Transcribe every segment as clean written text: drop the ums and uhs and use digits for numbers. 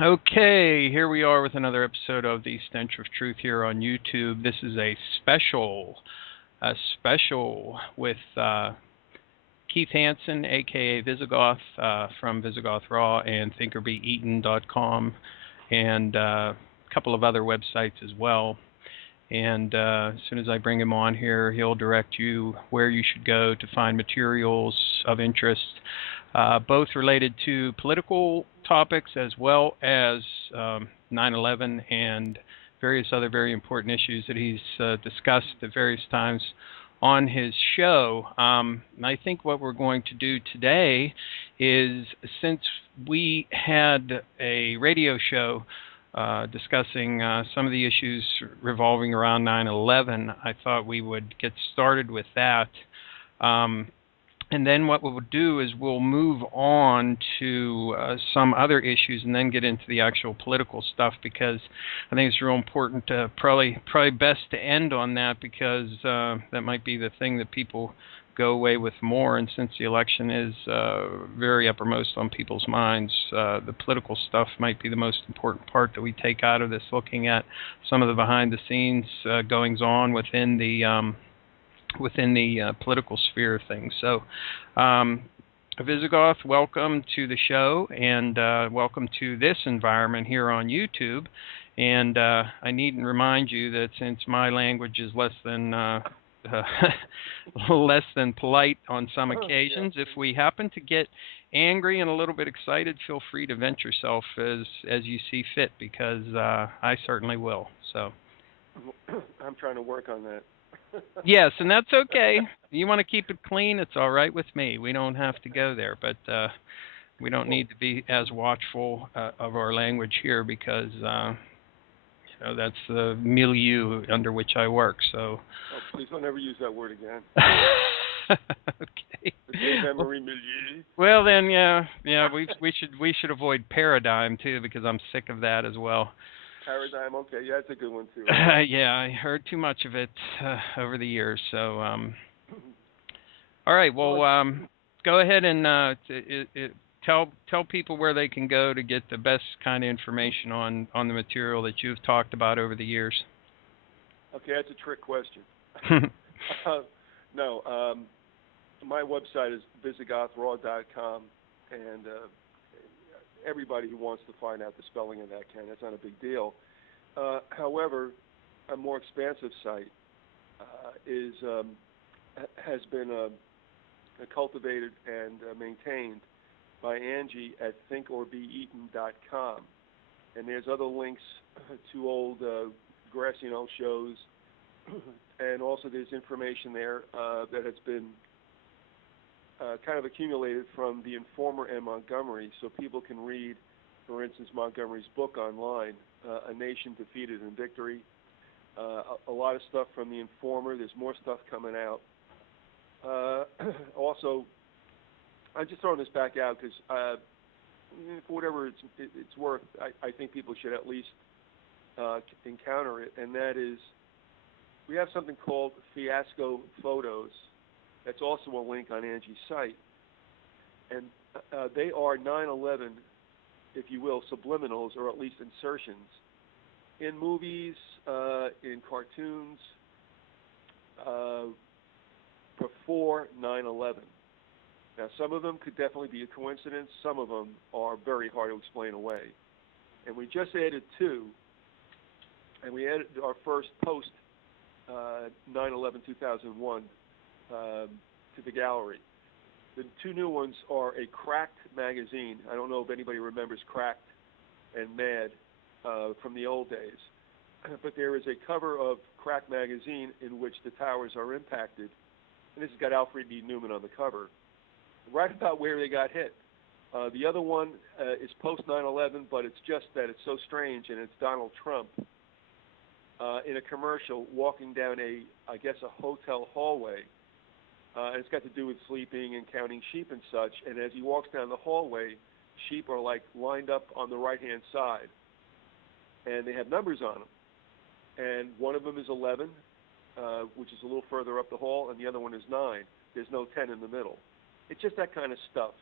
Okay, here we are with another episode of the Stench of Truth here on YouTube. This is a special with Keith Hansen, aka Vyzygoth, from Vyzygoth Raw and ThinkerBeEaten.com, and a couple of other websites as well. And as soon as I bring him on here, he'll direct you where you should go to find materials of interest, both related to political topics as well as 9/11 and various other very important issues that he's discussed at various times on his show. And I think what we're going to do today is, since we had a radio show discussing some of the issues revolving around 9/11, I thought we would get started with that. And then what we'll do is we'll move on to some other issues and then get into the actual political stuff, because I think it's real important to probably best to end on that, because that might be the thing that people go away with more. And since the election is very uppermost on people's minds, the political stuff might be the most important part that we take out of this, looking at some of the behind-the-scenes goings-on within the political sphere of things. So, Vyzygoth, welcome to the show, and welcome to this environment here on YouTube. And I needn't remind you that since my language is less than polite on some occasions, if we happen to get angry and a little bit excited, feel free to vent yourself as you see fit, because I certainly will. So, I'm trying to work on that. Yes, and that's okay. You want to keep it clean, it's all right with me. We don't have to go there, but we don't need to be as watchful of our language here, because that's the milieu under which I work. So. Oh, please don't ever use that word again. Okay. Memory milieu. Well then, yeah, we should avoid paradigm too, because I'm sick of that as well. Paradigm, okay, yeah, that's a good one too. Yeah, I heard too much of it over the years. So, all right, well, go ahead and tell people where they can go to get the best kind of information on the material that you've talked about over the years. Okay, that's a trick question. No, my website is VyzygothRaw.com, and everybody who wants to find out the spelling of that can. That's not a big deal. However, a more expansive site has been cultivated and maintained by Angie at thinkorbeeaten.com, and there's other links to old Grassy Knoll shows, and also there's information there that has been kind of accumulated from the Informer and Montgomery, so people can read, for instance, Montgomery's book online, A Nation Defeated in Victory. A lot of stuff from the Informer. There's more stuff coming out. Also, I'm just throwing this back out because, for whatever it's worth, I think people should at least encounter it, and that is, we have something called Fiasco Photos. That's also a link on Angie's site. And they are 9/11, if you will, subliminals, or at least insertions, in movies, in cartoons, before 9/11. Now, some of them could definitely be a coincidence. Some of them are very hard to explain away. And we just added two, and we added our first post 9/11-2001 to the gallery. The two new ones are a Cracked magazine. I don't know if anybody remembers Cracked and Mad from the old days, but there is a cover of Cracked magazine in which the towers are impacted, and this has got Alfred D. Newman on the cover, right about where they got hit. The other one is post 9/11, but it's just that it's so strange, and it's Donald Trump in a commercial walking down a hotel hallway. And it's got to do with sleeping and counting sheep and such. And as he walks down the hallway, sheep are like lined up on the right-hand side, and they have numbers on them. And one of them is 11, which is a little further up the hall, and the other one is 9. There's no 10 in the middle. It's just that kind of stuff.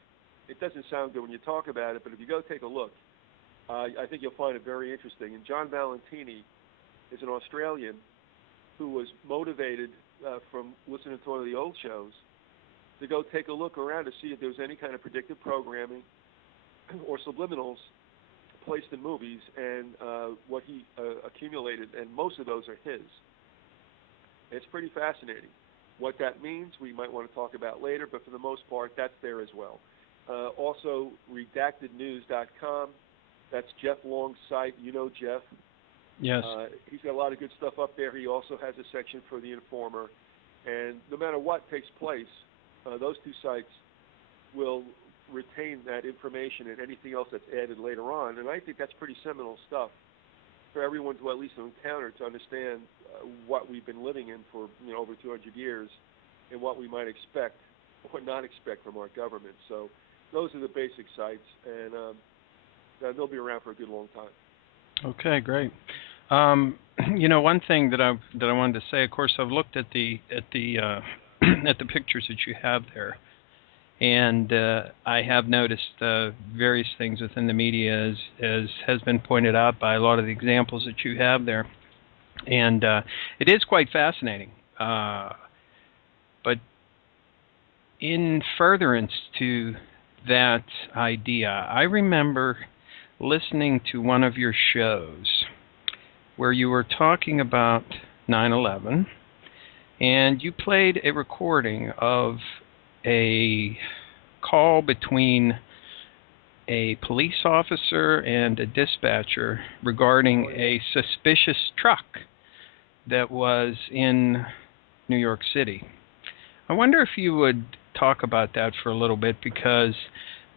It doesn't sound good when you talk about it, but if you go take a look, I think you'll find it very interesting. And John Valentini is an Australian who was motivated from listening to one of the old shows to go take a look around to see if there was any kind of predictive programming or subliminals placed in movies, and what he accumulated, and most of those are his. It's pretty fascinating. What that means, we might want to talk about later, but for the most part, that's there as well. Also, redactednews.com. That's Jeff Long's site. You know Jeff. Yes. He's got a lot of good stuff up there. He also has a section for The Informer. And no matter what takes place, those two sites will retain that information and anything else that's added later on. And I think that's pretty seminal stuff for everyone to at least encounter, to understand what we've been living in for over 200 years and what we might expect or not expect from our government. So those are the basic sites, and they'll be around for a good long time. Okay, great. One thing that I wanted to say, of course, I've looked at the at the pictures that you have there, and I have noticed various things within the media, as has been pointed out by a lot of the examples that you have there, and it is quite fascinating. But in furtherance to that idea, I remember listening to one of your shows where you were talking about 9/11, and you played a recording of a call between a police officer and a dispatcher regarding a suspicious truck that was in New York City. I wonder if you would talk about that for a little bit, because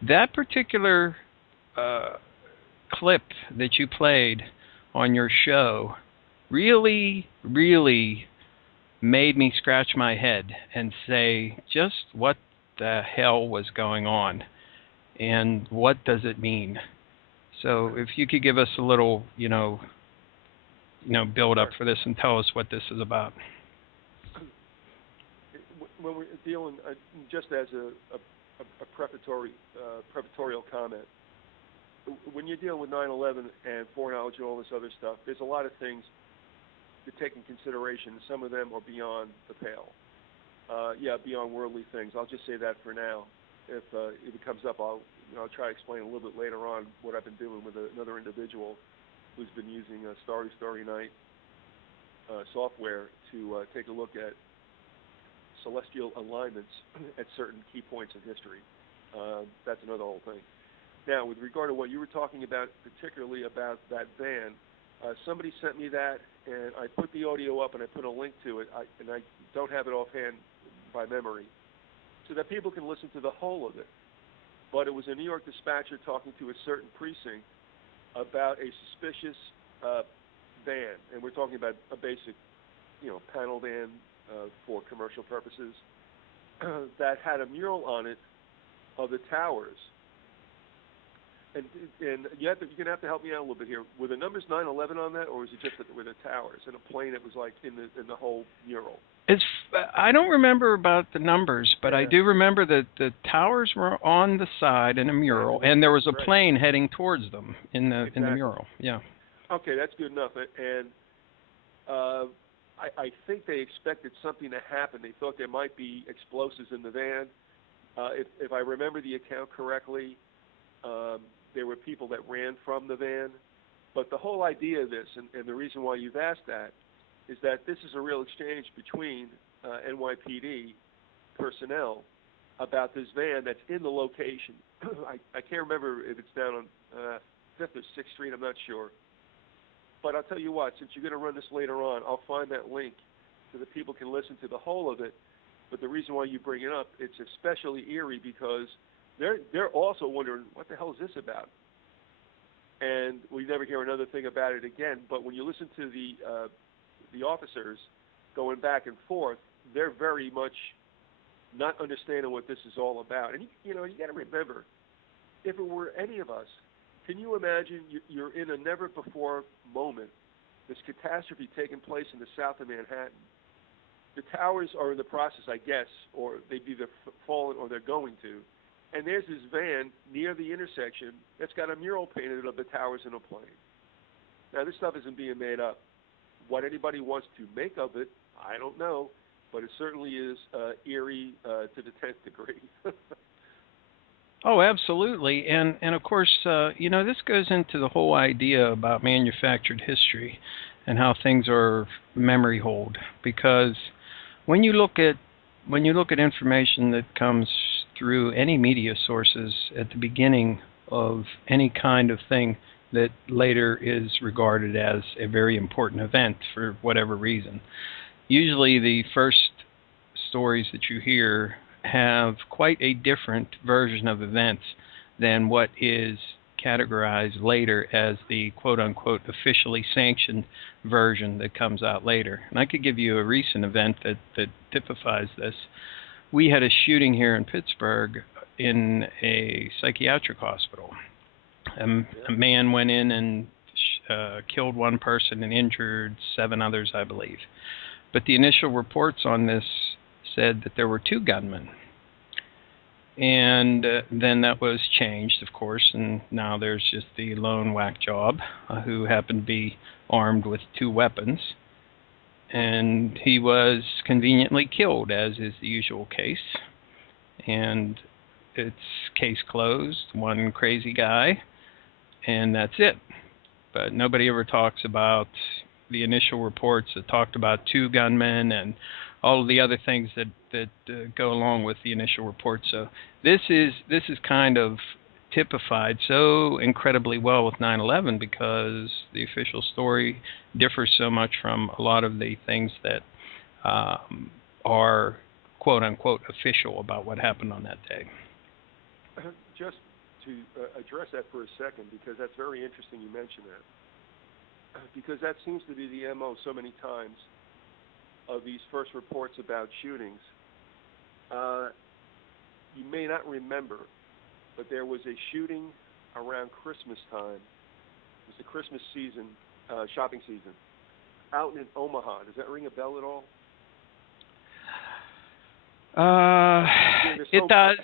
that particular clip that you played on your show really, really made me scratch my head and say, just what the hell was going on, and what does it mean? So if you could give us a little, build up for this and tell us what this is about. When we're dealing, just as a preparatory comment, when you're dealing with 9/11 and foreknowledge and all this other stuff, there's a lot of things to take in consideration. Some of them are beyond the pale. Beyond worldly things. I'll just say that for now. If it comes up, I'll try to explain a little bit later on what I've been doing with another individual who's been using Starry Night software to take a look at celestial alignments at certain key points in history. That's another whole thing. Now, with regard to what you were talking about, particularly about that van, somebody sent me that, and I put the audio up and I put a link to it, and I don't have it offhand by memory, so that people can listen to the whole of it. But it was a New York dispatcher talking to a certain precinct about a suspicious van, and we're talking about a basic, panel van for commercial purposes that had a mural on it of the towers. And you're going to have to help me out a little bit here. Were the numbers 9/11 on that, or was it just that with the towers and a plane that was like in the whole mural? I don't remember about the numbers, but I do remember that the towers were on the side in a mural, and there was a plane heading towards them in the mural. Yeah. Okay, that's good enough. And I think they expected something to happen. They thought there might be explosives in the van. If I remember the account correctly, there were people that ran from the van. But the whole idea of this, and the reason why you've asked that, is that this is a real exchange between NYPD personnel about this van that's in the location. I can't remember if it's down on 5th or 6th Street, I'm not sure. But I'll tell you what, since you're going to run this later on, I'll find that link so that people can listen to the whole of it. But the reason why you bring it up, it's especially eerie because they're also wondering, what the hell is this about? And we never hear another thing about it again. But when you listen to the officers going back and forth, they're very much not understanding what this is all about. And you got to remember, if it were any of us, can you imagine you're in a never-before moment, this catastrophe taking place in the south of Manhattan? The towers are in the process, I guess, or they've either fallen or they're going to, and there's this van near the intersection that's got a mural painted of the towers in a plane. Now, this stuff isn't being made up. What anybody wants to make of it, I don't know, but it certainly is eerie to the 10th degree. Oh, absolutely. And of course, this goes into the whole idea about manufactured history and how things are memory hold. Because when you look at information that comes through any media sources at the beginning of any kind of thing that later is regarded as a very important event for whatever reason, usually the first stories that you hear have quite a different version of events than what is categorized later as the quote-unquote officially sanctioned version that comes out later. And I could give you a recent event that typifies this. We had a shooting here in Pittsburgh in a psychiatric hospital. A man went in and killed one person and injured 7 others, I believe. But the initial reports on this said that there were 2 gunmen. And then that was changed, of course, and now there's just the lone whack job who happened to be armed with 2 weapons. And he was conveniently killed, as is the usual case. And it's case closed, one crazy guy, and that's it. But nobody ever talks about the initial reports that talked about 2 gunmen and all of the other things that go along with the initial report. So this is kind of typified so incredibly well with 9/11 because the official story differs so much from a lot of the things that are quote unquote official about what happened on that day. Just to address that for a second, because that's very interesting you mention that, because that seems to be the MO so many times of these first reports about shootings. You may not remember, but there was a shooting around Christmas time. It was the Christmas season, shopping season, out in Omaha. Does that ring a bell at all? It does.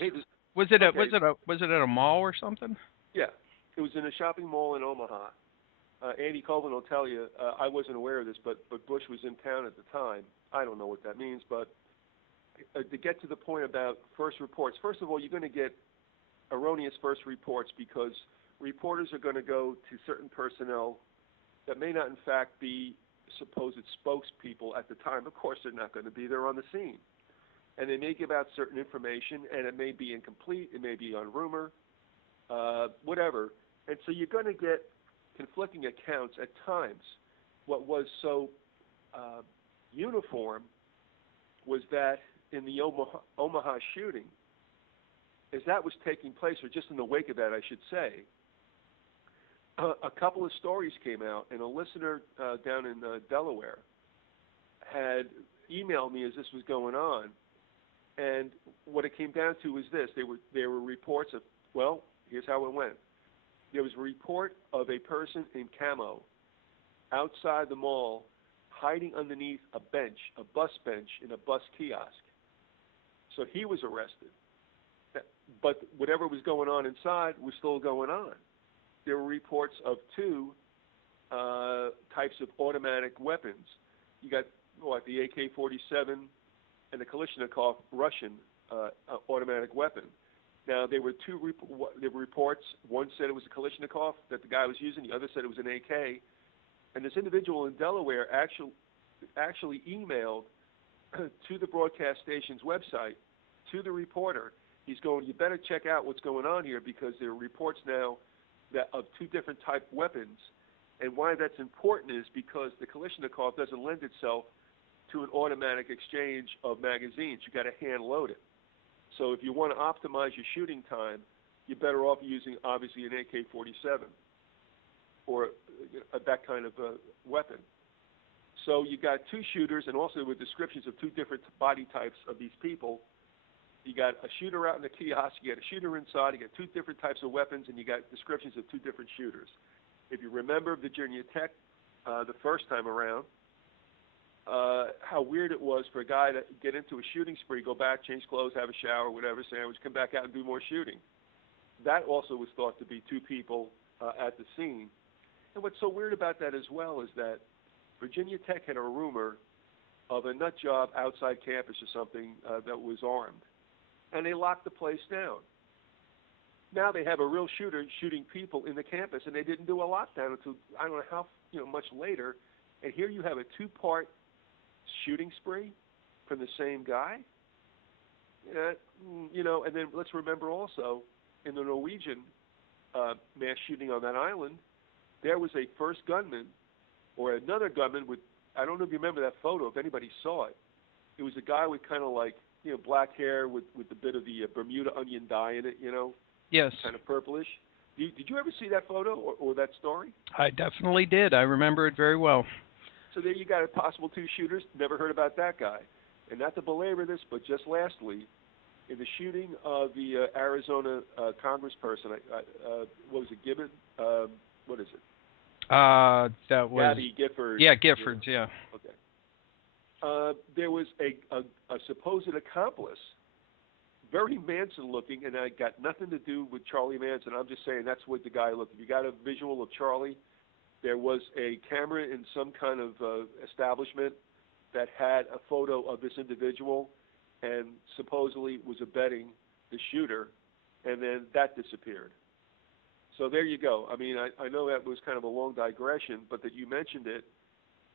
Was it at a mall or something? Yeah, it was in a shopping mall in Omaha. Andy Colvin will tell you, I wasn't aware of this, but Bush was in town at the time. I don't know what that means, but to get to the point about first reports, first of all, you're going to get erroneous first reports because reporters are going to go to certain personnel that may not in fact be supposed spokespeople at the time. Of course they're not going to be. They're on the scene. And they may give out certain information, and it may be incomplete, it may be on rumor, whatever. And so you're going to get conflicting accounts at times. What was so uniform was that in the Omaha shooting, as that was taking place, or just in the wake of that, I should say, a couple of stories came out, and a listener down in Delaware had emailed me as this was going on, and what it came down to was this. There were reports of, well, here's how it went. There was a report of a person in camo outside the mall hiding underneath a bench, a bus bench in a bus kiosk. So he was arrested. But whatever was going on inside was still going on. There were reports of 2 types of automatic weapons. You got, the AK-47 and the Kalashnikov Russian automatic weapon. Now, there were 2 reports. One said it was a Kalashnikov that the guy was using. The other said it was an AK. And this individual in Delaware actually emailed to the broadcast station's website, to the reporter. He's going, you better check out what's going on here because there are reports now that of 2 different type weapons. And why that's important is because the Kalashnikov doesn't lend itself to an automatic exchange of magazines. You got to hand load it. So if you want to optimize your shooting time, you're better off using, obviously, an AK-47 or that kind of weapon. So you got 2 shooters, and also with descriptions of 2 different body types of these people. You got a shooter out in the kiosk, you got a shooter inside, you got 2 different types of weapons, and you got descriptions of 2 different shooters. If you remember Virginia Tech the first time around, how weird it was for a guy to get into a shooting spree, go back, change clothes, have a shower, whatever, sandwich, come back out and do more shooting. That also was thought to be two people at the scene. And what's so weird about that as well is that Virginia Tech had a rumor of a nut job outside campus or something that was armed. And they locked the place down. Now they have a real shooter shooting people in the campus, and they didn't do a lockdown until I don't know how much later. And here you have a two-part shooting spree from the same guy. And then let's remember also in the Norwegian mass shooting on that island, there was a first gunman or another gunman with, I don't know if you remember that photo, if anybody saw it. It was a guy with kind of like, black hair with a bit of the Bermuda onion dye in it, Yes. Kind of purplish. Did you ever see that photo or that story? I definitely did. I remember it very well. So there you got a possible two shooters. Never heard about that guy. And not to belabor this, but just lastly, in the shooting of the Arizona congressperson, what was it, Gibbon? What is it? That was Gabby Giffords. Yeah, Giffords. Yeah. Okay. There was a supposed accomplice, very Manson-looking, and I got nothing to do with Charlie Manson. I'm just saying that's what the guy looked. If you got a visual of Charlie, there was a camera in some kind of establishment that had a photo of this individual, and supposedly was abetting the shooter, and then that disappeared. So there you go. I mean, I know that was kind of a long digression, but that you mentioned it.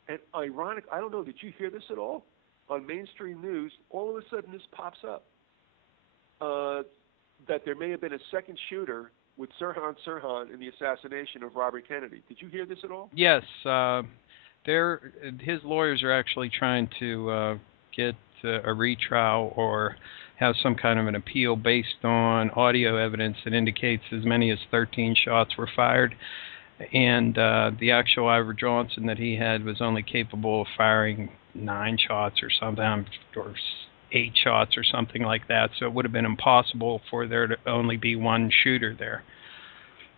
And ironic, I don't know, did you hear this at all? On mainstream news, all of a sudden this pops up, that there may have been a second shooter with Sirhan Sirhan in the assassination of Robert Kennedy. Did you hear this at all? Yes. His lawyers are actually trying to get a retrial or have some kind of an appeal based on audio evidence that indicates as many as 13 shots were fired. And the actual Ivor Johnson that he had was only capable of firing 9 shots or something, or 8 shots or something like that. So it would have been impossible for there to only be one shooter there.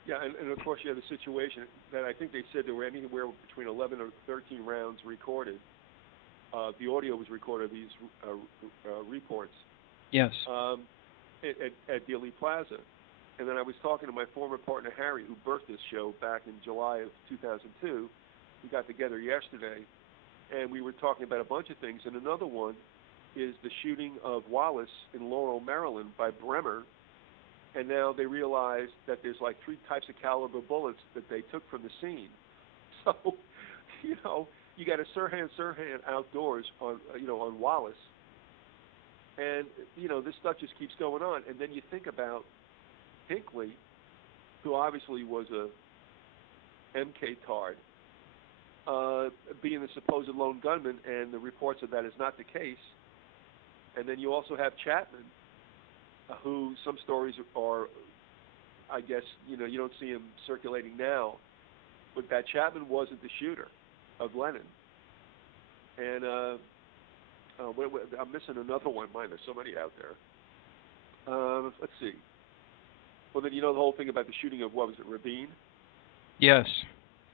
Yeah, and of course you have the situation that I think they said there were anywhere between 11 or 13 rounds recorded. The audio was recorded, these reports. Yes. At Dealey Plaza. And then I was talking to my former partner, Harry, who birthed this show back in July of 2002. We got together yesterday, and we were talking about a bunch of things. And another one is the shooting of Wallace in Laurel, Maryland by Bremer. And now they realize that there's like 3 types of caliber bullets that they took from the scene. So, you got a Sirhan outdoors on Wallace. And, this stuff just keeps going on. And then you think about Hinckley, who obviously was a MK tard, being the supposed lone gunman, and the reports of that is not the case. And then you also have Chapman, who some stories are, I guess, you don't see him circulating now, but that Chapman wasn't the shooter of Lennon. And I'm missing another one. Mine, there's so many out there. Let's see. Well, then the whole thing about the shooting of, what was it, Rabin? Yes.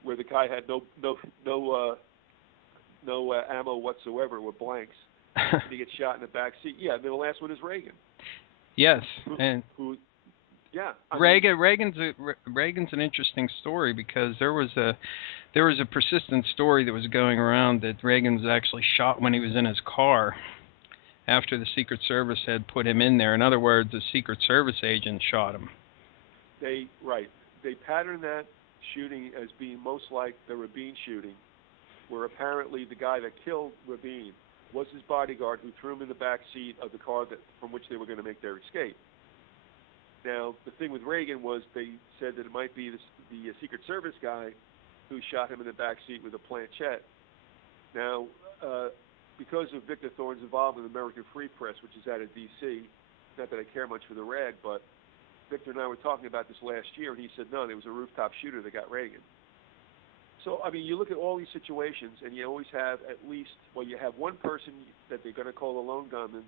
Where the guy had no ammo whatsoever, with blanks. And he gets shot in the back seat. Yeah, and then the last one is Reagan. Yes, Reagan's an interesting story, because there was a persistent story that was going around that Reagan was actually shot when he was in his car after the Secret Service had put him in there. In other words, the Secret Service agent shot him. They patterned that shooting as being most like the Rabin shooting, where apparently the guy that killed Rabin was his bodyguard, who threw him in the back seat of the car from which they were going to make their escape. Now, the thing with Reagan was they said that it might be the Secret Service guy who shot him in the back seat with a planchette. Now, because of Victor Thorne's involvement with American Free Press, which is out of D.C., not that I care much for the rag, but Victor and I were talking about this last year, and he said, no, there was a rooftop shooter that got Reagan. So, I mean, you look at all these situations, and you always have at least, you have one person that they're going to call a lone gunman,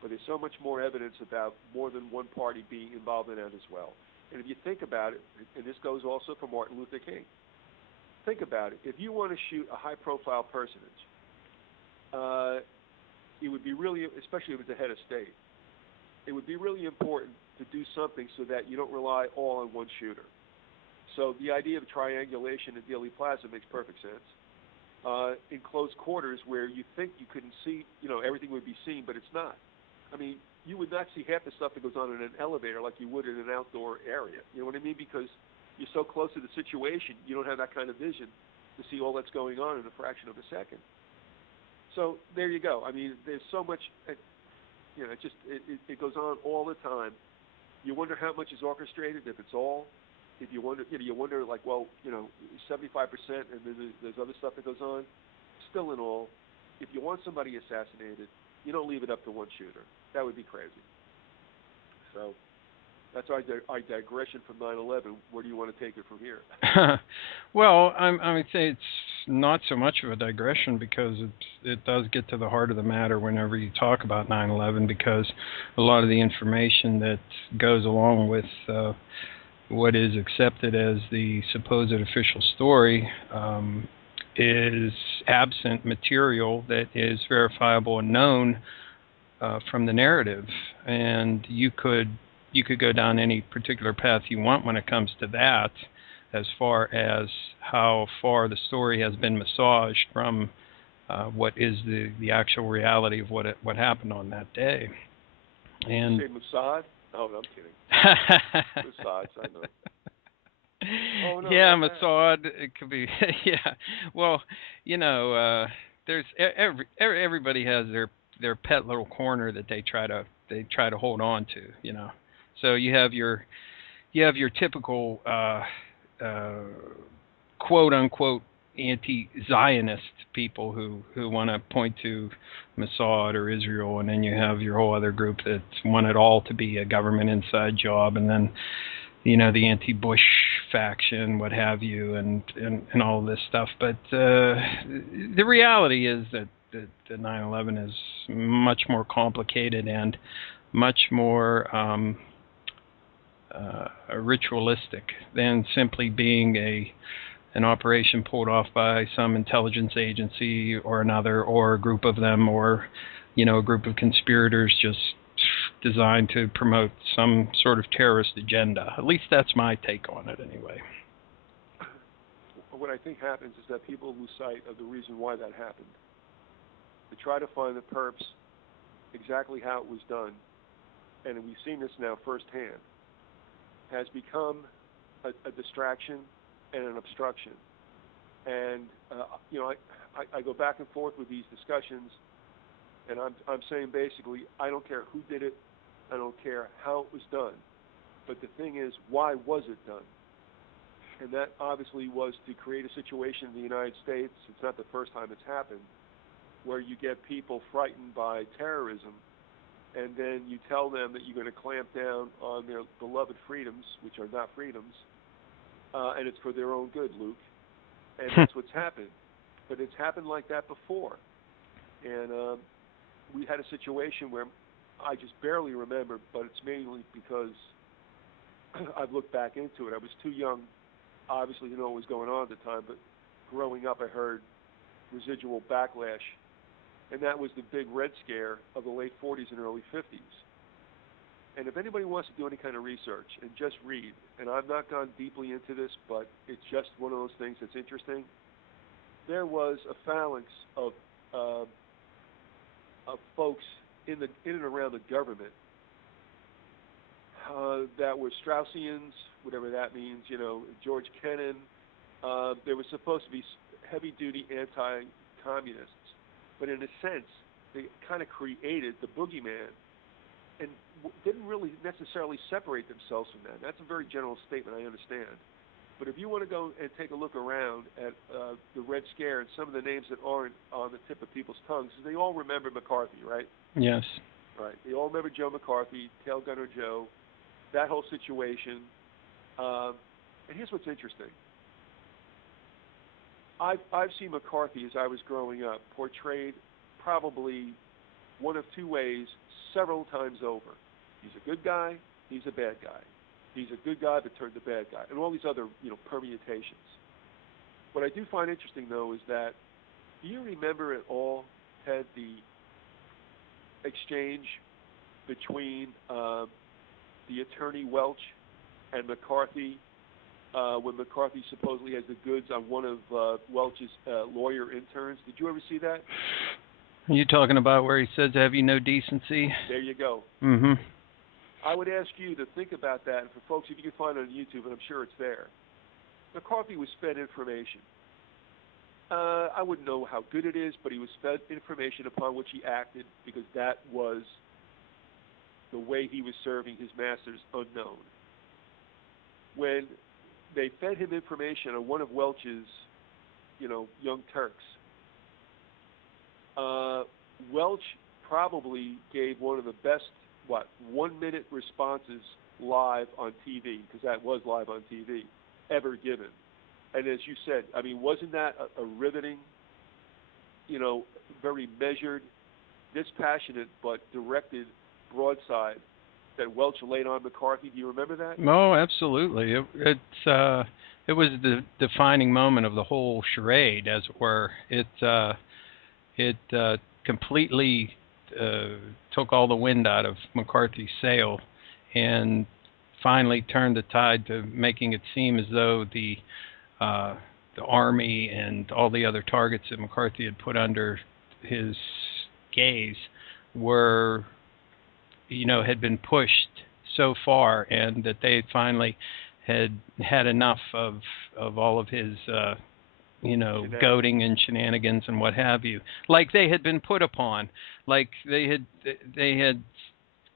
but there's so much more evidence about more than one party being involved in that as well. And if you think about it, and this goes also for Martin Luther King, think about it. If you want to shoot a high-profile personage, it would be really, especially if it's a head of state, it would be really important to do something so that you don't rely all on one shooter. So the idea of triangulation in Dealey Plaza makes perfect sense. In close quarters where you think you couldn't see, everything would be seen, but it's not. I mean, you would not see half the stuff that goes on in an elevator like you would in an outdoor area. You know what I mean? Because you're so close to the situation, you don't have that kind of vision to see all that's going on in a fraction of a second. So there you go. I mean, there's so much, it goes on all the time. You wonder how much is orchestrated, if it's all. If you wonder, you wonder like, 75%, and there's other stuff that goes on. Still in all, if you want somebody assassinated, you don't leave it up to one shooter. That would be crazy. So that's our digression from 9/11. Where do you want to take it from here? Well, I would say it's not so much of a digression because it does get to the heart of the matter whenever you talk about 9/11, because a lot of the information that goes along with what is accepted as the supposed official story is absent material that is verifiable and known from the narrative, and you could go down any particular path you want when it comes to that, as far as how far the story has been massaged from what is the actual reality of what happened on that day. And you say Mossad? Oh, no, I'm kidding. Mossad, I know. Oh, no, yeah, Mossad. It could be. Yeah. Well, there's everybody has their pet little corner that they try to hold on to. So you have your typical quote unquote anti-Zionist people who want to point to Mossad or Israel, and then you have your whole other group that want it all to be a government inside job, and then the anti-Bush faction, what have you, and all of this stuff. But the reality is that 9/11 is much more complicated and much more ritualistic than simply being an operation pulled off by some intelligence agency or another, or a group of them, or a group of conspirators just designed to promote some sort of terrorist agenda. At least that's my take on it anyway. What I think happens is that people lose sight of the reason why that happened. They try to find the perps, exactly how it was done, and we've seen this now firsthand, has become a distraction and an obstruction. And I go back and forth with these discussions, and I'm saying basically, I don't care who did it, I don't care how it was done, but the thing is, why was it done? And that obviously was to create a situation in the United States, it's not the first time it's happened, where you get people frightened by terrorism, and then you tell them that you're going to clamp down on their beloved freedoms, which are not freedoms, and it's for their own good, Luke. And that's what's happened. But it's happened like that before. And we had a situation where I just barely remember, but it's mainly because I've looked back into it. I was too young, obviously, to know what was going on at the time, but growing up I heard residual backlash. And that was the big Red Scare of the late 40s and early 50s. And if anybody wants to do any kind of research and just read, and I've not gone deeply into this, but it's just one of those things that's interesting, there was a phalanx of folks in and around the government that were Straussians, whatever that means, George Kennan. They were supposed to be heavy-duty anti-communists. But in a sense, they kind of created the boogeyman and didn't really necessarily separate themselves from that. That's a very general statement, I understand. But if you want to go and take a look around at the Red Scare and some of the names that aren't on the tip of people's tongues, they all remember McCarthy, right? Yes. Right. They all remember Joe McCarthy, Tail Gunner Joe, that whole situation. And here's what's interesting. I've seen McCarthy as I was growing up portrayed probably one of two ways several times over. He's a good guy, he's a bad guy. He's a good guy but turned a bad guy, and all these other permutations. What I do find interesting, though, is that do you remember at all had the exchange between the attorney Welch and McCarthy when McCarthy supposedly has the goods on one of Welch's lawyer interns. Did you ever see that? Are you talking about where he says, "Have you no decency"? There you go. Mm-hmm. I would ask you to think about that, and for folks, if you can find it on YouTube, and I'm sure it's there. McCarthy was fed information. I wouldn't know how good it is, but he was fed information upon which he acted because that was the way he was serving his masters unknown. When they fed him information on one of Welch's, young Turks, Welch probably gave one of the best, 1-minute responses live on TV, because that was live on TV, ever given. And as you said, I mean, wasn't that a riveting, very measured, dispassionate, but directed broadside that Welch laid on McCarthy? Do you remember that? Oh, absolutely. It was the defining moment of the whole charade, as it were. It completely took all the wind out of McCarthy's sail and finally turned the tide to making it seem as though the Army and all the other targets that McCarthy had put under his gaze were, had been pushed so far, and that they finally had enough of all of his, goading and shenanigans and what have you. Like they had been put upon, like they had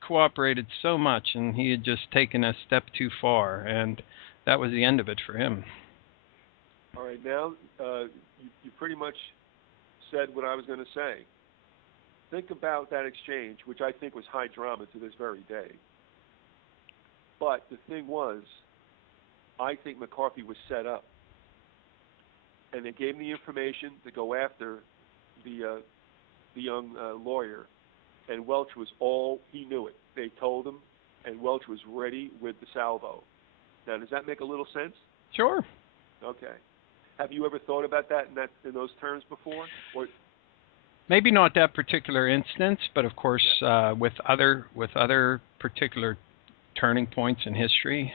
cooperated so much, and he had just taken a step too far, and that was the end of it for him. All right, now you pretty much said what I was going to say. Think about that exchange, which I think was high drama to this very day. But the thing was, I think McCarthy was set up. And they gave him the information to go after the young lawyer. And Welch was he knew it. They told him, and Welch was ready with the salvo. Now, does that make a little sense? Sure. Okay. Have you ever thought about that in those terms before? Or maybe not that particular instance, but of course, with other particular turning points in history,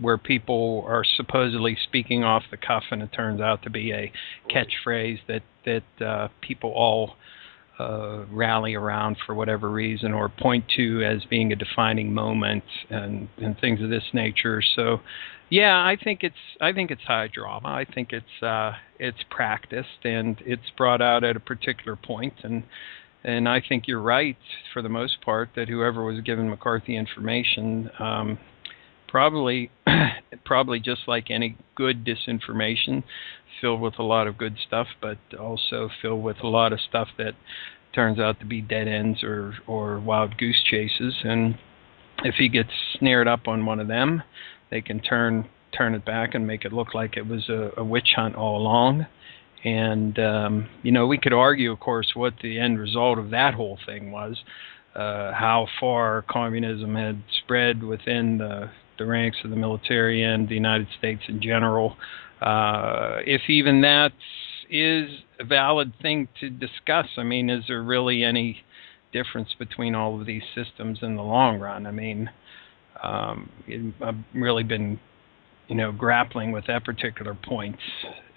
where people are supposedly speaking off the cuff, and it turns out to be a catchphrase that people all rally around for whatever reason, or point to as being a defining moment, and things of this nature. So, yeah, I think it's high drama. I think it's practiced, and it's brought out at a particular point, and I think you're right for the most part that whoever was giving McCarthy information, probably just like any good disinformation, filled with a lot of good stuff, but also filled with a lot of stuff that turns out to be dead ends or wild goose chases. And if he gets snared up on one of them, they can turn it back and make it look like it was a witch hunt all along. And, we could argue, of course, what the end result of that whole thing was, how far communism had spread within the ranks of the military and the United States in general. If even that is a valid thing to discuss, I mean, is there really any difference between all of these systems in the long run? I mean, I've really been, grappling with that particular point.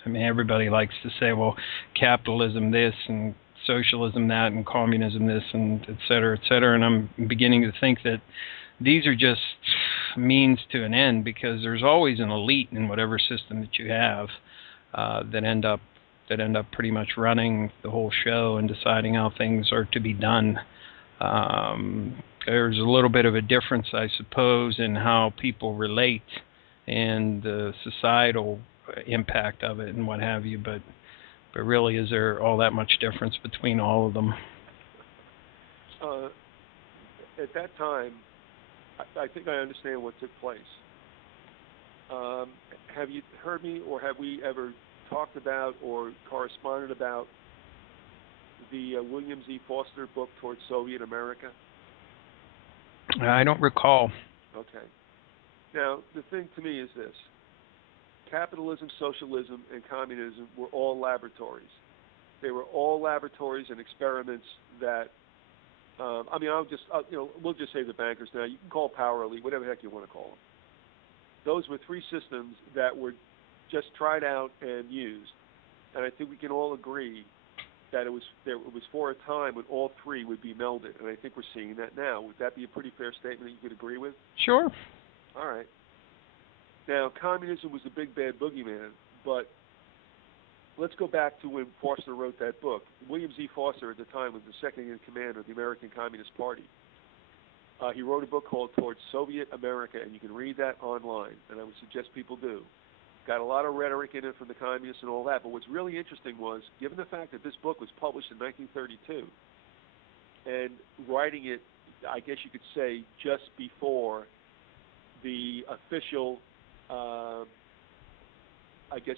I mean, everybody likes to say, well, capitalism this and socialism that and communism this and et cetera, and I'm beginning to think that these are just means to an end, because there's always an elite in whatever system that you have that end up pretty much running the whole show and deciding how things are to be done. There's a little bit of a difference, I suppose, in how people relate and the societal impact of it and what have you, but really, is there all that much difference between all of them? At that time, I think I understand what took place. Have you heard me, or have we ever talked about or corresponded about the William Z. Foster book Towards Soviet America? I don't recall. Okay. Now, the thing to me is this. Capitalism, socialism, and communism were all laboratories. They were all laboratories and experiments that, we'll just say the bankers now. You can call Power Elite, whatever the heck you want to call them. Those were three systems that were just tried out and used. And I think we can all agree that it was for a time when all three would be melded. And I think we're seeing that now. Would that be a pretty fair statement that you could agree with? Sure. All right. Now, communism was the big bad boogeyman, but let's go back to when Foster wrote that book. William Z. Foster at the time was the second in command of the American Communist Party. He wrote a book called Towards Soviet America, and you can read that online, and I would suggest people do. Got a lot of rhetoric in it from the communists and all that, but what's really interesting was, given the fact that this book was published in 1932, and writing it, I guess you could say, just before the official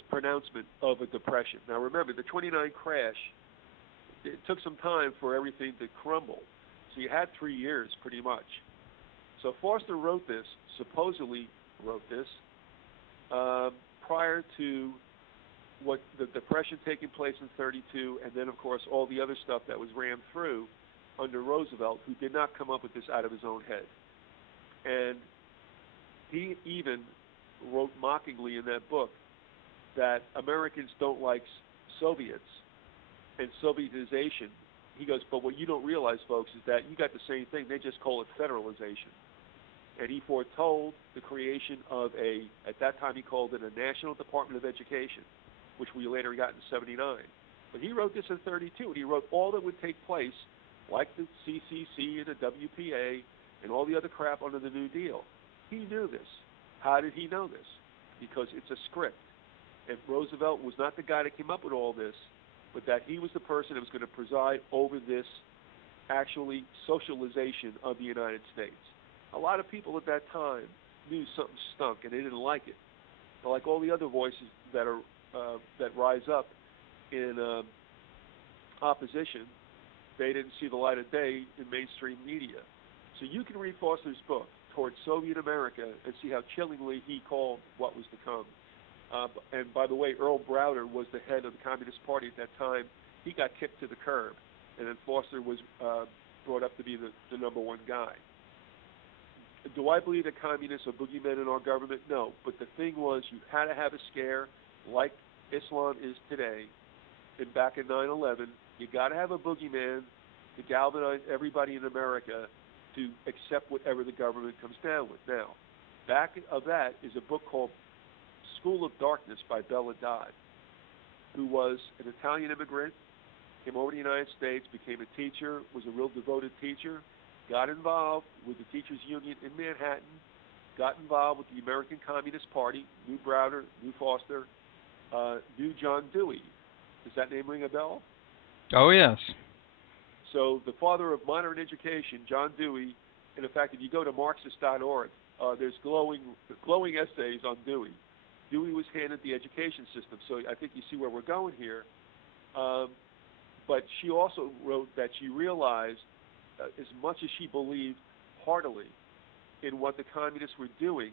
pronouncement of a depression. Now remember, the 29 crash, it took some time for everything to crumble. So you had 3 years pretty much. So Foster supposedly wrote this, prior to what the depression taking place in 32, and then of course all the other stuff that was rammed through under Roosevelt, who did not come up with this out of his own head. And he even wrote mockingly in that book that Americans don't like Soviets and Sovietization. He goes, but what you don't realize, folks, is that you got the same thing. They just call it federalization. And he foretold the creation of at that time he called it a National Department of Education, which we later got in 79. But he wrote this in 32, and he wrote all that would take place, like the CCC and the WPA and all the other crap under the New Deal. He knew this. How did he know this? Because it's a script. And Roosevelt was not the guy that came up with all this, but that he was the person that was going to preside over this actually socialization of the United States. A lot of people at that time knew something stunk, and they didn't like it. But like all the other voices that rise up in opposition, they didn't see the light of day in mainstream media. So you can read Foster's book, Towards Soviet America, and see how chillingly he called what was to come. And by the way, Earl Browder was the head of the Communist Party at that time. He got kicked to the curb, and then Foster was brought up to be the number one guy. Do I believe that communists are boogeymen in our government? No. But the thing was, you had to have a scare like Islam is today. And back in 9/11, you got to have a boogeyman to galvanize everybody in America to accept whatever the government comes down with. Now, back of that is a book called School of Darkness by Bella Dodd, who was an Italian immigrant, came over to the United States, became a teacher, was a real devoted teacher, got involved with the Teachers Union in Manhattan, got involved with the American Communist Party, knew Browder, knew Foster, knew John Dewey. Does that name ring a bell? Oh, yes. So the father of modern education, John Dewey, and in fact, if you go to Marxist.org, there's glowing essays on Dewey. Dewey was handed the education system, so I think you see where we're going here. But she also wrote that she realized, as much as she believed heartily in what the communists were doing,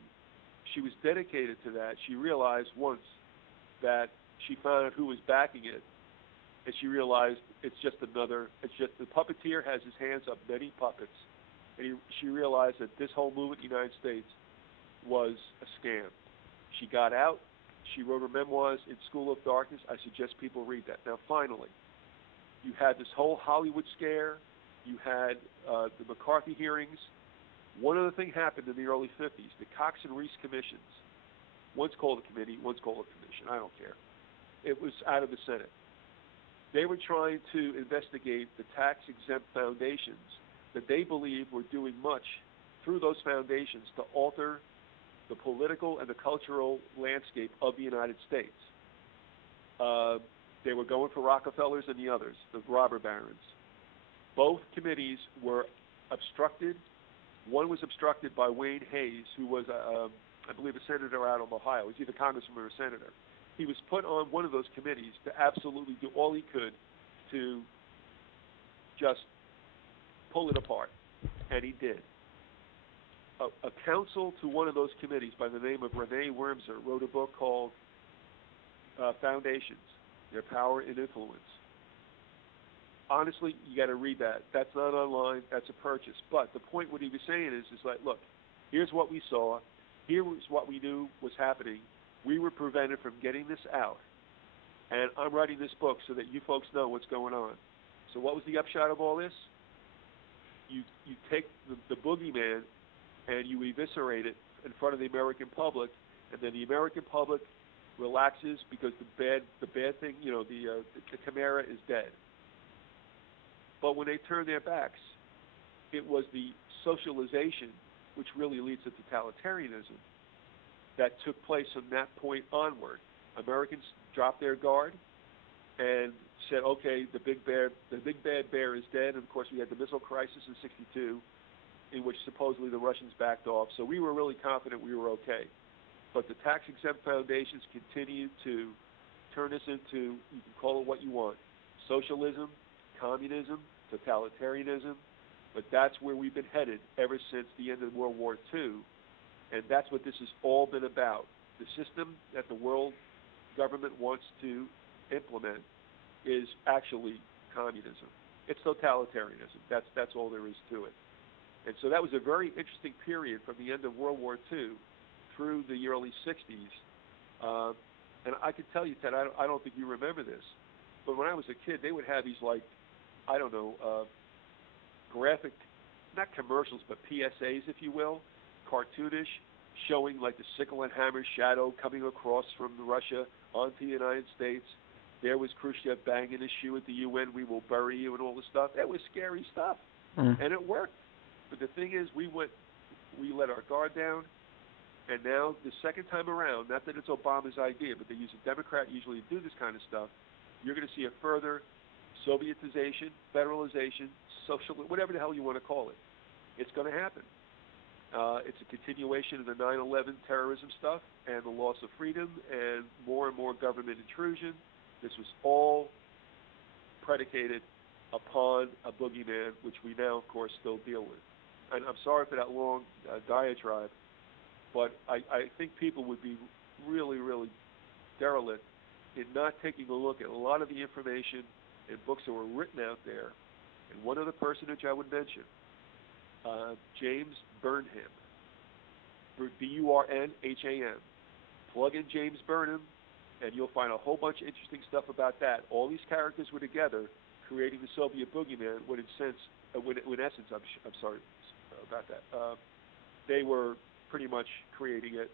she was dedicated to that. She realized once that she found out who was backing it, and she realized it's just the puppeteer has his hands up many puppets. And she realized that this whole movement in the United States was a scam. She got out. She wrote her memoirs in School of Darkness. I suggest people read that. Now, finally, you had this whole Hollywood scare. You had the McCarthy hearings. One other thing happened in the early 50s, the Cox and Reese commissions. One's called a committee, one's called a commission. I don't care. It was out of the Senate. They were trying to investigate the tax-exempt foundations that they believed were doing much through those foundations to alter the political and the cultural landscape of the United States. They were going for Rockefellers and the others, the robber barons. Both committees were obstructed. One was obstructed by Wayne Hayes, who was, I believe, a senator out of Ohio. He was either congressman or senator. He was put on one of those committees to absolutely do all he could to just pull it apart, and he did. A counsel to one of those committees by the name of Renee Wormser wrote a book called Foundations, Their Power and Influence. honestly, you got to read that. That's not online. That's a purchase. But the point what he was saying is like, look, here's what we saw. Here was what we knew was happening. We were prevented from getting this out. And I'm writing this book so that you folks know what's going on. So what was the upshot of all this? You take the boogeyman and you eviscerate it in front of the American public, and then the American public relaxes because the bad thing, the chimera is dead. But when they turn their backs, it was the socialization, which really leads to totalitarianism, that took place from that point onward. Americans dropped their guard and said, okay, the big bad bear is dead. And of course, we had the missile crisis in '62, in which supposedly the Russians backed off. So we were really confident we were okay. But the tax-exempt foundations continued to turn us into, you can call it what you want, socialism, communism, totalitarianism. But that's where we've been headed ever since the end of World War II. And that's what this has all been about. The system that the world government wants to implement is actually communism. It's totalitarianism. That's all there is to it. And so that was a very interesting period from the end of World War II through the early 60s. And I can tell you, Ted, I don't think you remember this, but when I was a kid, they would have these, graphic, not commercials, but PSAs, if you will, cartoonish, showing like the sickle and hammer shadow coming across from Russia onto the United States. There was Khrushchev banging his shoe at the UN, we will bury you, and all this stuff. That was scary stuff, and it worked. But the thing is, we let our guard down, and now the second time around, not that it's Obama's idea, but they use a Democrat usually to do this kind of stuff, you're going to see a further Sovietization, federalization, social, whatever the hell you want to call it. It's going to happen. It's a continuation of the 9/11 terrorism stuff and the loss of freedom and more government intrusion. This was all predicated upon a boogeyman, which we now, of course, still deal with. And I'm sorry for that long diatribe, but I think people would be really, really derelict in not taking a look at a lot of the information and books that were written out there. And one other personage I would mention, James Burnham, Burnham. Plug in James Burnham, and you'll find a whole bunch of interesting stuff about that. All these characters were together creating the Soviet boogeyman, when in essence, I'm sorry about that, they were pretty much creating it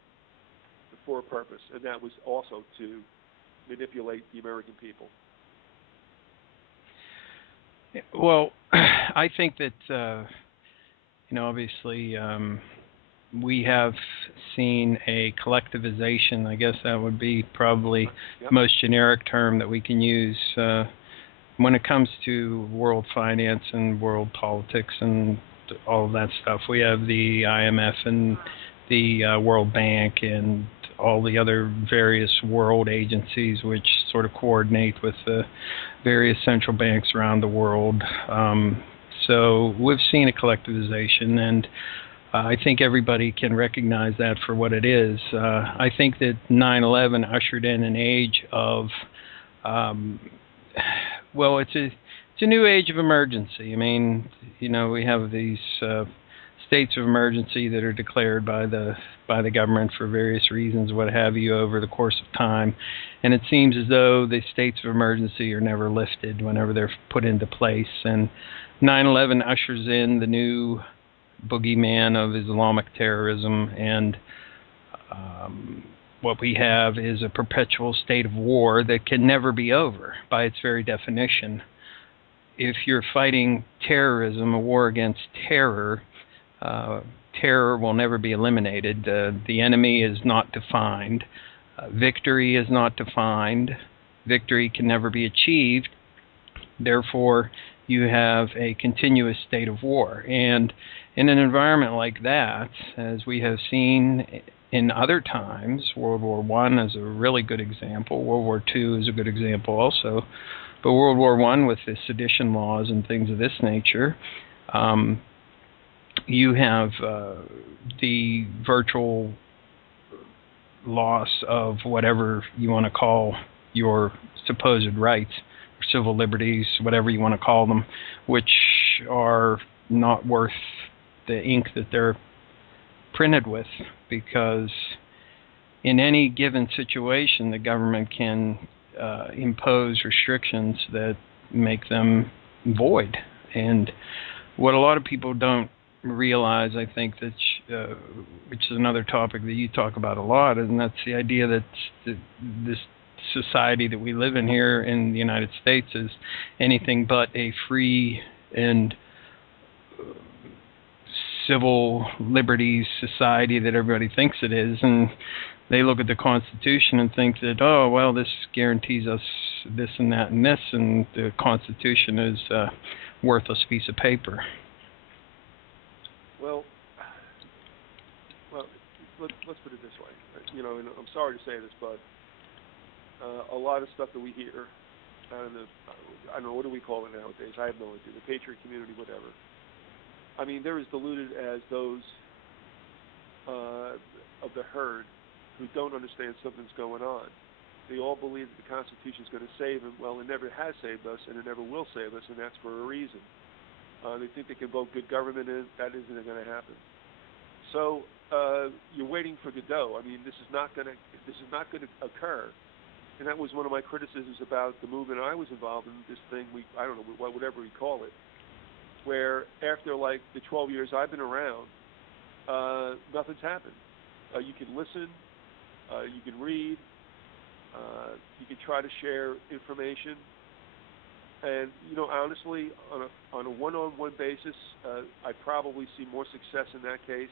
for a purpose, and that was also to manipulate the American people. Well, I think that, obviously we have seen a collectivization. I guess that would be probably the most generic term that we can use when it comes to world finance and world politics and all of that stuff. We have the IMF and the World Bank and all the other various world agencies which sort of coordinate with the various central banks around the world. So we've seen a collectivization, and I think everybody can recognize that for what it is. I think that 9/11 ushered in an age of, it's a new age of emergency. I mean, we have these states of emergency that are declared by the government for various reasons, what have you, over the course of time. And it seems as though the states of emergency are never lifted whenever they're put into place. And 9/11 ushers in the new boogeyman of Islamic terrorism, and what we have is a perpetual state of war that can never be over by its very definition. If you're fighting terrorism, a war against terror, terror will never be eliminated. The enemy is not defined. Victory is not defined. Victory can never be achieved. Therefore, you have a continuous state of war. And in an environment like that, as we have seen in other times, World War I is a really good example. World War II is a good example also. But World War I, with the sedition laws and things of this nature, you have the virtual loss of whatever you want to call your supposed rights. civil liberties, whatever you want to call them, which are not worth the ink that they're printed with, because in any given situation, the government can impose restrictions that make them void. And what a lot of people don't realize, I think, that which is another topic that you talk about a lot, and that's the idea that this society that we live in here in the United States is anything but a free and civil liberties society that everybody thinks it is. And they look at the Constitution and think that, oh, well, this guarantees us this and that and this, and the Constitution is a worthless piece of paper. Well, let's put it this way. You know, and I'm sorry to say this, but a lot of stuff that we hear out of the, I don't know, what do we call it nowadays? I have no idea. The patriot community, whatever. I mean, they're as deluded as those of the herd who don't understand something's going on. They all believe that the Constitution is going to save them. Well, it never has saved us, and it never will save us, and that's for a reason. They think they can vote good government in. That isn't going to happen. So you're waiting for Godot. I mean, this is not going to occur. And that was one of my criticisms about the movement I was involved in. This thing, I don't know, whatever we call it, where after like the 12 years I've been around, nothing's happened. You can listen, you can read, you can try to share information, and you know, honestly, on a one-on-one basis, I probably see more success in that case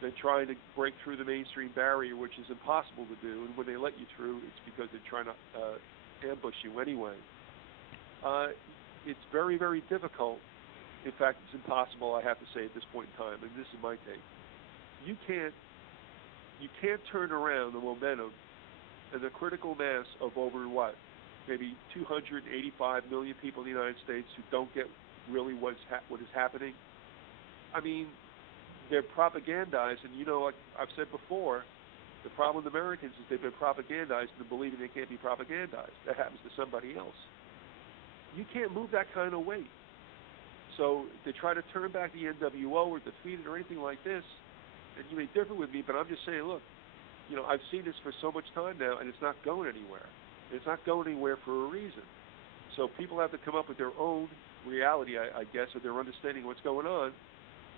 than trying to break through the mainstream barrier, which is impossible to do. And when they let you through, it's because they're trying to ambush you anyway. It's very, very difficult. In fact, it's impossible, I have to say, at this point in time, and this is my take. You can't turn around the momentum and the critical mass of over, maybe 285 million people in the United States who don't get really what is happening. I mean, they're propagandized, and you know, like I've said before, the problem with Americans is they've been propagandized into believing they can't be propagandized. That happens to somebody else. You can't move that kind of weight. So to try to turn back the NWO or defeat it or anything like this, and you may differ with me, but I'm just saying, look, you know, I've seen this for so much time now, and it's not going anywhere. It's not going anywhere for a reason. So people have to come up with their own reality, I guess, or their understanding of what's going on,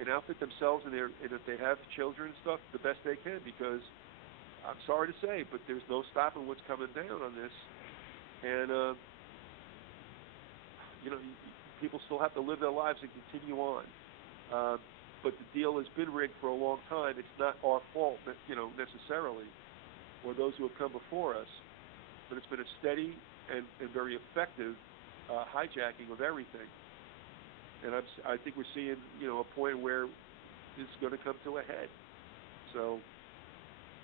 and outfit themselves, and if they have children and stuff, the best they can, because I'm sorry to say, but there's no stopping what's coming down on this. And, you know, people still have to live their lives and continue on. But the deal has been rigged for a long time. It's not our fault, you know, necessarily, or those who have come before us. But it's been a steady and very effective hijacking of everything. And I think we're seeing, you know, a point where this is going to come to a head. So,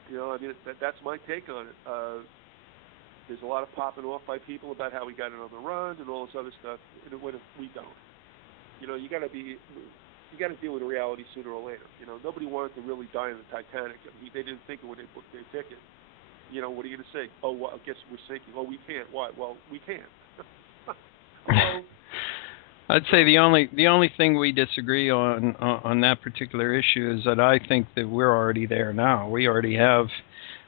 you know, I mean, that's my take on it. There's a lot of popping off by people about how we got it on the run and all this other stuff. And what if we don't? You know, you got to deal with reality sooner or later. You know, nobody wanted to really die in the Titanic. I mean, they didn't think it when they booked their ticket. You know, what are you going to say? Oh, well, I guess we're sinking. Oh, we can't. Why? Well, we can't. So, I'd say the only thing we disagree on that particular issue is that I think that we're already there now. We already have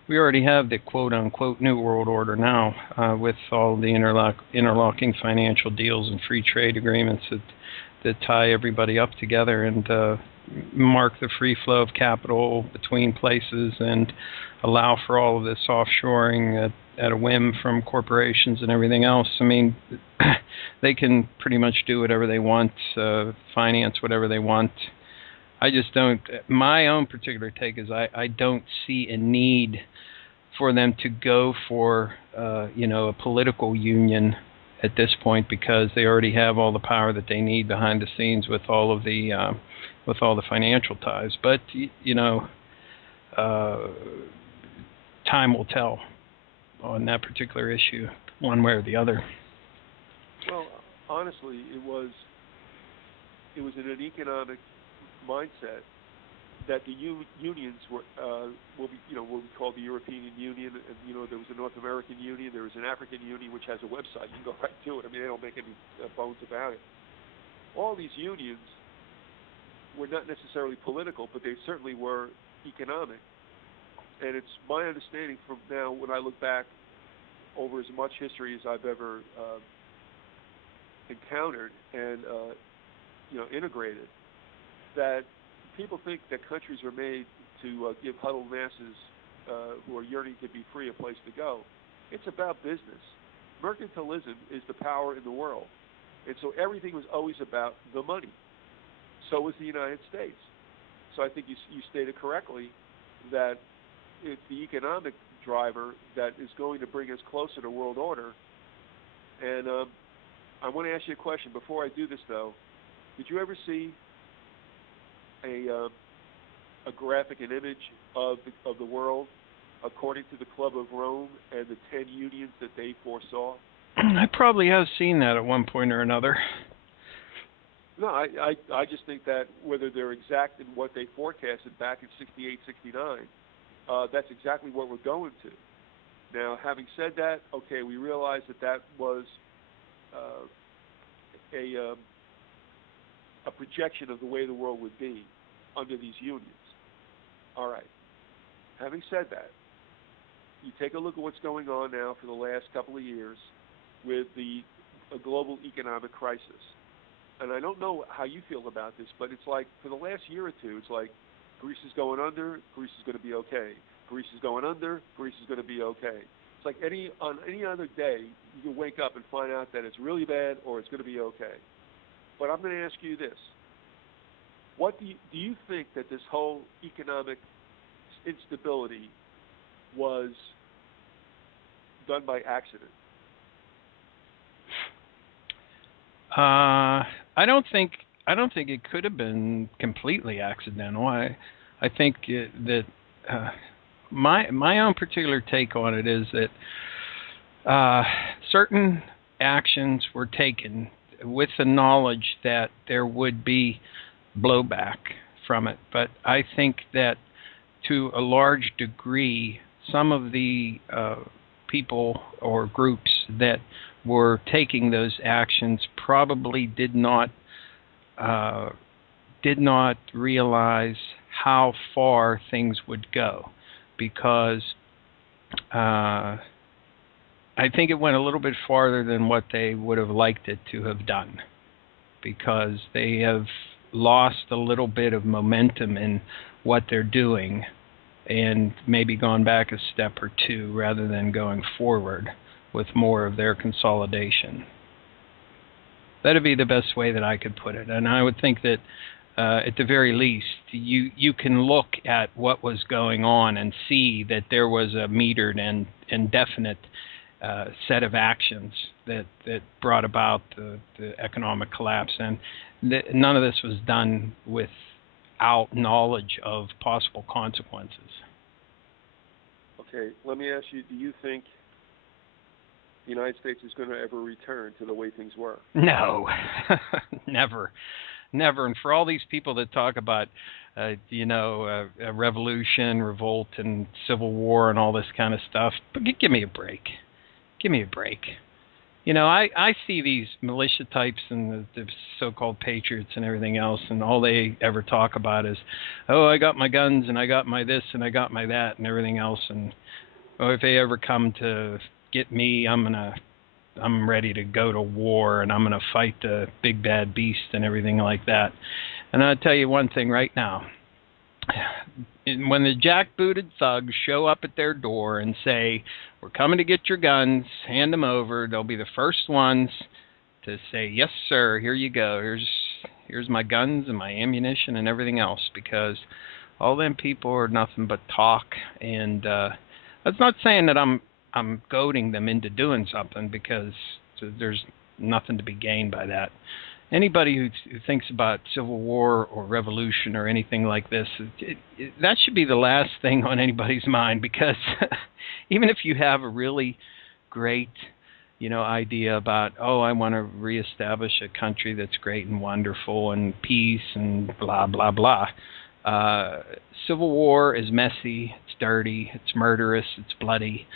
the quote unquote New World Order now, with all the interlocking financial deals and free trade agreements that tie everybody up together and mark the free flow of capital between places and allow for all of this offshoring at a whim from corporations and everything else. I mean, they can pretty much do whatever they want, finance whatever they want. I just don't. My own particular take is I don't see a need for them to go for a political union at this point, because they already have all the power that they need behind the scenes with all the financial ties. But time will tell on that particular issue, one way or the other. Well, honestly, it was in an economic mindset that the unions were will be, what we call the European Union, and there was a North American Union, there was an African Union, which has a website. You can go right to it. I mean, they don't make any bones about it. All these unions were not necessarily political, but they certainly were economic. And it's my understanding from now, when I look back over as much history as I've ever encountered and integrated, that people think that countries are made to give huddled masses who are yearning to be free a place to go. It's about business. Mercantilism is the power in the world. And so everything was always about the money. So was the United States. So I think you stated correctly that it's the economic driver that is going to bring us closer to world order. And I want to ask you a question. Before I do this, though, did you ever see a graphic, an image of the world according to the Club of Rome and the 10 unions that they foresaw? I probably have seen that at one point or another. No, I just think that whether they're exact in what they forecasted back in 68, 69, that's exactly what we're going to. Now, having said that, okay, we realize that was a projection of the way the world would be under these unions. All right. Having said that, you take a look at what's going on now for the last couple of years with a global economic crisis. And I don't know how you feel about this, but it's like for the last year or two, it's like Greece is going under, Greece is going to be okay. Greece is going under, Greece is going to be okay. It's like on any other day, you can wake up and find out that it's really bad or it's going to be okay. But I'm going to ask you this. What do you think that this whole economic instability was done by accident? I don't think it could have been completely accidental. I think that my own particular take on it is that certain actions were taken with the knowledge that there would be blowback from it. But I think that to a large degree, some of the people or groups that were taking those actions probably did not realize how far things would go, because I think it went a little bit farther than what they would have liked it to have done, because they have lost a little bit of momentum in what they're doing and maybe gone back a step or two rather than going forward with more of their consolidation. That'd be the best way that I could put it. And I would think that at the very least, you can look at what was going on and see that there was a metered and definite set of actions that brought about the economic collapse. And none of this was done without knowledge of possible consequences. Okay, let me ask you, do you think the United States is going to ever return to the way things were? No, never. And for all these people that talk about, a revolution, revolt, and civil war and all this kind of stuff, but give me a break. Give me a break. I see these militia types and the so-called patriots and everything else, and all they ever talk about is, oh, I got my guns and I got my this and I got my that and everything else, and if they ever come to get me, I'm ready to go to war and I'm going to fight the big bad beast and everything like that. And I'll tell you one thing right now. When the jackbooted thugs show up at their door and say, we're coming to get your guns, hand them over, they'll be the first ones to say, yes, sir, here you go. Here's my guns and my ammunition and everything else, because all them people are nothing but talk. And that's not saying that I'm goading them into doing something, because there's nothing to be gained by that. Anybody who thinks about civil war or revolution or anything like this, that should be the last thing on anybody's mind, because even if you have a really great, idea about, I want to reestablish a country that's great and wonderful and peace and blah, blah, blah, Civil war is messy, it's dirty, it's murderous, it's bloody.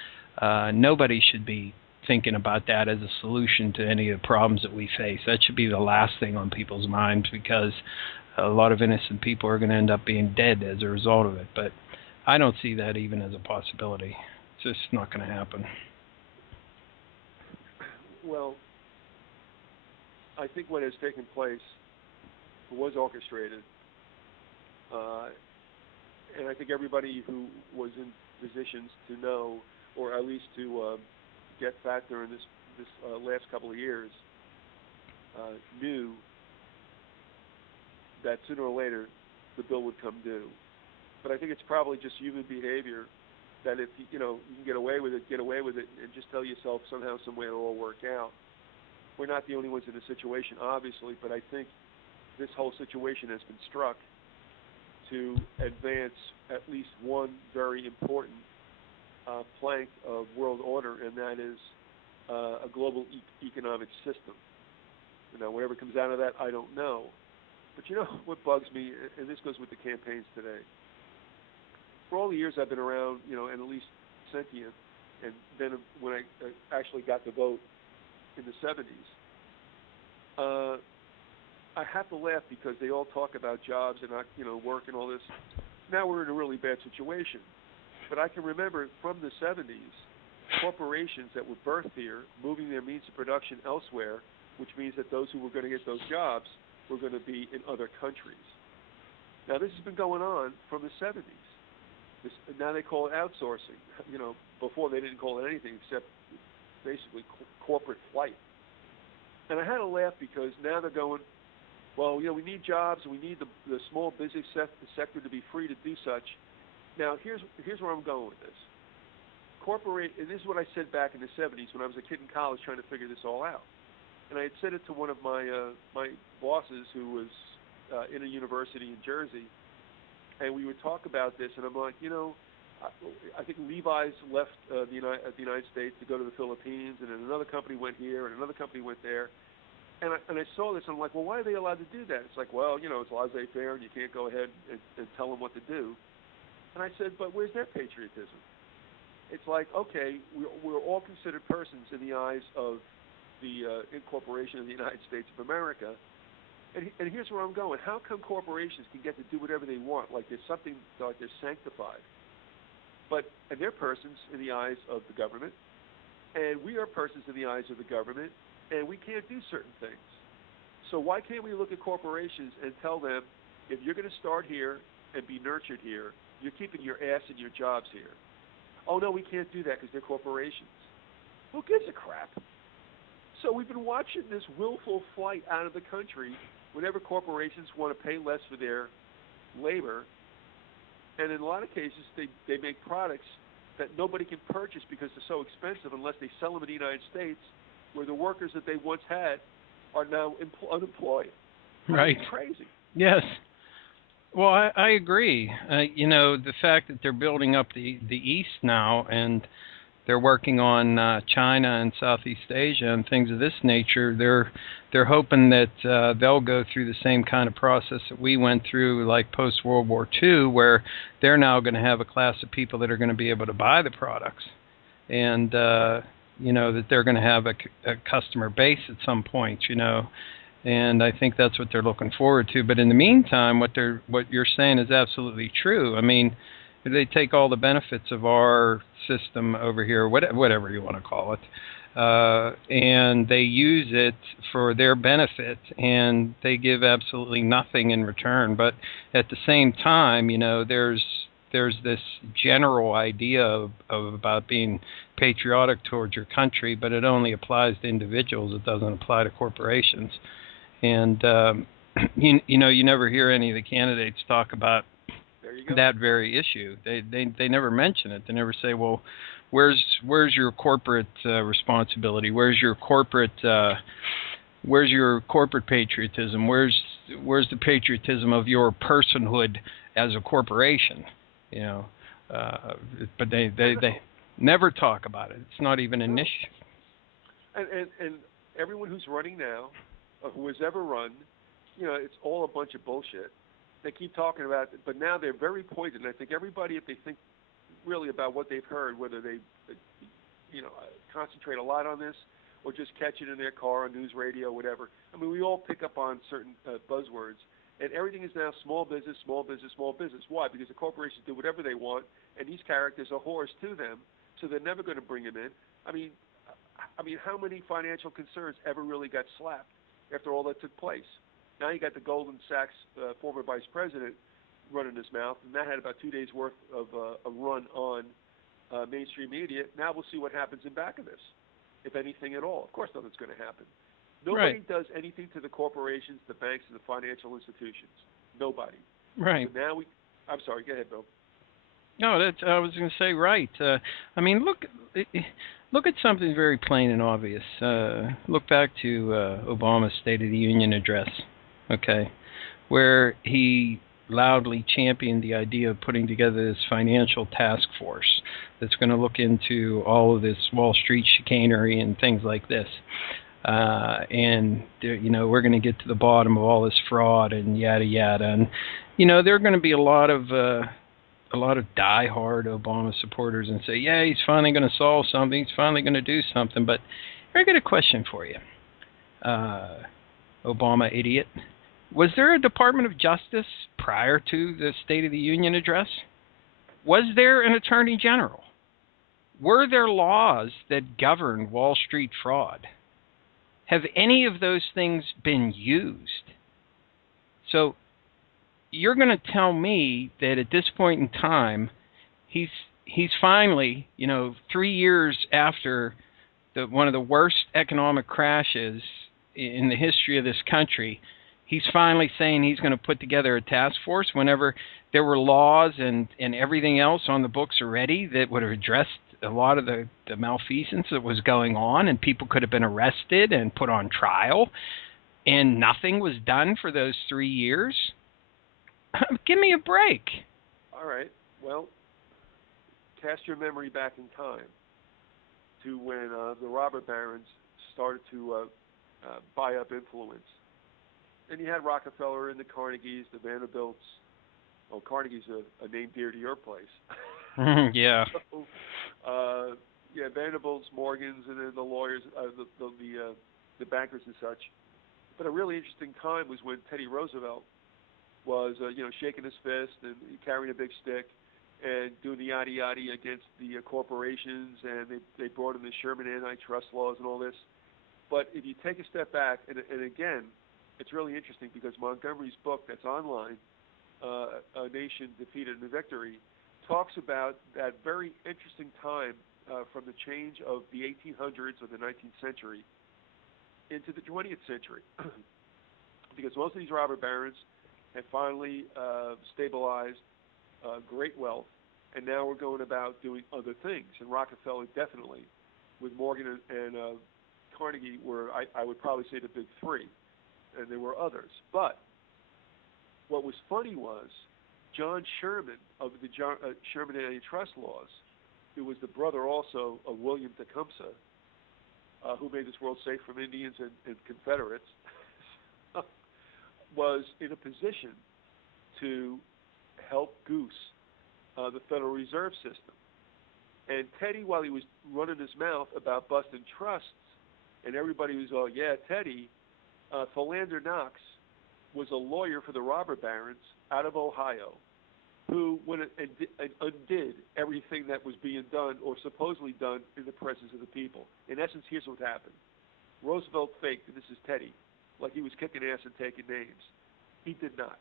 Nobody should be thinking about that as a solution to any of the problems that we face. That should be the last thing on people's minds, because a lot of innocent people are going to end up being dead as a result of it. But I don't see that even as a possibility. It's just not going to happen. Well, I think what has taken place was orchestrated. And I think everybody who was in positions to know, or at least to get fat during this last couple of years, knew that sooner or later the bill would come due. But I think it's probably just human behavior that if you can get away with it, and just tell yourself somehow, some way it'll all work out. We're not the only ones in the situation, obviously, but I think this whole situation has been struck to advance at least one very important plank of world order, and that is a global economic system. Whatever comes out of that, I don't know. But what bugs me, and this goes with the campaigns today. For all the years I've been around, and at least sentient, and then when I actually got to vote in the 70s, I have to laugh because they all talk about jobs and work and all this. Now we're in a really bad situation. But I can remember from the 70s, corporations that were birthed here moving their means of production elsewhere, which means that those who were going to get those jobs were going to be in other countries. Now this has been going on from the 70s. Now they call it outsourcing. Before they didn't call it anything except basically corporate flight. And I had to laugh because now they're going, well, we need jobs and we need the small business sector to be free to do such. Now here's where I'm going with this. And this is what I said back in the 70s when I was a kid in college trying to figure this all out. And I had said it to one of my bosses who was in a university in Jersey, and we would talk about this, and I'm like, I think Levi's left the United States to go to the Philippines, and then another company went here, and another company went there. And I saw this, and I'm like, well, why are they allowed to do that? It's like, well, it's laissez-faire, and you can't go ahead and tell them what to do. And I said, but where's their patriotism? It's like, okay, we're all considered persons in the eyes of the incorporation of the United States of America. And here's where I'm going. How come corporations can get to do whatever they want, like there's something, like they're sanctified? And they're persons in the eyes of the government, and we are persons in the eyes of the government, and we can't do certain things. So why can't we look at corporations and tell them, if you're going to start here and be nurtured here, you're keeping your ass and your jobs here? Oh, no, we can't do that because they're corporations. Who gives a crap? So we've been watching this willful flight out of the country whenever corporations want to pay less for their labor. And in a lot of cases, they make products that nobody can purchase because they're so expensive unless they sell them in the United States, where the workers that they once had are now unemployed. Right. That's crazy. Yes. Well, I agree. The fact that they're building up the East now, and they're working on China and Southeast Asia and things of this nature, they're hoping that they'll go through the same kind of process that we went through, like post-World War II, where they're now going to have a class of people that are going to be able to buy the products, and that they're going to have a customer base at some point, and I think that's what they're looking forward to. But in the meantime, what you're saying is absolutely true. I mean, they take all the benefits of our system over here, whatever you want to call it, and they use it for their benefit, and they give absolutely nothing in return. But at the same time, there's this general idea of about being patriotic towards your country, but it only applies to individuals. It doesn't apply to corporations. And you never hear any of the candidates talk about that very issue. They never mention it. They never say, well, where's your corporate responsibility? Where's your corporate patriotism? Where's the patriotism of your personhood as a corporation? But they never talk about it. It's not even an issue. And everyone who's running now, who has ever run, it's all a bunch of bullshit. They keep talking about it, but now they're very pointed. And I think everybody, if they think really about what they've heard, whether they, concentrate a lot on this or just catch it in their car on news radio, whatever. I mean, we all pick up on certain buzzwords, and everything is now small business, small business, small business. Why? Because the corporations do whatever they want, and these characters are whores to them, so they're never going to bring them in. I mean, how many financial concerns ever really got slapped after all that took place? Now you got the Goldman Sachs former vice president running his mouth, and that had about 2 days' worth of a run on mainstream media. Now we'll see what happens in back of this, if anything at all. Of course nothing's going to happen. Nobody does anything to the corporations, the banks, and the financial institutions. Nobody. Right. So now I'm sorry, go ahead, Bill. No, I was going to say right. I mean, look at something very plain and obvious. Look back to Obama's State of the Union address, okay, where he loudly championed the idea of putting together this financial task force that's going to look into all of this Wall Street chicanery and things like this. And we're going to get to the bottom of all this fraud and yada yada. And there are going to be a lot of diehard Obama supporters and say, yeah, he's finally going to solve something. He's finally going to do something. But I got a question for you, Obama idiot. Was there a Department of Justice prior to the State of the Union address? Was there an Attorney General? Were there laws that govern Wall Street fraud? Have any of those things been used? So you're going to tell me that at this point in time, he's finally, 3 years after one of the worst economic crashes in the history of this country, he's finally saying he's going to put together a task force whenever there were laws and everything else on the books already that would have addressed a lot of the malfeasance that was going on, and people could have been arrested and put on trial, and nothing was done for those 3 years. Give me a break. All right. Well, cast your memory back in time to when the robber barons started to buy up influence. And you had Rockefeller and the Carnegies, the Vanderbilts. Well, Carnegie's a name dear to your place. Yeah. So, Vanderbilts, Morgans, and then the lawyers, the bankers and such. But a really interesting time was when Teddy Roosevelt was, shaking his fist and carrying a big stick and doing the yada-yada against the corporations, and they brought in the Sherman antitrust laws and all this. But if you take a step back, and again, it's really interesting because Montgomery's book that's online, A Nation Defeated in Victory, talks about that very interesting time from the change of the 1800s or the 19th century into the 20th century. Because most of these robber barons had finally stabilized great wealth, and now we're going about doing other things. And Rockefeller definitely, with Morgan and Carnegie, were, I would probably say, the big three. And there were others. But what was funny was John Sherman of the Sherman antitrust laws, who was the brother also of William Tecumseh, who made this world safe from Indians and Confederates, was in a position to help goose the Federal Reserve System. And Teddy, while he was running his mouth about busting trusts, and everybody was all, yeah, Teddy, Philander Knox was a lawyer for the robber barons out of Ohio who went and undid everything that was being done or supposedly done in the presence of the people. In essence, here's what happened. Roosevelt faked, and this is Teddy, like he was kicking ass and taking names. He did not.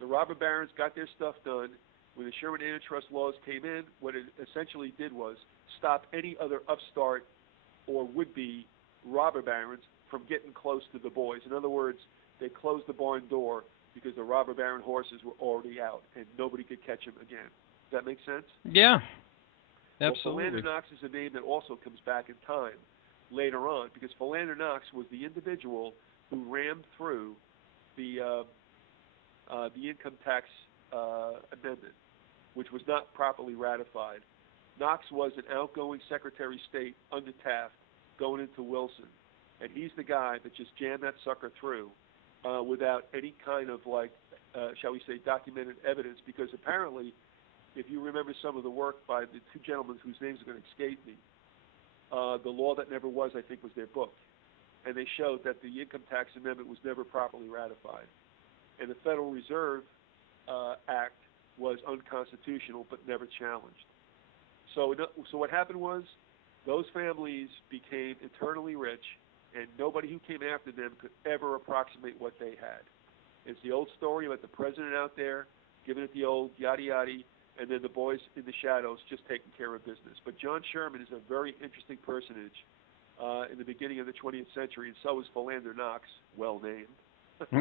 The robber barons got their stuff done. When the Sherman antitrust laws came in, what it essentially did was stop any other upstart or would-be robber barons from getting close to the boys. In other words, they closed the barn door because the robber baron horses were already out and nobody could catch them again. Does that make sense? Yeah, absolutely. Well, Philander Knox is a name that also comes back in time later on because Philander Knox was the individual who rammed through the income tax amendment, which was not properly ratified. Knox was an outgoing Secretary of State under Taft going into Wilson, and he's the guy that just jammed that sucker through without any kind of shall we say, documented evidence, because apparently, if you remember some of the work by the two gentlemen whose names are going to escape me, The Law That Never Was, I think, was their book. And they showed that the Income Tax Amendment was never properly ratified. And the Federal Reserve Act was unconstitutional but never challenged. So what happened was those families became eternally rich, and nobody who came after them could ever approximate what they had. It's the old story about the president out there giving it the old yada yada, and then the boys in the shadows just taking care of business. But John Sherman is a very interesting personage in the beginning of the 20th century, and so is Philander Knox, well named.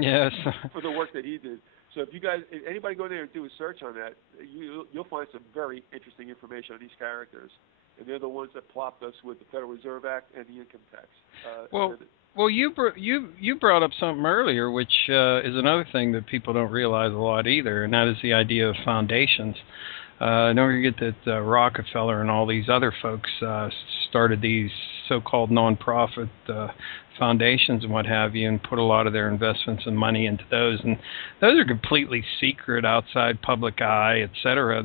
Yes. For the work that he did. So if anybody go there and do a search on that, you'll find some very interesting information on these characters. And they're the ones that plopped us with the Federal Reserve Act and the income tax. Well, you brought up something earlier, which is another thing that people don't realize a lot either, and that is the idea of foundations. Don't forget that Rockefeller and all these other folks started these so-called non-profit foundations and what have you, and put a lot of their investments and money into those. And those are completely secret, outside public eye, etc.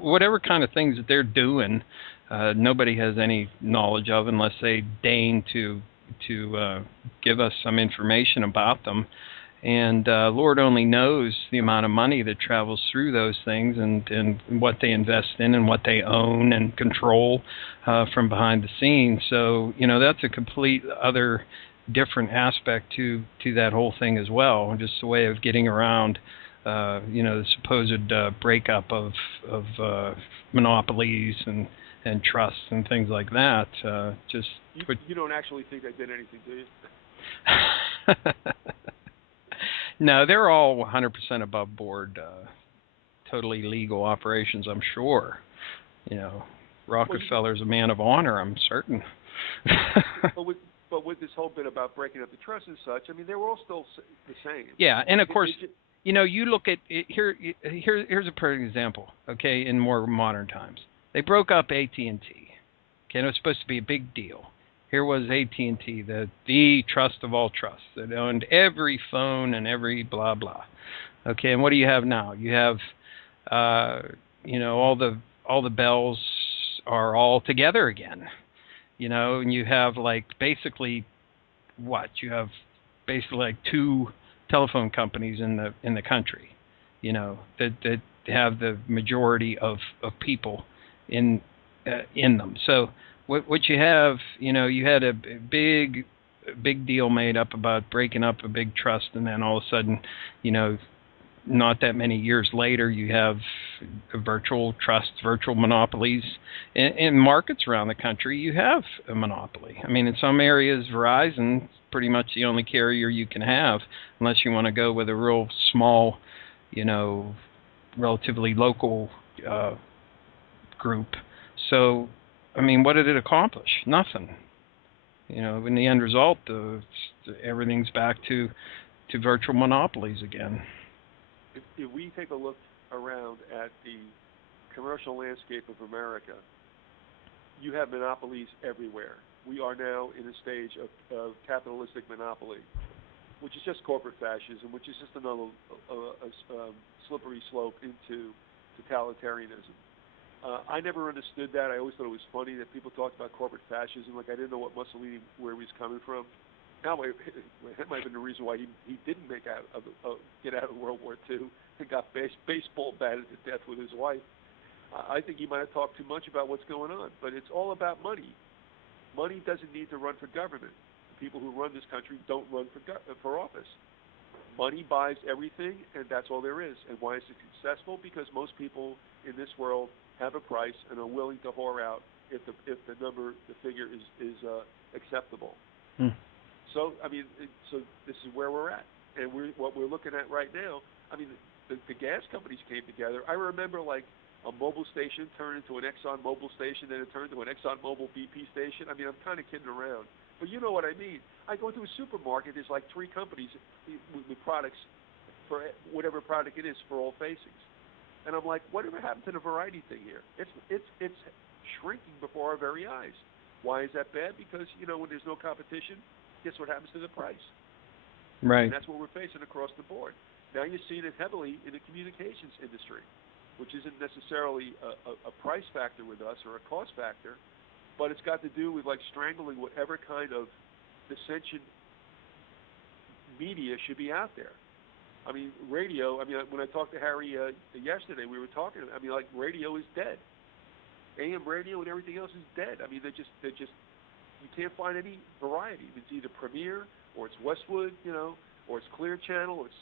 Whatever kind of things that they're doing, nobody has any knowledge of unless they deign to give us some information about them. And Lord only knows the amount of money that travels through those things, and what they invest in and what they own and control from behind the scenes. So, that's a complete other different aspect to that whole thing as well, just a way of getting around the supposed breakup of monopolies and trusts and things like that. You don't actually think I did anything, do you? No, they're all 100% above board, totally legal operations, I'm sure. Rockefeller's a man of honor, I'm certain. but with this whole bit about breaking up the trust and such, I mean, they were all still the same. Yeah, and of course, you look at it, here's a perfect example, okay, in more modern times. They broke up AT&T. Okay, it was supposed to be a big deal. Here was AT&T, the trust of all trusts, that owned every phone and every blah blah. Okay, and what do you have now? You have, all the bells are all together again. And you have basically like two telephone companies in the country, that have the majority of people in them. So what you have, you had a big deal made up about breaking up a big trust, and then all of a sudden, not that many years later, you have virtual trusts, virtual monopolies. In markets around the country, you have a monopoly. I mean, in some areas, Verizon's pretty much the only carrier you can have, unless you want to go with a real small, relatively local group. So, I mean, what did it accomplish? Nothing. In the end result, everything's back to virtual monopolies again. If we take a look around at the commercial landscape of America, you have monopolies everywhere. We are now in a stage of capitalistic monopoly, which is just corporate fascism, which is just another slippery slope into totalitarianism. I never understood that. I always thought it was funny that people talked about corporate fascism. Like, I didn't know what Mussolini, where he was coming from. Now, that might have been the reason why he didn't get out of World War II and got baseball batted to death with his wife. I think he might have talked too much about what's going on. But it's all about money. Money doesn't need to run for government. The people who run this country don't run for office. Money buys everything, and that's all there is. And why is it successful? Because most people in this world have a price and are willing to whore out if the figure is acceptable. So, I mean, so this is where we're at. And what we're looking at right now, I mean, the gas companies came together. I remember, like, a Mobil station turned into an Exxon Mobil station, then it turned into an Exxon Mobil BP station. I mean, I'm kind of kidding around. But you know what I mean. I go to a supermarket, there's like 3 companies with products for whatever product it is for all facings. And I'm like, whatever happened to the variety thing here? It's shrinking before our very eyes. Why is that bad? Because, when there's no competition, guess what happens to the price? Right. And that's what we're facing across the board. Now you're seeing it heavily in the communications industry, which isn't necessarily a price factor with us or a cost factor, but it's got to do with like strangling whatever kind of dissension media should be out there. I mean, radio, I mean, when I talked to Harry yesterday, we were talking, I mean, like, radio is dead. AM radio and everything else is dead. I mean, they're just, you can't find any variety. It's either Premiere, or it's Westwood, you know, or it's Clear Channel, or it's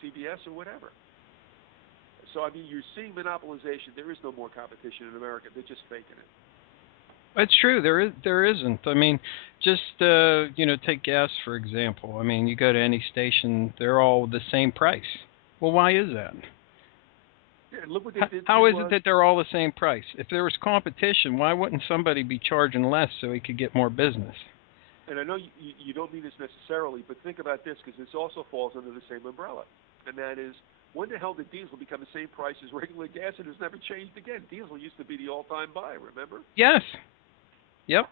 CBS, or whatever. So, I mean, you're seeing monopolization. There is no more competition in America. They're just faking it. It's true. There isn't. I mean, just take gas for example. I mean, you go to any station, they're all the same price. Well, why is that? Yeah, look what they did. How is it that they're all the same price? If there was competition, why wouldn't somebody be charging less so he could get more business? And I know you don't mean this necessarily, but think about this, because this also falls under the same umbrella, and that is, when the hell did diesel become the same price as regular gas, and it's never changed again? Diesel used to be the all-time buy, remember? Yes. Yep.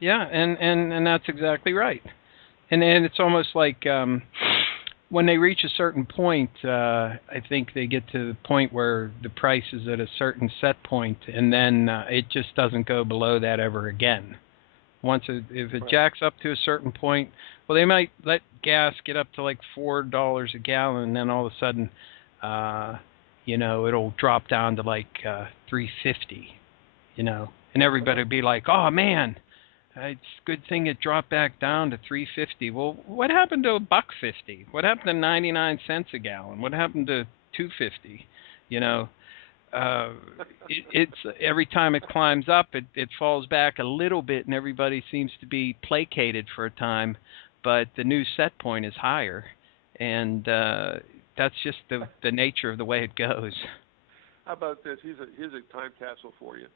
Yeah, and that's exactly right. And it's almost like when they reach a certain point, I think they get to the point where the price is at a certain set point, and then it just doesn't go below that ever again. If it jacks up to a certain point, well, they might let gas get up to like $4 a gallon, and then all of a sudden, it'll drop down to like $3.50, and everybody will be like, "Oh man, it's a good thing it dropped back down to $3.50." Well, what happened to $1.50? What happened to 99 cents a gallon? What happened to $2.50? It's every time it climbs up, it falls back a little bit, and everybody seems to be placated for a time, but the new set point is higher, and that's just the nature of the way it goes. How about this? Here's a time capsule for you.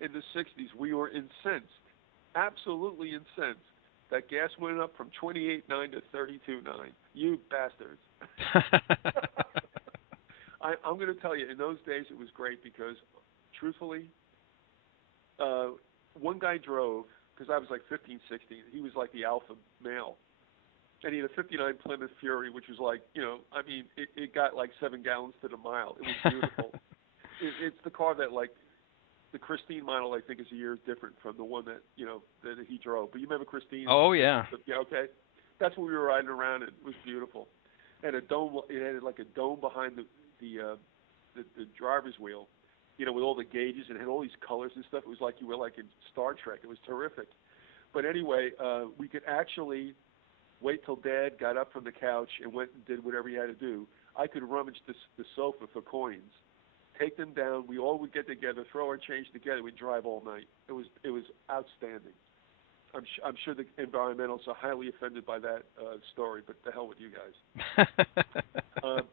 In the 60s, we were incensed, absolutely incensed, that gas went up from $28.9 to $32.9. You bastards. I'm going to tell you, in those days it was great because, truthfully, one guy drove, because I was like 15, 16. He was like the alpha male. And he had a 59 Plymouth Fury, which was like, it got like 7 gallons to the mile. It was beautiful. It's the car that, like, the Christine model, I think, is a year different from the one that he drove. But you remember Christine? Oh, yeah. Yeah, okay. That's what we were riding around in. It was beautiful. And a dome. It had like a dome behind the driver's wheel, with all the gauges, and it had all these colors and stuff. It was like you were like in Star Trek. It was terrific. But anyway, we could actually wait till Dad got up from the couch and went and did whatever he had to do. I could rummage the sofa for coins, take them down. We all would get together, throw our change together. We'd drive all night. It was outstanding. I'm sure the environmentalists are highly offended by that story, but the hell with you guys.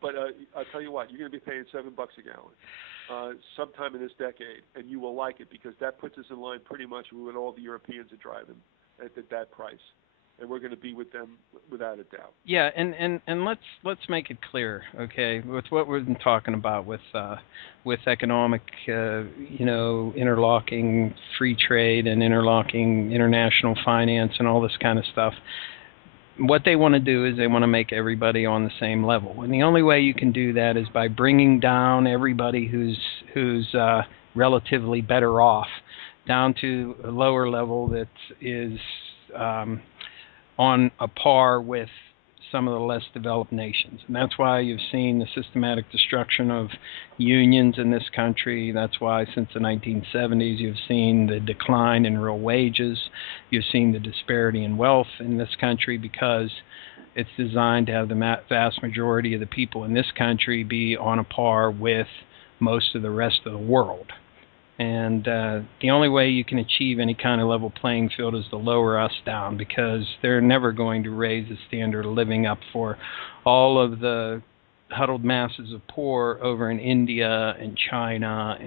But I'll tell you what, you're going to be paying $7 a gallon sometime in this decade, and you will like it because that puts us in line pretty much with all the Europeans are driving at that price. And we're going to be with them without a doubt. Yeah, and let's make it clear, okay, with what we've been talking about with economic, interlocking free trade and interlocking international finance and all this kind of stuff. What they want to do is they want to make everybody on the same level, and the only way you can do that is by bringing down everybody who's relatively better off down to a lower level that is on a par with some of the less developed nations. And that's why you've seen the systematic destruction of unions in this country. That's why since the 1970s you've seen the decline in real wages. You've seen the disparity in wealth in this country because it's designed to have the vast majority of the people in this country be on a par with most of the rest of the world. And the only way you can achieve any kind of level playing field is to lower us down, because they're never going to raise the standard of living up for all of the huddled masses of poor over in India and China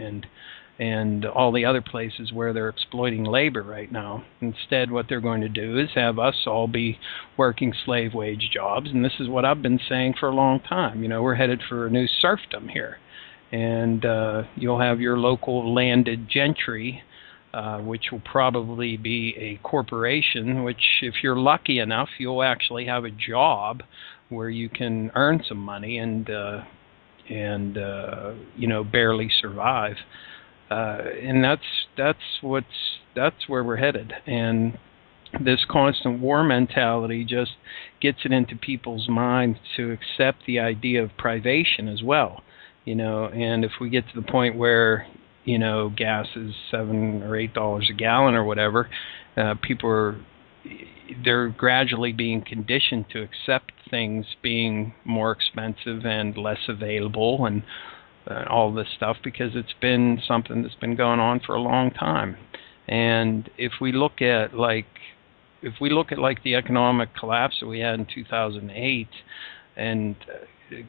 and all the other places where they're exploiting labor right now. Instead, what they're going to do is have us all be working slave wage jobs. And this is what I've been saying for a long time. We're headed for a new serfdom here. And you'll have your local landed gentry, which will probably be a corporation, which if you're lucky enough, you'll actually have a job where you can earn some money and barely survive. And that's where we're headed. And this constant war mentality just gets it into people's minds to accept the idea of privation as well. And if we get to the point where gas is $7 or $8 a gallon or whatever, they're gradually being conditioned to accept things being more expensive and less available and all this stuff, because it's been something that's been going on for a long time. And if we look at the economic collapse that we had in 2008 and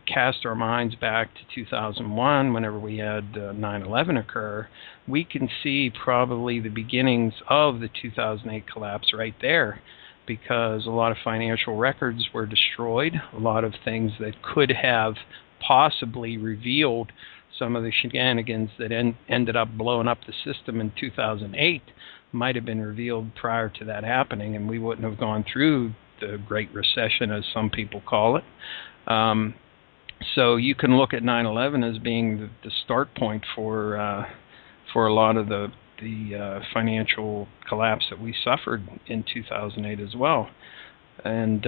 cast our minds back to 2001, whenever we had 9/11 occur, we can see probably the beginnings of the 2008 collapse right there, because a lot of financial records were destroyed. A lot of things that could have possibly revealed some of the shenanigans that ended up blowing up the system in 2008 might have been revealed prior to that happening, and we wouldn't have gone through the Great Recession, as some people call it. So you can look at 9/11 as being the start point for a lot of the financial collapse that we suffered in 2008 as well. And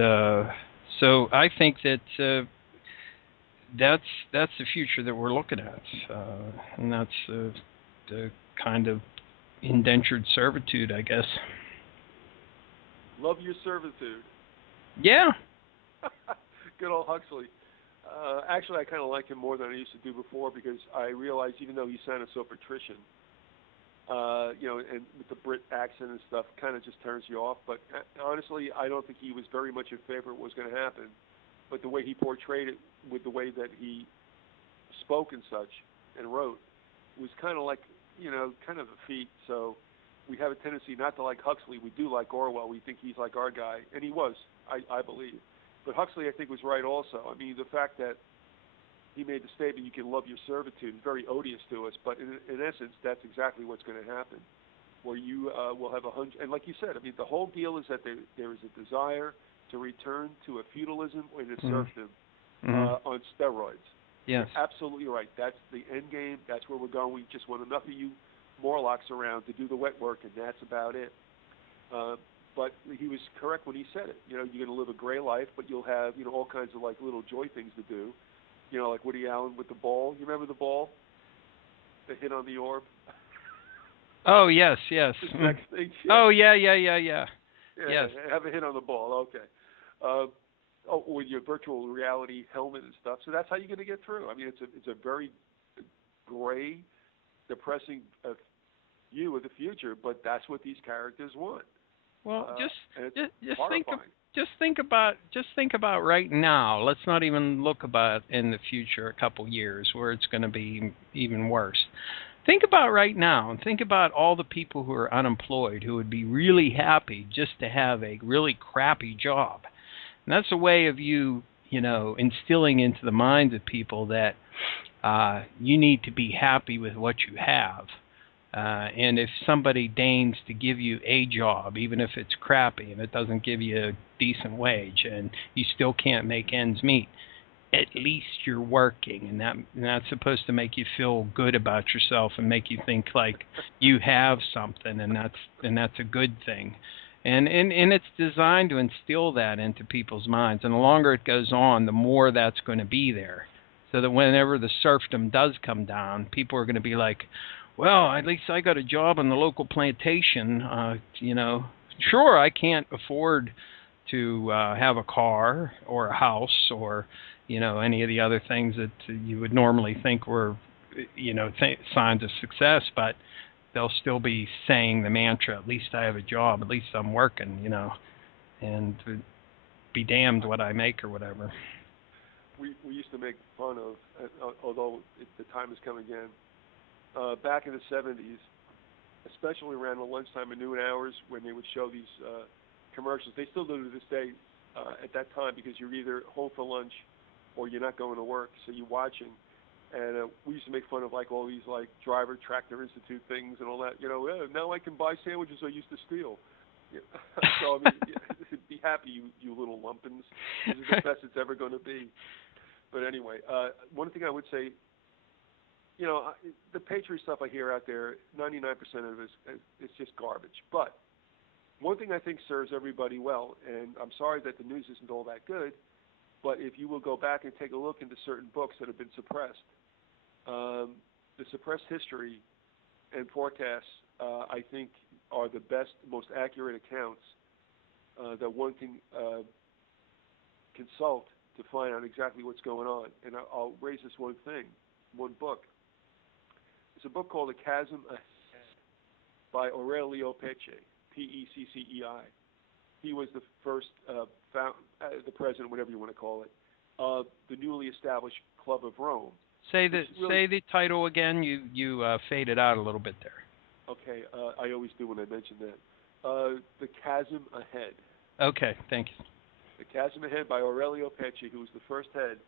so I think that that's the future that we're looking at, and that's the kind of indentured servitude, I guess. Love your servitude. Yeah. Good old Huxley. Actually, I kind of like him more than I used to do before, because I realized even though he sounded so patrician, and with the Brit accent and stuff, kind of just turns you off. But honestly, I don't think he was very much in favor of what was going to happen. But the way he portrayed it, with the way that he spoke and such and wrote, was kind of like, kind of a feat. So we have a tendency not to like Huxley. We do like Orwell. We think he's like our guy, and he was, I believe. But Huxley, I think, was right also. I mean, the fact that he made the statement, you can love your servitude, is very odious to us. But in essence, that's exactly what's going to happen, where you will have 100. And like you said, I mean, the whole deal is that there is a desire to return to a feudalism or a serfdom on steroids. Yes. You're absolutely right. That's the end game. That's where we're going. We just want enough of you Morlocks around to do the wet work, and that's about it. But he was correct when he said it. You're going to live a gray life, but you'll have, all kinds of like little joy things to do. Like Woody Allen with the ball. You remember the ball? The hit on the orb? Oh, yes, yes. Next thing. Yeah. Oh, yeah. Yeah, Yes. Have a hit on the ball. Okay. With your virtual reality helmet and stuff. So that's how you're going to get through. I mean, it's a very gray, depressing view of the future, but that's what these characters want. Well, just think about right now. Let's not even look about in the future, a couple years, where it's going to be even worse. Think about right now, and think about all the people who are unemployed who would be really happy just to have a really crappy job. And that's a way of you instilling into the minds of people that you need to be happy with what you have. And if somebody deigns to give you a job, even if it's crappy and it doesn't give you a decent wage and you still can't make ends meet, at least you're working, and that's supposed to make you feel good about yourself and make you think like you have something, and that's a good thing. And it's designed to instill that into people's minds. And the longer it goes on, the more that's going to be there. So that whenever the serfdom does come down, people are going to be like, well, at least I got a job on the local plantation. Sure, I can't afford to have a car or a house or, any of the other things that you would normally think were, signs of success, but they'll still be saying the mantra, at least I have a job, at least I'm working, and be damned what I make or whatever. We used to make fun of, although the time has come again, back in the 70s, especially around the lunchtime and noon hours when they would show these commercials. They still do to this day at that time, because you're either home for lunch or you're not going to work, so you're watching. And we used to make fun of like all these like Driver Tractor Institute things and all that. Now I can buy sandwiches I used to steal. So I mean, be happy, you little lumpins. This is the best it's ever going to be. But anyway, one thing I would say, the Patriot stuff I hear out there, 99% of it is just garbage. But one thing I think serves everybody well, and I'm sorry that the news isn't all that good, but if you will go back and take a look into certain books that have been suppressed, the suppressed history and forecasts, I think, are the best, most accurate accounts that one can consult to find out exactly what's going on. And I'll raise this one book. It's a book called The Chasm Ahead by Aurelio Peccei, P-E-C-C-E-I. He was the first, the president, whatever you want to call it, of the newly established Club of Rome. Say the title again. You faded out a little bit there. Okay, I always do when I mention that. The Chasm Ahead. Okay, thank you. The Chasm Ahead by Aurelio Peccei, who was the first head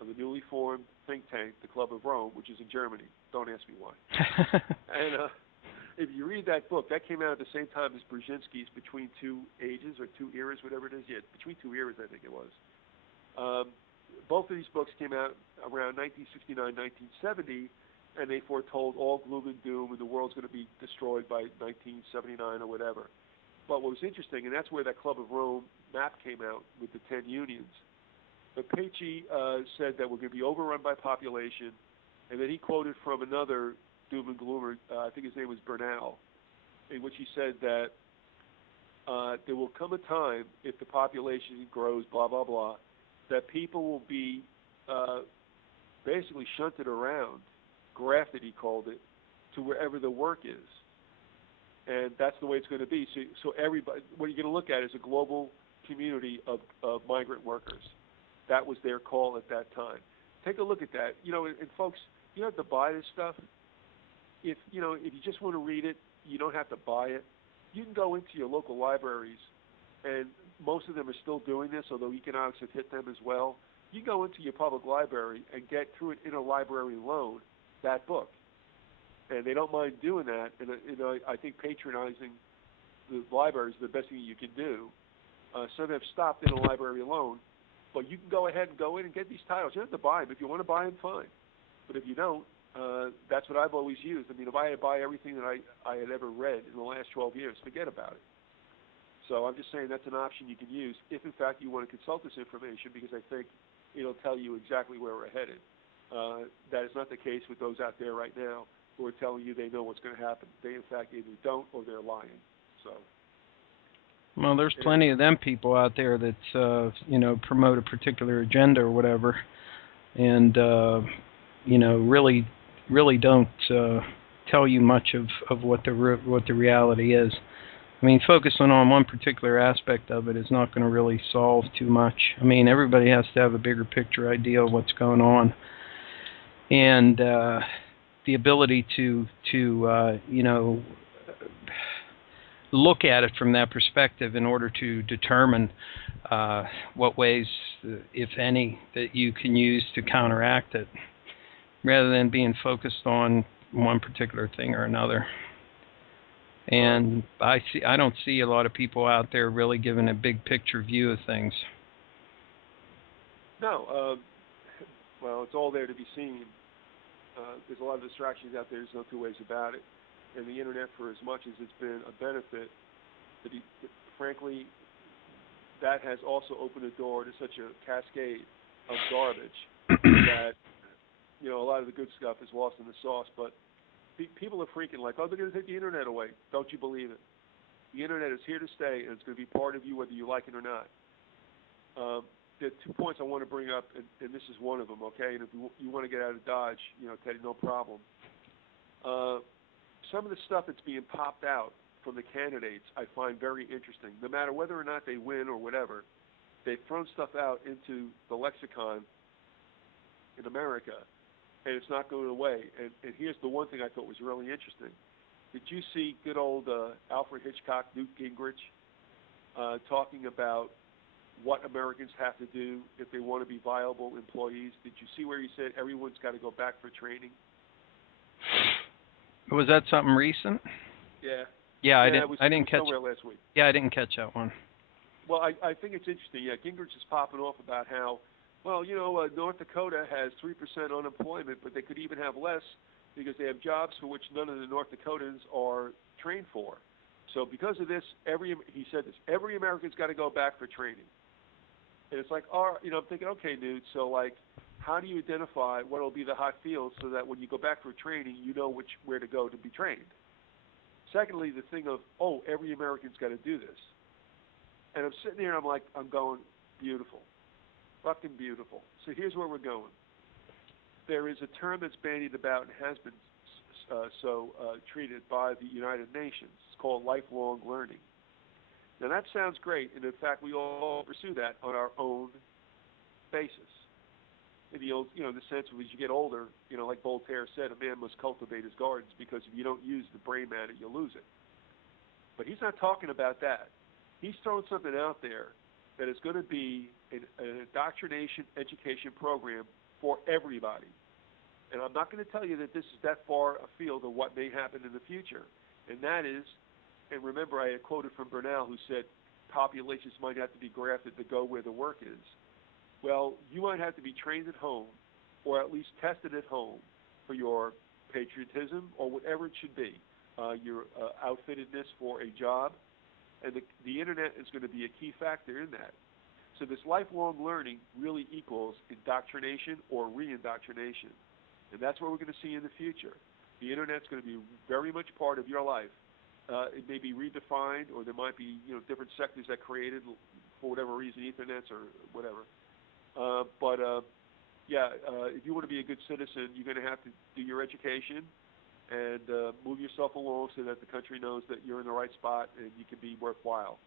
of the newly formed think tank, the Club of Rome, which is in Germany. Don't ask me why. And if you read that book, that came out at the same time as Brzezinski's Between Two Ages, or Two Eras, whatever it is. Yeah, Between Two Eras, I think it was. Both of these books came out around 1969, 1970, and they foretold all gloom and doom, and the world's going to be destroyed by 1979 or whatever. But what was interesting, and that's where that Club of Rome map came out with the 10 unions. But Peccei said that we're going to be overrun by population, and then he quoted from another doom and gloomer, I think his name was Bernal, in which he said that there will come a time, if the population grows, blah, blah, blah, that people will be basically shunted around, grafted, he called it, to wherever the work is. And that's the way it's going to be. So everybody, what you're going to look at is a global community of migrant workers. That was their call at that time. Take a look at that. And folks, you don't have to buy this stuff. If you just want to read it, you don't have to buy it. You can go into your local libraries, and most of them are still doing this, although economics have hit them as well. You go into your public library and get through an interlibrary loan that book. And they don't mind doing that. And I think patronizing the libraries is the best thing you can do. So they've stopped interlibrary loan. But you can go ahead and go in and get these titles. You don't have to buy them. If you want to buy them, fine. But if you don't, that's what I've always used. I mean, if I had to buy everything that I had ever read in the last 12 years, forget about it. So I'm just saying that's an option you can use if, in fact, you want to consult this information, because I think it'll tell you exactly where we're headed. That is not the case with those out there right now who are telling you they know what's going to happen. They, in fact, either don't or they're lying. So. Well, there's plenty of them people out there that promote a particular agenda or whatever, and really don't tell you much of what the reality is. I mean, focusing on one particular aspect of it is not going to really solve too much. I mean, everybody has to have a bigger picture idea of what's going on, and the ability to look at it from that perspective in order to determine what ways, if any, that you can use to counteract it, rather than being focused on one particular thing or another. And I don't see a lot of people out there really giving a big picture view of things. No, well, it's all there to be seen. There's a lot of distractions out there. There's no two ways about it. And the internet, for as much as it's been a benefit, frankly, that has also opened the door to such a cascade of garbage that a lot of the good stuff is lost in the sauce. But people are freaking like, they're going to take the internet away. Don't you believe it? The internet is here to stay, and it's going to be part of you whether you like it or not. There are 2 points I want to bring up, and this is one of them, okay? And if you want to get out of Dodge, Teddy, no problem. Some of the stuff that's being popped out from the candidates I find very interesting. No matter whether or not they win or whatever, they've thrown stuff out into the lexicon in America, and it's not going away. And here's the one thing I thought was really interesting. Did you see good old Alfred Hitchcock, Newt Gingrich, talking about what Americans have to do if they want to be viable employees? Did you see where he said everyone's got to go back for training? Was that something recent? Yeah. Yeah, I it didn't catch somewhere last week. Yeah, I didn't catch that one. Well, I think it's interesting. Yeah, Gingrich is popping off about how, well, North Dakota has 3% unemployment, but they could even have less because they have jobs for which none of the North Dakotans are trained for. So because of this, he said this, every American's got to go back for training. And it's like, I'm thinking, okay, dude, so like, how do you identify what will be the hot field so that when you go back for training, you know where to go to be trained? Secondly, the thing of, every American's got to do this. And I'm sitting here and I'm going, beautiful, fucking beautiful. So here's where we're going. There is a term that's bandied about and has been treated by the United Nations. It's called lifelong learning. Now that sounds great, and in fact we all pursue that on our own basis. In the old, the sense of as you get older, like Voltaire said, a man must cultivate his gardens because if you don't use the brain matter, you lose it. But he's not talking about that. He's throwing something out there that is going to be an indoctrination education program for everybody. And I'm not going to tell you that this is that far afield of what may happen in the future. And that is, and remember I had quoted from Bernal who said populations might have to be grafted to go where the work is. Well, you might have to be trained at home or at least tested at home for your patriotism or whatever it should be, your outfittedness for a job. And the Internet is going to be a key factor in that. So this lifelong learning really equals indoctrination or re-indoctrination. And that's what we're going to see in the future. The Internet's going to be very much part of your life. It may be redefined, or there might be different sectors that created for whatever reason, Ethernets or whatever. If you want to be a good citizen, you're going to have to do your education and move yourself along so that the country knows that you're in the right spot and you can be worthwhile.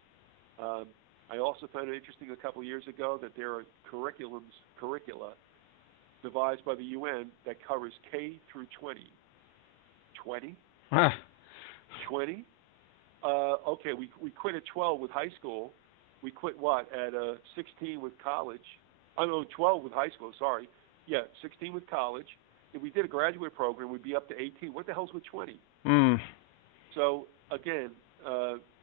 I also found it interesting a couple of years ago that there are curricula devised by the UN that covers K through 20. 20? Huh. 20? Okay, we quit at 12 with high school. We quit at 16 with college. 12 with high school, sorry. Yeah, 16 with college. If we did a graduate program, we'd be up to 18. What the hell's with 20? So, again,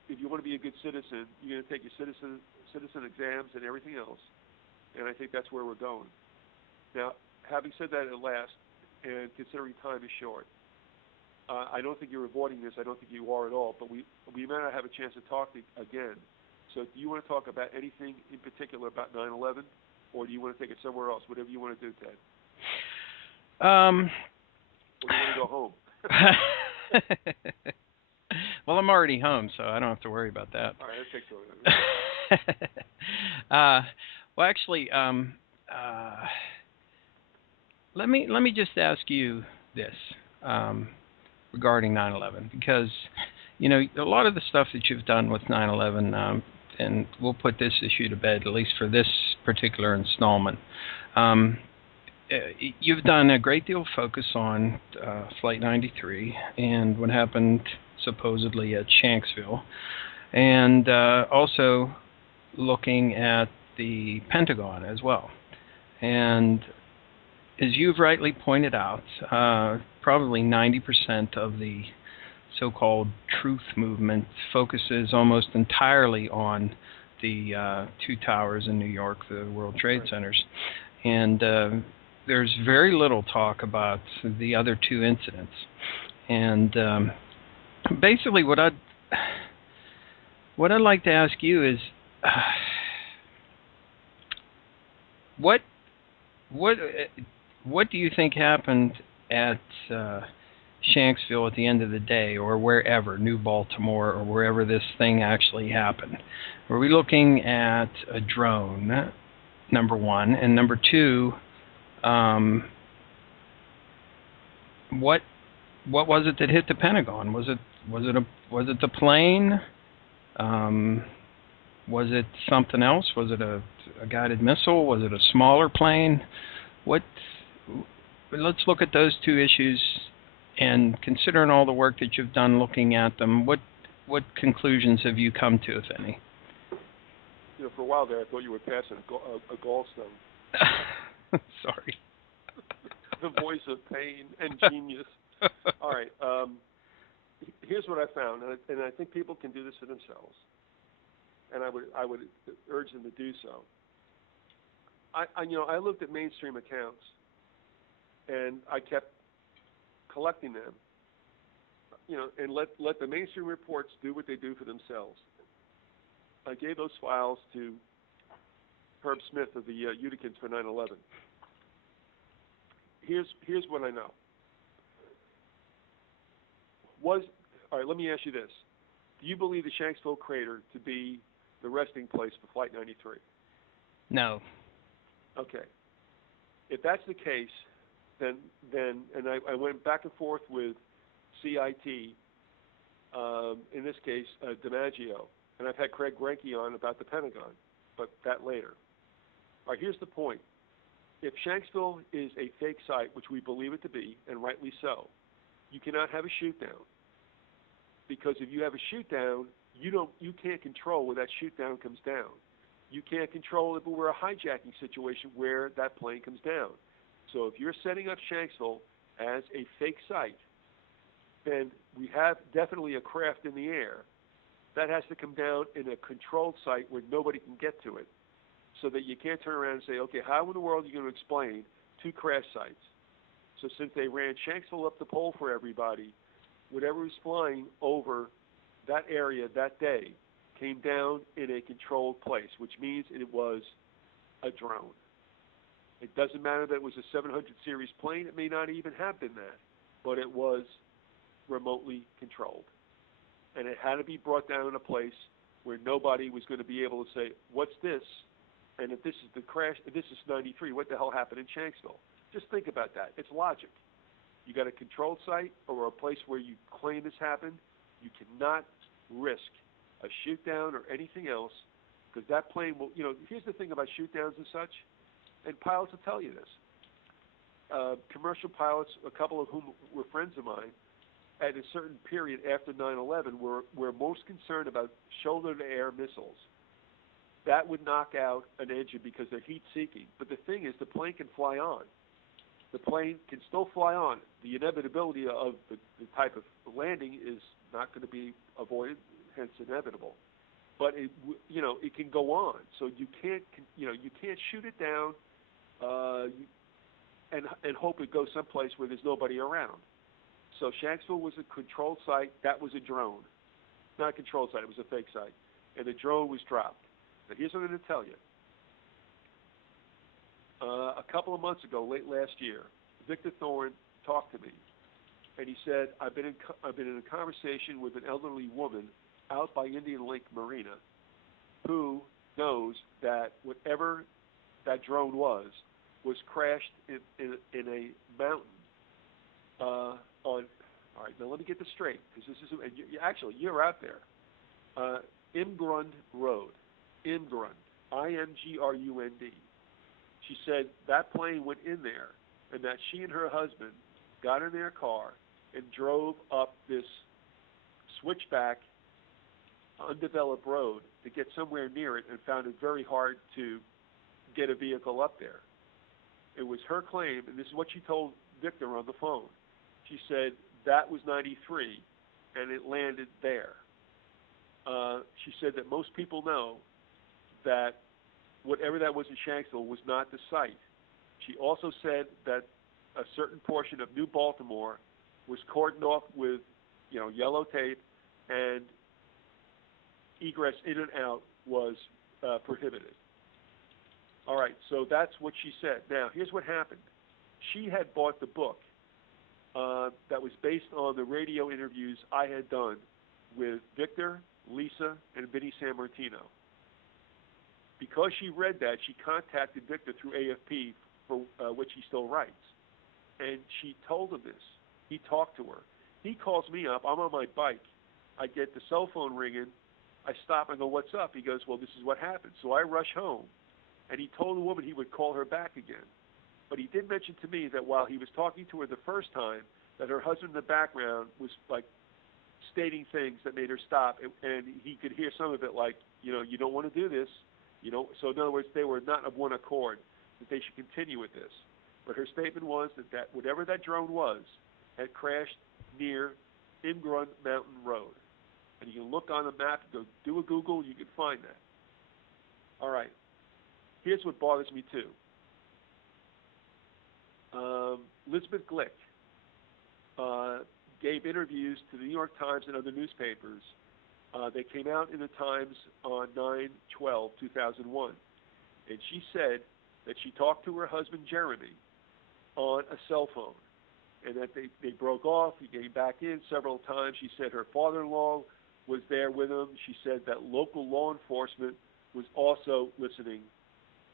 if you want to be a good citizen, you're going to take your citizen exams and everything else. And I think that's where we're going. Now, having said that at last, and considering time is short, I don't think you're avoiding this. I don't think you are at all. But we may not have a chance to talk again. So do you want to talk about anything in particular about 9/11? Or do you want to take it somewhere else? Whatever you want to do, Ted. Or do you want to go home? Well, I'm already home, so I don't have to worry about that. All right, that takes over. Well, actually, let me just ask you this regarding 9/11, because a lot of the stuff that you've done with 9/11. And we'll put this issue to bed, at least for this particular installment. You've done a great deal of focus on Flight 93 and what happened supposedly at Shanksville, and also looking at the Pentagon as well. And as you've rightly pointed out, probably 90% of the so-called truth movement focuses almost entirely on the two towers in New York, the World Trade Centers. And there's very little talk about the other two incidents. And basically what I'd like to ask you is what do you think happened at Shanksville at the end of the day, or wherever, New Baltimore, or wherever this thing actually happened? Were we looking at a drone, number one, and number two, what was it that hit the Pentagon? Was it the plane? Was it something else? Was it a guided missile? Was it a smaller plane? Let's look at those two issues. And considering all the work that you've done looking at them, what conclusions have you come to, if any? For a while there, I thought you were passing a gallstone. Sorry. The voice of pain and genius. All right. Here's what I found, and I think people can do this for themselves. and I would urge them to do so. I looked at mainstream accounts, and I kept collecting them, and let the mainstream reports do what they do for themselves. I gave those files to Herb Smith of the Uticans for 9/11. Here's what I know. All right, let me ask you this. Do you believe the Shanksville crater to be the resting place for Flight 93? No. Okay. If that's the case, then I went back and forth with CIT, in this case, DiMaggio, and I've had Craig Grenke on about the Pentagon, but that later. All right, here's the point. If Shanksville is a fake site, which we believe it to be, and rightly so, you cannot have a shoot-down. Because if you have a shoot-down, you can't control where that shoot-down comes down. You can't control it, but we're a hijacking situation where that plane comes down. So if you're setting up Shanksville as a fake site, then we have definitely a craft in the air. That has to come down in a controlled site where nobody can get to it, so that you can't turn around and say, okay, how in the world are you going to explain two crash sites? So since they ran Shanksville up the pole for everybody, whatever was flying over that area that day came down in a controlled place, which means it was a drone. It doesn't matter that it was a 700 series plane. It may not even have been that, but it was remotely controlled. And it had to be brought down in a place where nobody was going to be able to say, what's this? And if this is the crash, if this is 93, what the hell happened in Shanksville? Just think about that. It's logic. You got a controlled site or a place where you claim this happened, you cannot risk a shoot down or anything else, because that plane will, here's the thing about shoot downs and such, and pilots will tell you this. Commercial pilots, a couple of whom were friends of mine, at a certain period after 9/11 were most concerned about shoulder-to-air missiles. That would knock out an engine because they're heat-seeking. But the thing is, the plane can fly on. The plane can still fly on. The inevitability of the type of landing is not going to be avoided, hence inevitable. But it can go on. So you can't shoot it down and hope it goes someplace where there's nobody around. So Shanksville was a controlled site. That was a drone. Not a controlled site. It was a fake site. And the drone was dropped. Now, here's what I'm going to tell you. A couple of months ago, late last year, Victor Thorne talked to me, and he said, I've been in a conversation with an elderly woman out by Indian Lake Marina who knows that whatever that drone was crashed in a mountain all right, now let me get this straight, because this is, and you're out there. Imgrund Road. Imgrund. I-M-G-R-U-N-D. She said that plane went in there, and that she and her husband got in their car and drove up this switchback, undeveloped road to get somewhere near it, and found it very hard to get a vehicle up there. It was her claim, and this is what she told Victor on the phone. She said that was 93, and it landed there. She said that most people know that whatever that was in Shanksville was not the site. She also said that a certain portion of New Baltimore was cordoned off with, yellow tape, and egress in and out was prohibited. All right, so that's what she said. Now, here's what happened. She had bought the book that was based on the radio interviews I had done with Victor, Lisa, and Vinny Sammartino. Because she read that, she contacted Victor through AFP, for which he still writes. And she told him this. He talked to her. He calls me up. I'm on my bike. I get the cell phone ringing. I stop and go, what's up? He goes, well, this is what happened. So I rush home. And he told the woman he would call her back again. But he did mention to me that while he was talking to her the first time, that her husband in the background was like stating things that made her stop, and he could hear some of it like, you don't want to do this. So in other words, they were not of one accord, that they should continue with this. But her statement was that whatever that drone was had crashed near Imgrund Mountain Road. And you can look on the map, go do a Google, you can find that. All right. Here's what bothers me too. Elizabeth Glick gave interviews to the New York Times and other newspapers. They came out in the Times on 9/12/2001. And she said that she talked to her husband, Jeremy, on a cell phone. And that they broke off. He came back in several times. She said her father-in-law was there with him. She said that local law enforcement was also listening.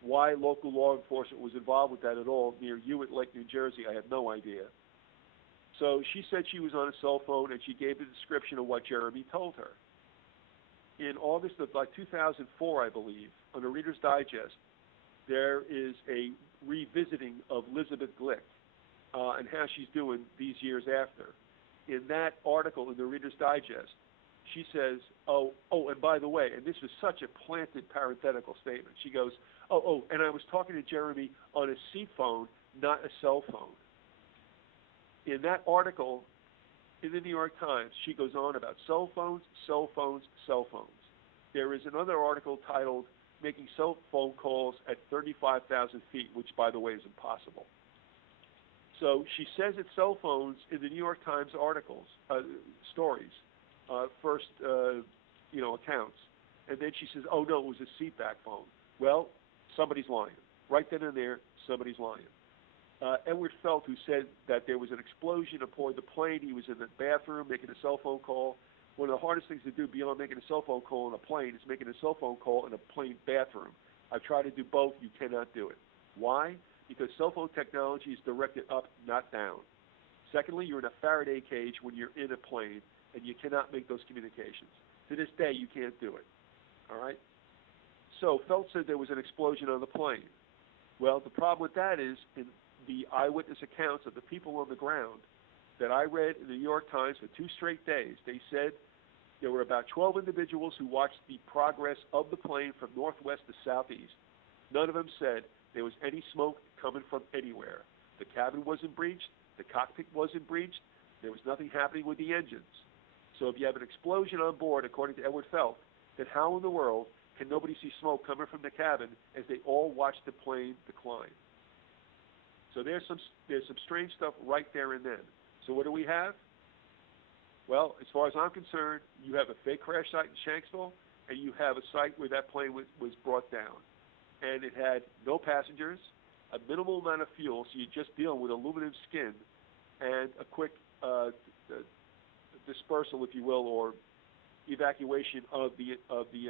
Why local law enforcement was involved with that at all near Hewitt Lake, New Jersey, I have no idea. So she said she was on a cell phone, and she gave the description of what Jeremy told her. In August of 2004, I believe, on the Reader's Digest, there is a revisiting of Elizabeth Glick and how she's doing these years after. In that article in the Reader's Digest, she says, and by the way, and this was such a planted parenthetical statement. She goes, and I was talking to Jeremy on a seat phone, not a cell phone. In that article in the New York Times, she goes on about cell phones, cell phones, cell phones. There is another article titled Making Cell Phone Calls at 35,000 feet, which, by the way, is impossible. So she says it's cell phones in the New York Times articles, stories, first, accounts. And then she says, no, it was a seatback phone. Well, somebody's lying. Right then and there, somebody's lying. Edward Felt, who said that there was an explosion aboard the plane, he was in the bathroom making a cell phone call. One of the hardest things to do beyond making a cell phone call on a plane is making a cell phone call in a plane bathroom. I've tried to do both. You cannot do it. Why? Because cell phone technology is directed up, not down. Secondly, you're in a Faraday cage when you're in a plane, and you cannot make those communications. To this day, you can't do it. All right? So Felt said there was an explosion on the plane. Well, the problem with that is in the eyewitness accounts of the people on the ground that I read in the New York Times for 2 straight days, they said there were about 12 individuals who watched the progress of the plane from northwest to southeast. None of them said there was any smoke coming from anywhere. The cabin wasn't breached. The cockpit wasn't breached. There was nothing happening with the engines. So if you have an explosion on board, according to Edward Felt, then how in the world can nobody see smoke coming from the cabin as they all watch the plane decline? So there's some strange stuff right there and then. So what do we have? Well, as far as I'm concerned, you have a fake crash site in Shanksville, and you have a site where that plane was brought down. And it had no passengers, a minimal amount of fuel, so you're just dealing with aluminum skin, and a quick dispersal, if you will, or evacuation of the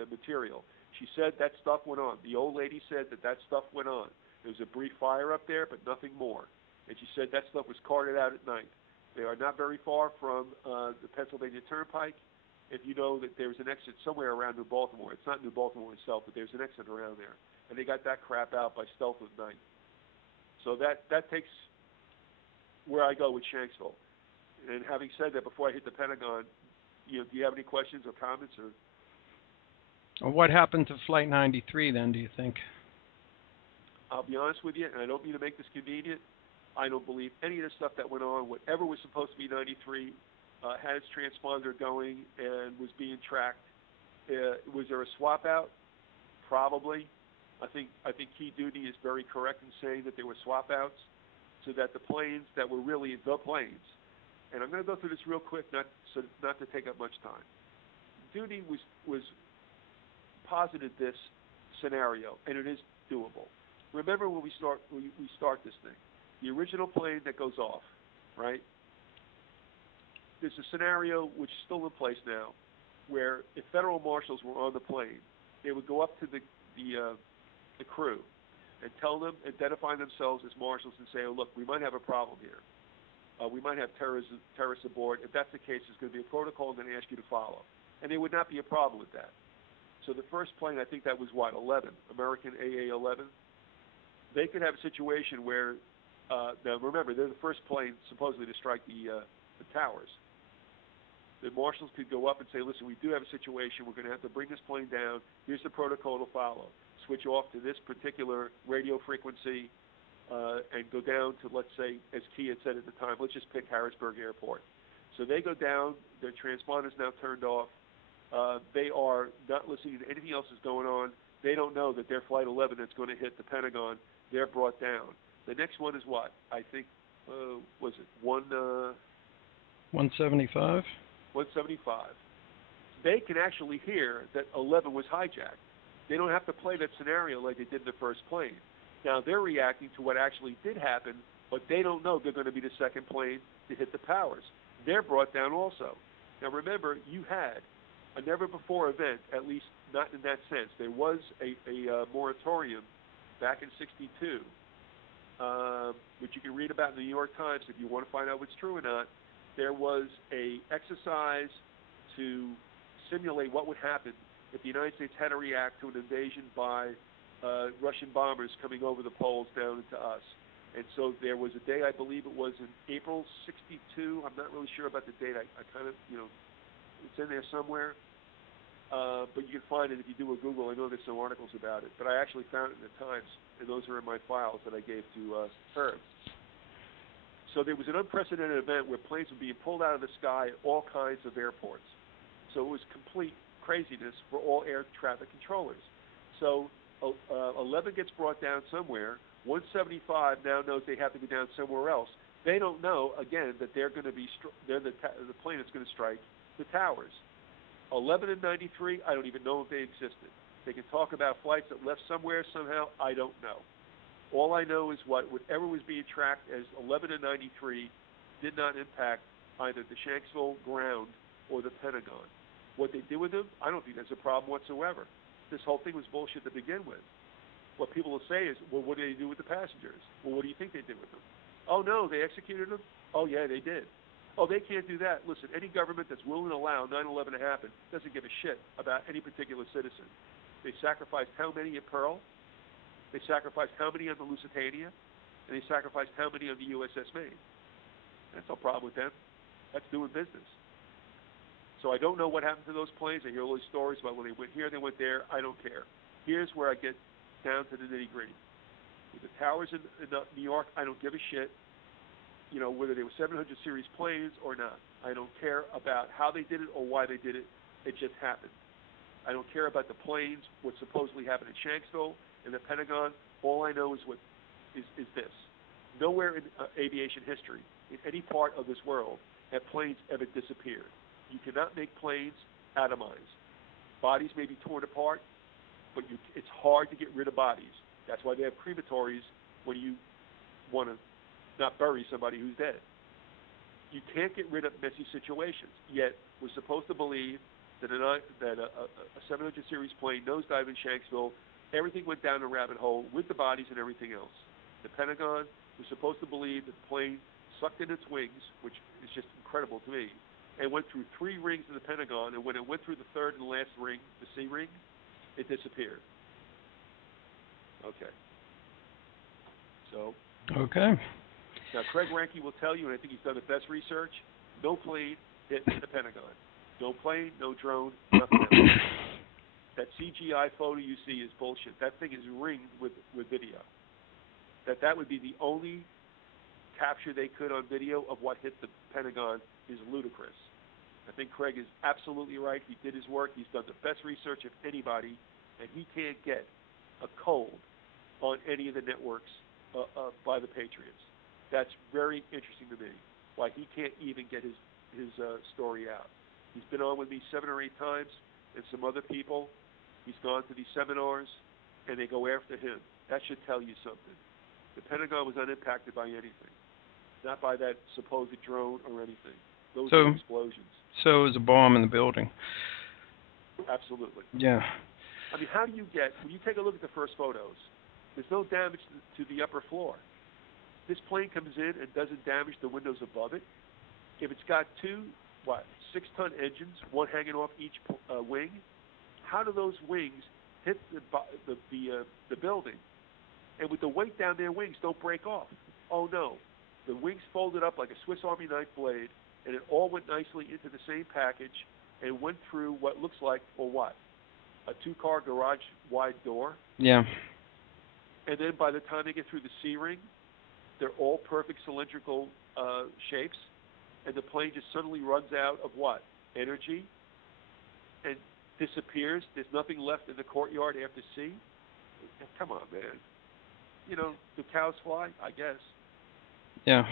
material. She said that stuff went on. The old lady said that stuff went on. There was a brief fire up there, but nothing more. And she said that stuff was carted out at night. They are not very far from the Pennsylvania Turnpike. If you know that there's an exit somewhere around New Baltimore. It's not New Baltimore itself, but there's an exit around there. And they got that crap out by stealth at night. So that takes where I go with Shanksville. And having said that, before I hit the Pentagon, do you have any questions or comments? Or What happened to Flight 93 then, do you think? I'll be honest with you, and I don't mean to make this convenient. I don't believe any of the stuff that went on. Whatever was supposed to be 93 had its transponder going and was being tracked. Was there a swap out? Probably. I think Key Duty is very correct in saying that there were swap outs, so that the planes that were really the planes. And I'm going to go through this real quick, not to take up much time. Duty was posited this scenario, and it is doable. Remember when we start this thing, the original plane that goes off, right? There's a scenario which is still in place now, where if federal marshals were on the plane, they would go up to the crew and tell them, identify themselves as marshals, and say, "Oh, look, we might have a problem here. We might have terrorists aboard. If that's the case, there's going to be a protocol I'm going to ask you to follow." And there would not be a problem with that. So the first plane, I think that was 11, American AA-11. They could have a situation where, now remember, they're the first plane supposedly to strike the towers. The marshals could go up and say, "Listen, we do have a situation. We're going to have to bring this plane down. Here's the protocol to follow. Switch off to this particular radio frequency and go down to, let's say, as Key had said at the time, let's just pick Harrisburg Airport." So they go down. Their transponder's now turned off. They are not listening to anything else that's going on. They don't know that their Flight 11 that's going to hit the Pentagon, they're brought down. The next one is what? I think, was it 175? 175. They can actually hear that 11 was hijacked. They don't have to play that scenario like they did in the first plane. Now they're reacting to what actually did happen, but they don't know they're going to be the second plane to hit the towers. They're brought down also. Now remember, you had a never-before event, at least not in that sense. There was a moratorium back in '62, which you can read about in the New York Times if you want to find out what's true or not. There was a exercise to simulate what would happen if the United States had to react to an invasion by Russian bombers coming over the poles down into us. And so there was a day, I believe it was in April '62. I'm not really sure about the date. I kind of, it's in there somewhere. But you can find it if you do a Google. I know there's some articles about it. But I actually found it in the Times, and those are in my files that I gave to Herb. So there was an unprecedented event where planes were being pulled out of the sky at all kinds of airports. So it was complete craziness for all air traffic controllers. So 11 gets brought down somewhere. 175 now knows they have to be down somewhere else. They don't know, again, that they're going to be they're the plane that's going to strike the towers. 11 and 93, I don't even know if they existed. They can talk about flights that left somewhere somehow. I don't know. All I know is whatever was being tracked as 11 and 93 did not impact either the Shanksville ground or the Pentagon. What they did with them, I don't think that's a problem whatsoever. This whole thing was bullshit to begin with. What people will say is, well, what did they do with the passengers? Well, what do you think they did with them? Oh, no, they executed them? Oh, yeah, they did. Oh, they can't do that. Listen, any government that's willing to allow 9/11 to happen doesn't give a shit about any particular citizen. They sacrificed how many at Pearl? They sacrificed how many on the Lusitania? And they sacrificed how many on the USS Maine? That's no problem with them. That's doing business. So I don't know what happened to those planes. I hear all these stories about when they went here, they went there. I don't care. Here's where I get down to the nitty-gritty. With the towers in New York, I don't give a shit, whether they were 700 series planes or not. I don't care about how they did it or why they did it. It just happened. I don't care about the planes, what supposedly happened in Shanksville and the Pentagon. All I know is this. Nowhere in aviation history, in any part of this world, have planes ever disappeared. You cannot make planes atomized. Bodies may be torn apart, but it's hard to get rid of bodies. That's why they have crematories when you want to not bury somebody who's dead. You can't get rid of messy situations. Yet we're supposed to believe that a 700 series plane nosedived in Shanksville. Everything went down a rabbit hole with the bodies and everything else. The Pentagon was supposed to believe that the plane sucked in its wings, which is just incredible to me, and went through 3 rings in the Pentagon, and when it went through the third and last ring, the C ring, it disappeared. Okay. So. Okay. Now, Craig Ranke will tell you, and I think he's done the best research, no plane hit the Pentagon. No plane, no drone, nothing else. That CGI photo you see is bullshit. That thing is ringed with video. That would be the only capture they could on video of what hit the Pentagon is ludicrous. I think Craig is absolutely right. He did his work. He's done the best research of anybody, and he can't get a cold on any of the networks by the Patriots. That's very interesting to me, why he can't even get his story out. He's been on with me 7 or 8 times, and some other people. He's gone to these seminars, and they go after him. That should tell you something. The Pentagon was unimpacted by anything, not by that supposed drone or anything. Those were explosions. So it was a bomb in the building. Absolutely. Yeah. I mean, how do you when you take a look at the first photos, there's no damage to the upper floor. This plane comes in and doesn't damage the windows above it. If it's got 2 6-ton engines, one hanging off each wing, how do those wings hit the building? And with the weight down their wings, don't break off. Oh, no. The wings folded up like a Swiss Army knife blade, and it all went nicely into the same package and went through what looks like, a 2-car garage-wide door. Yeah. And then by the time they get through the C-ring, they're all perfect cylindrical shapes, and the plane just suddenly runs out of what? Energy, and disappears. There's nothing left in the courtyard after C. Come on, man. You know, do cows fly? I guess. Yeah.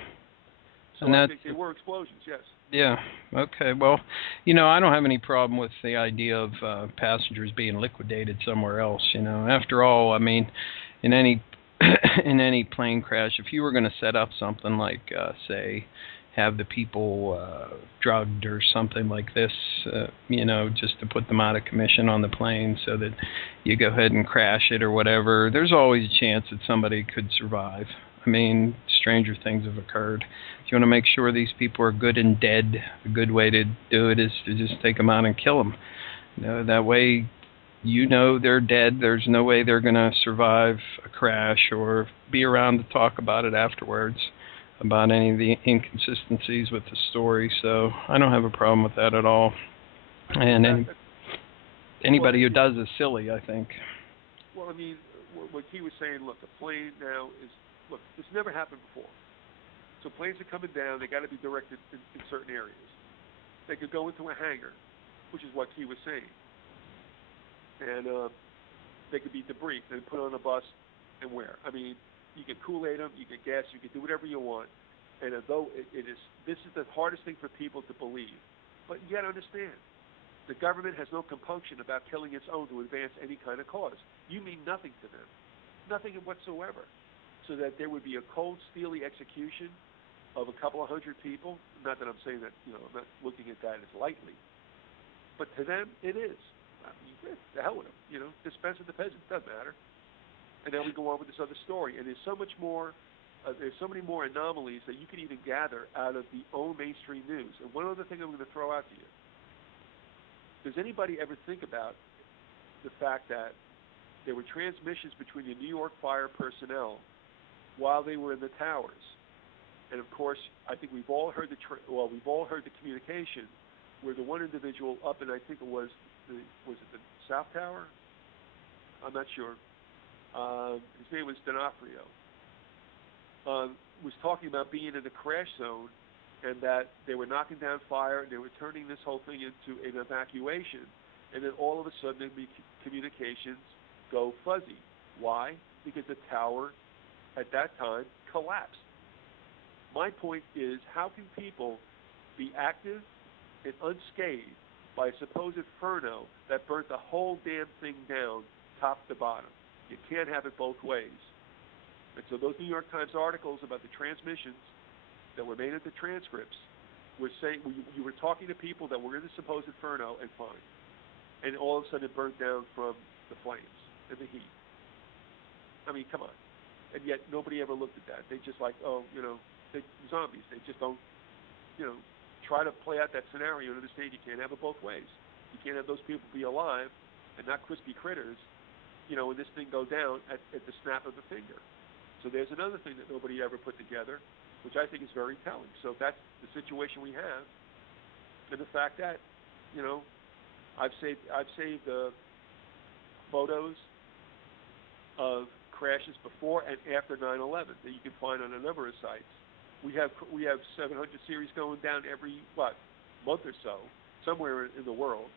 So And I think there were explosions, yes. Yeah. Okay. Well, you know, I don't have any problem with the idea of passengers being liquidated somewhere else. You know, after all, I mean, in any in any plane crash, if you were going to set up something like, say, have the people drugged or something like this, you know, just to put them out of commission on the plane so that you go ahead and crash it or whatever, there's always a chance that somebody could survive. I mean, stranger things have occurred. If you want to make sure these people are good and dead, a good way to do it is to just take them out and kill them. You know, that way, you know they're dead. There's no way they're going to survive a crash or be around to talk about it afterwards, about any of the inconsistencies with the story. So I don't have a problem with that at all. And anybody who does is silly, I think. Well, I mean, what he was saying, look, a plane now is, look, this never happened before. So planes are coming down. They got to be directed in certain areas. They could go into a hangar, which is what he was saying. And they could be debriefed and put on a bus and where? I mean, you can Kool-Aid them, you can gas, you can do whatever you want. And although this is the hardest thing for people to believe. But you got to understand, the government has no compunction about killing its own to advance any kind of cause. You mean nothing to them, nothing whatsoever. So that there would be a cold, steely execution of a couple of hundred people. Not that I'm saying that, you know, I'm not looking at that as lightly. But to them, it is. I mean, the hell with them, you know, dispense with the peasants, doesn't matter. And then we go on with this other story, and there's so much more, there's so many more anomalies that you can even gather out of the old mainstream news. And one other thing I'm going to throw out to you. Does anybody ever think about the fact that there were transmissions between the New York fire personnel while they were in the towers? And of course, I think we've all heard we've all heard the communication where the one individual up in, I think it was the South Tower? I'm not sure. His name was D'Onofrio. Was talking about being in the crash zone and that they were knocking down fire and they were turning this whole thing into an evacuation. And then all of a sudden, the communications go fuzzy. Why? Because the tower at that time collapsed. My point is, how can people be active and unscathed by a supposed inferno that burnt the whole damn thing down, top to bottom? You can't have it both ways. And so those New York Times articles about the transmissions that were made into transcripts were saying you were talking to people that were in the supposed inferno and fine. And all of a sudden it burnt down from the flames and the heat. I mean, come on. And yet nobody ever looked at that. They just like, oh, you know, they're zombies. They just don't, you know, try to play out that scenario and understand you can't have it both ways. You can't have those people be alive and not crispy critters, you know, when this thing goes down at the snap of a finger. So there's another thing that nobody ever put together, which I think is very telling. So that's the situation we have, and the fact that, you know, I've saved photos of crashes before and after 9/11 that you can find on a number of sites. We have 700 series going down every month or so somewhere in the world,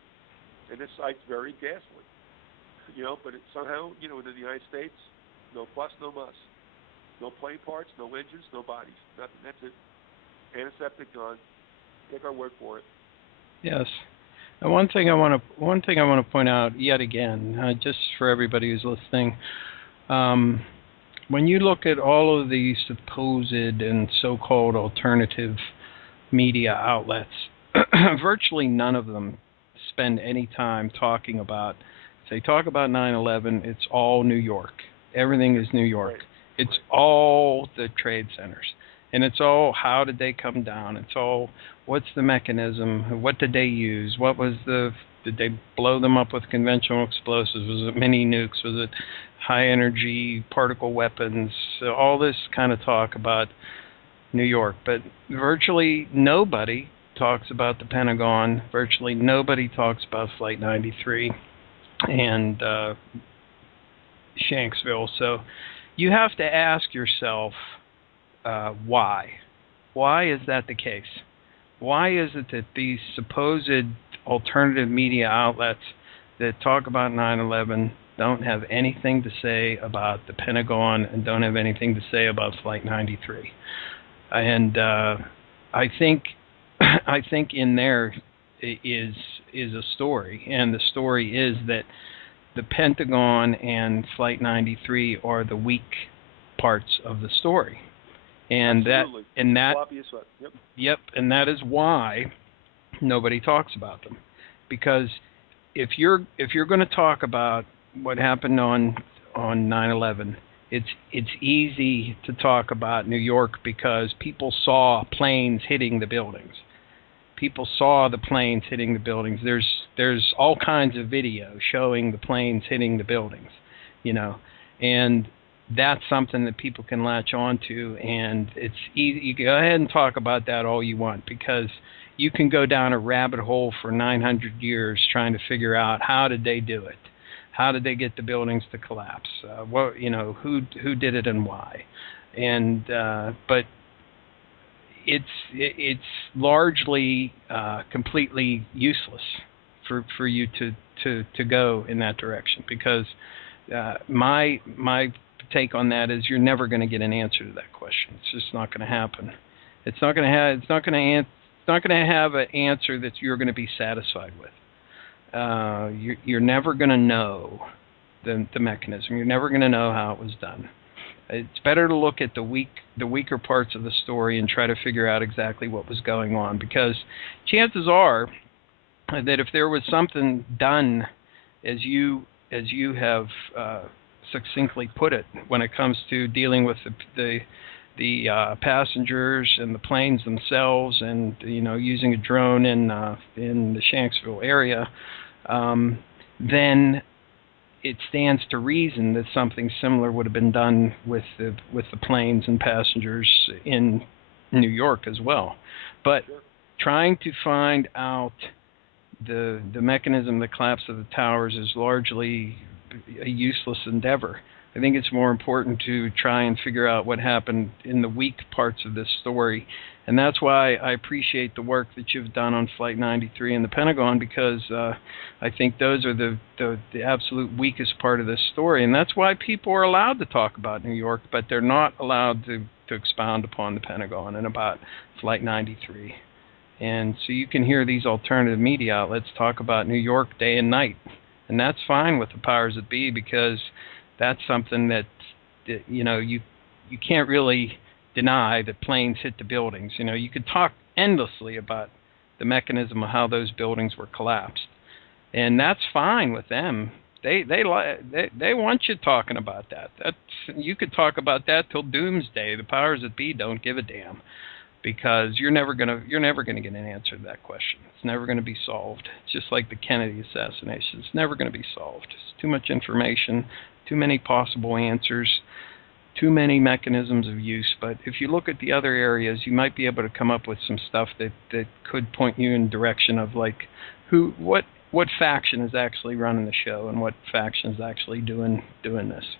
and this site's very ghastly, you know. But it somehow, you know, in the United States, no fuss, no muss, no plane parts, no engines, no bodies, nothing. That's it. Antiseptic gone. Take our word for it. Yes. And one thing I want to point out yet again, just for everybody who's listening. When you look at all of these supposed and so-called alternative media outlets, virtually none of them spend any time talking about, if they talk about 9/11, it's all New York. Everything is New York. Right. It's all the trade centers. And it's all, how did they come down? It's all, what's the mechanism? What did they use? Did they blow them up with conventional explosives? Was it mini nukes? Was it high-energy particle weapons? All this kind of talk about New York. But virtually nobody talks about the Pentagon. Virtually nobody talks about Flight 93 and Shanksville. So you have to ask yourself, why? Why is that the case? Why is it that these supposed alternative media outlets that talk about 9/11 don't have anything to say about the Pentagon and don't have anything to say about Flight 93. And I think in there is a story, and the story is that the Pentagon and Flight 93 are the weak parts of the story, and Absolutely. Yep, and that is why nobody talks about them, because if you're going to talk about what happened on 9/11, it's easy to talk about New York because people saw planes hitting the buildings. People saw the planes hitting the buildings. There's all kinds of video showing the planes hitting the buildings, and that's something that people can latch on to, and it's easy. You can go ahead and talk about that all you want, because you can go down a rabbit hole for 900 years trying to figure out how did they do it, how did they get the buildings to collapse, who did it and why, and but it's largely completely useless for you to go in that direction, because my take on that is you're never going to get an answer to that question. It's just not going to happen. It's not going to have an answer that you're going to be satisfied with. You're never going to know the mechanism. You're never going to know how it was done. It's better to look at the weaker parts of the story and try to figure out exactly what was going on, because chances are that if there was something done, as you have succinctly put it, when it comes to dealing with the passengers and the planes themselves, and using a drone in the Shanksville area, then it stands to reason that something similar would have been done with the planes and passengers in New York as well. But trying to find out the mechanism, the collapse of the towers, is largely a useless endeavor. I think it's more important to try and figure out what happened in the weak parts of this story. And that's why I appreciate the work that you've done on Flight 93 and the Pentagon, because I think those are the absolute weakest part of this story. And that's why people are allowed to talk about New York, but they're not allowed to expound upon the Pentagon and about Flight 93. And so you can hear these alternative media outlets talk about New York day and night. And that's fine with the powers that be, because that's something that you can't really deny that planes hit the buildings. You could talk endlessly about the mechanism of how those buildings were collapsed, and that's fine with them. They want you talking about that. You could talk about that till doomsday. The powers that be don't give a damn, because you're never gonna get an answer to that question. It's never gonna be solved. It's just like the Kennedy assassination. It's never gonna be solved. It's too much information, too many possible answers, too many mechanisms of use. But if you look at the other areas, you might be able to come up with some stuff that could point you in the direction of like what faction is actually running the show and what faction is actually doing this.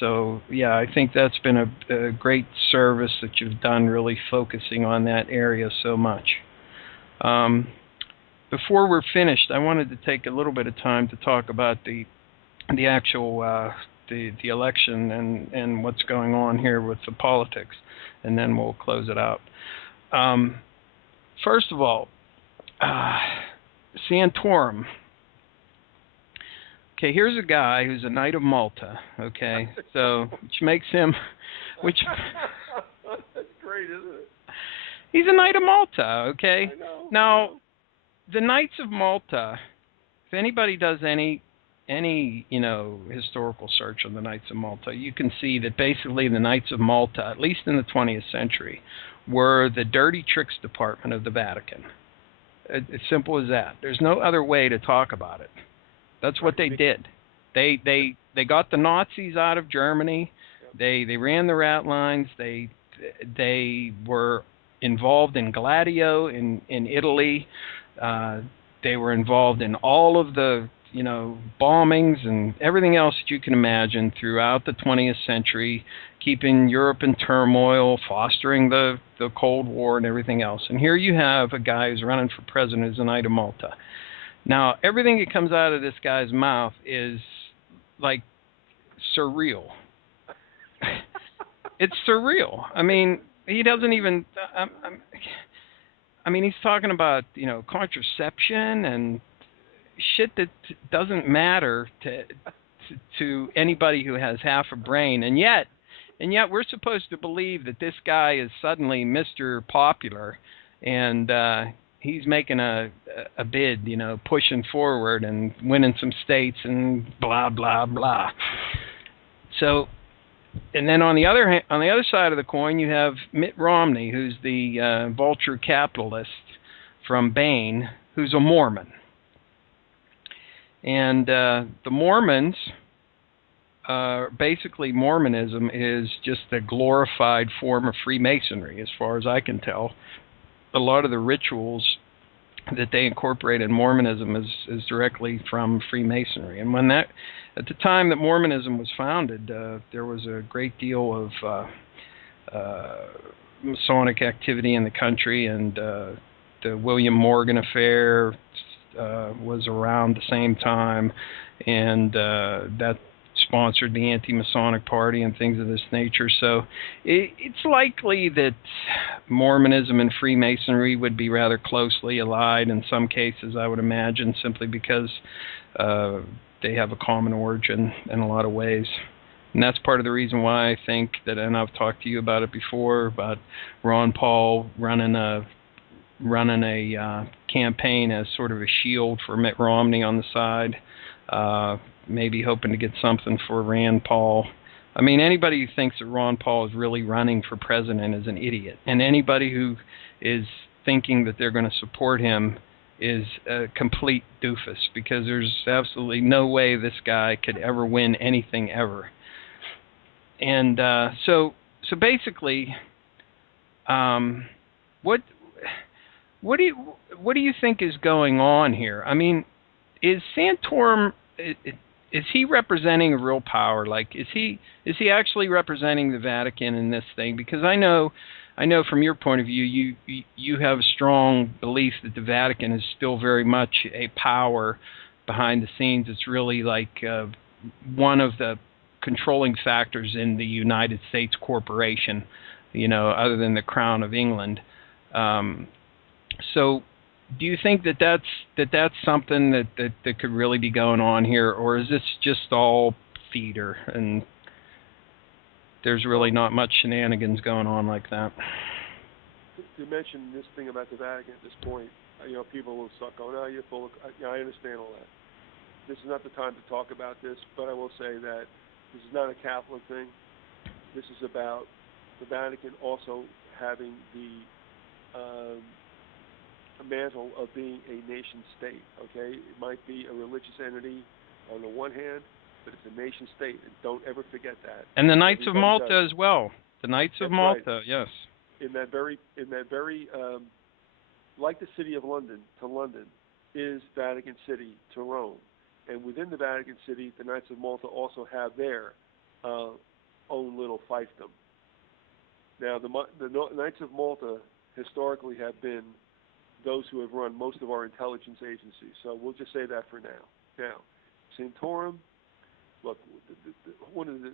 So yeah, I think that's been a great service that you've done, really focusing on that area so much. Before we're finished, I wanted to take a little bit of time to talk about the actual the election and what's going on here with the politics, and then we'll close it out. First of all, Santorum. Okay, here's a guy who's a Knight of Malta. Okay, so which makes him, that's great, isn't it? He's a Knight of Malta. Okay. I know. Now, the Knights of Malta. If anybody does any historical search on the Knights of Malta, you can see that basically the Knights of Malta, at least in the 20th century, were the dirty tricks department of the Vatican. It's simple as that. There's no other way to talk about it. That's what they did. They got the Nazis out of Germany. They ran the rat lines. They were involved in Gladio in Italy. They were involved in all of the bombings and everything else that you can imagine throughout the 20th century, keeping Europe in turmoil, fostering the Cold War and everything else. And here you have a guy who's running for president as a Knight of Malta. Now, everything that comes out of this guy's mouth is like surreal. It's surreal. I mean, he doesn't even. I mean, he's talking about contraception and shit that doesn't matter to anybody who has half a brain, and yet we're supposed to believe that this guy is suddenly Mr. Popular, and he's making a bid, pushing forward and winning some states and blah blah blah. So, and then on the other side of the coin, you have Mitt Romney, who's the vulture capitalist from Maine, who's a Mormon. And the Mormons, basically Mormonism is just a glorified form of Freemasonry, as far as I can tell. A lot of the rituals that they incorporate in Mormonism is directly from Freemasonry. And at the time that Mormonism was founded, there was a great deal of Masonic activity in the country, and the William Morgan affair was around the same time, and that sponsored the anti-Masonic Party and things of this nature. So it's likely that Mormonism and Freemasonry would be rather closely allied in some cases, I would imagine, simply because they have a common origin in a lot of ways. And that's part of the reason why I think that, and I've talked to you about it before, about Ron Paul running a campaign as sort of a shield for Mitt Romney on the side, maybe hoping to get something for Rand Paul. I mean, anybody who thinks that Ron Paul is really running for president is an idiot. And anybody who is thinking that they're going to support him is a complete doofus, because there's absolutely no way this guy could ever win anything ever. And so basically, what do you think is going on here? I mean, is Santorum, is he representing a real power? Like, is he actually representing the Vatican in this thing? Because I know from your point of view, you have a strong belief that the Vatican is still very much a power behind the scenes. It's really like one of the controlling factors in the United States corporation, other than the Crown of England. So do you think that's something that could really be going on here, or is this just all theater and there's really not much shenanigans going on like that? To mention this thing about the Vatican at this point, people will start going, "Oh, you're full of." I understand all that. This is not the time to talk about this, but I will say that this is not a Catholic thing. This is about the Vatican also having the mantle of being a nation state. Okay, it might be a religious entity on the one hand, but it's a nation state, and don't ever forget that. And the Knights of Malta as well. The Knights of Malta, right. Yes. In that very, like the city of London to London is Vatican City to Rome, and within the Vatican City, the Knights of Malta also have their own little fiefdom. Now, the Knights of Malta historically have been those who have run most of our intelligence agencies. So we'll just say that for now. Now, Santorum, look, one of the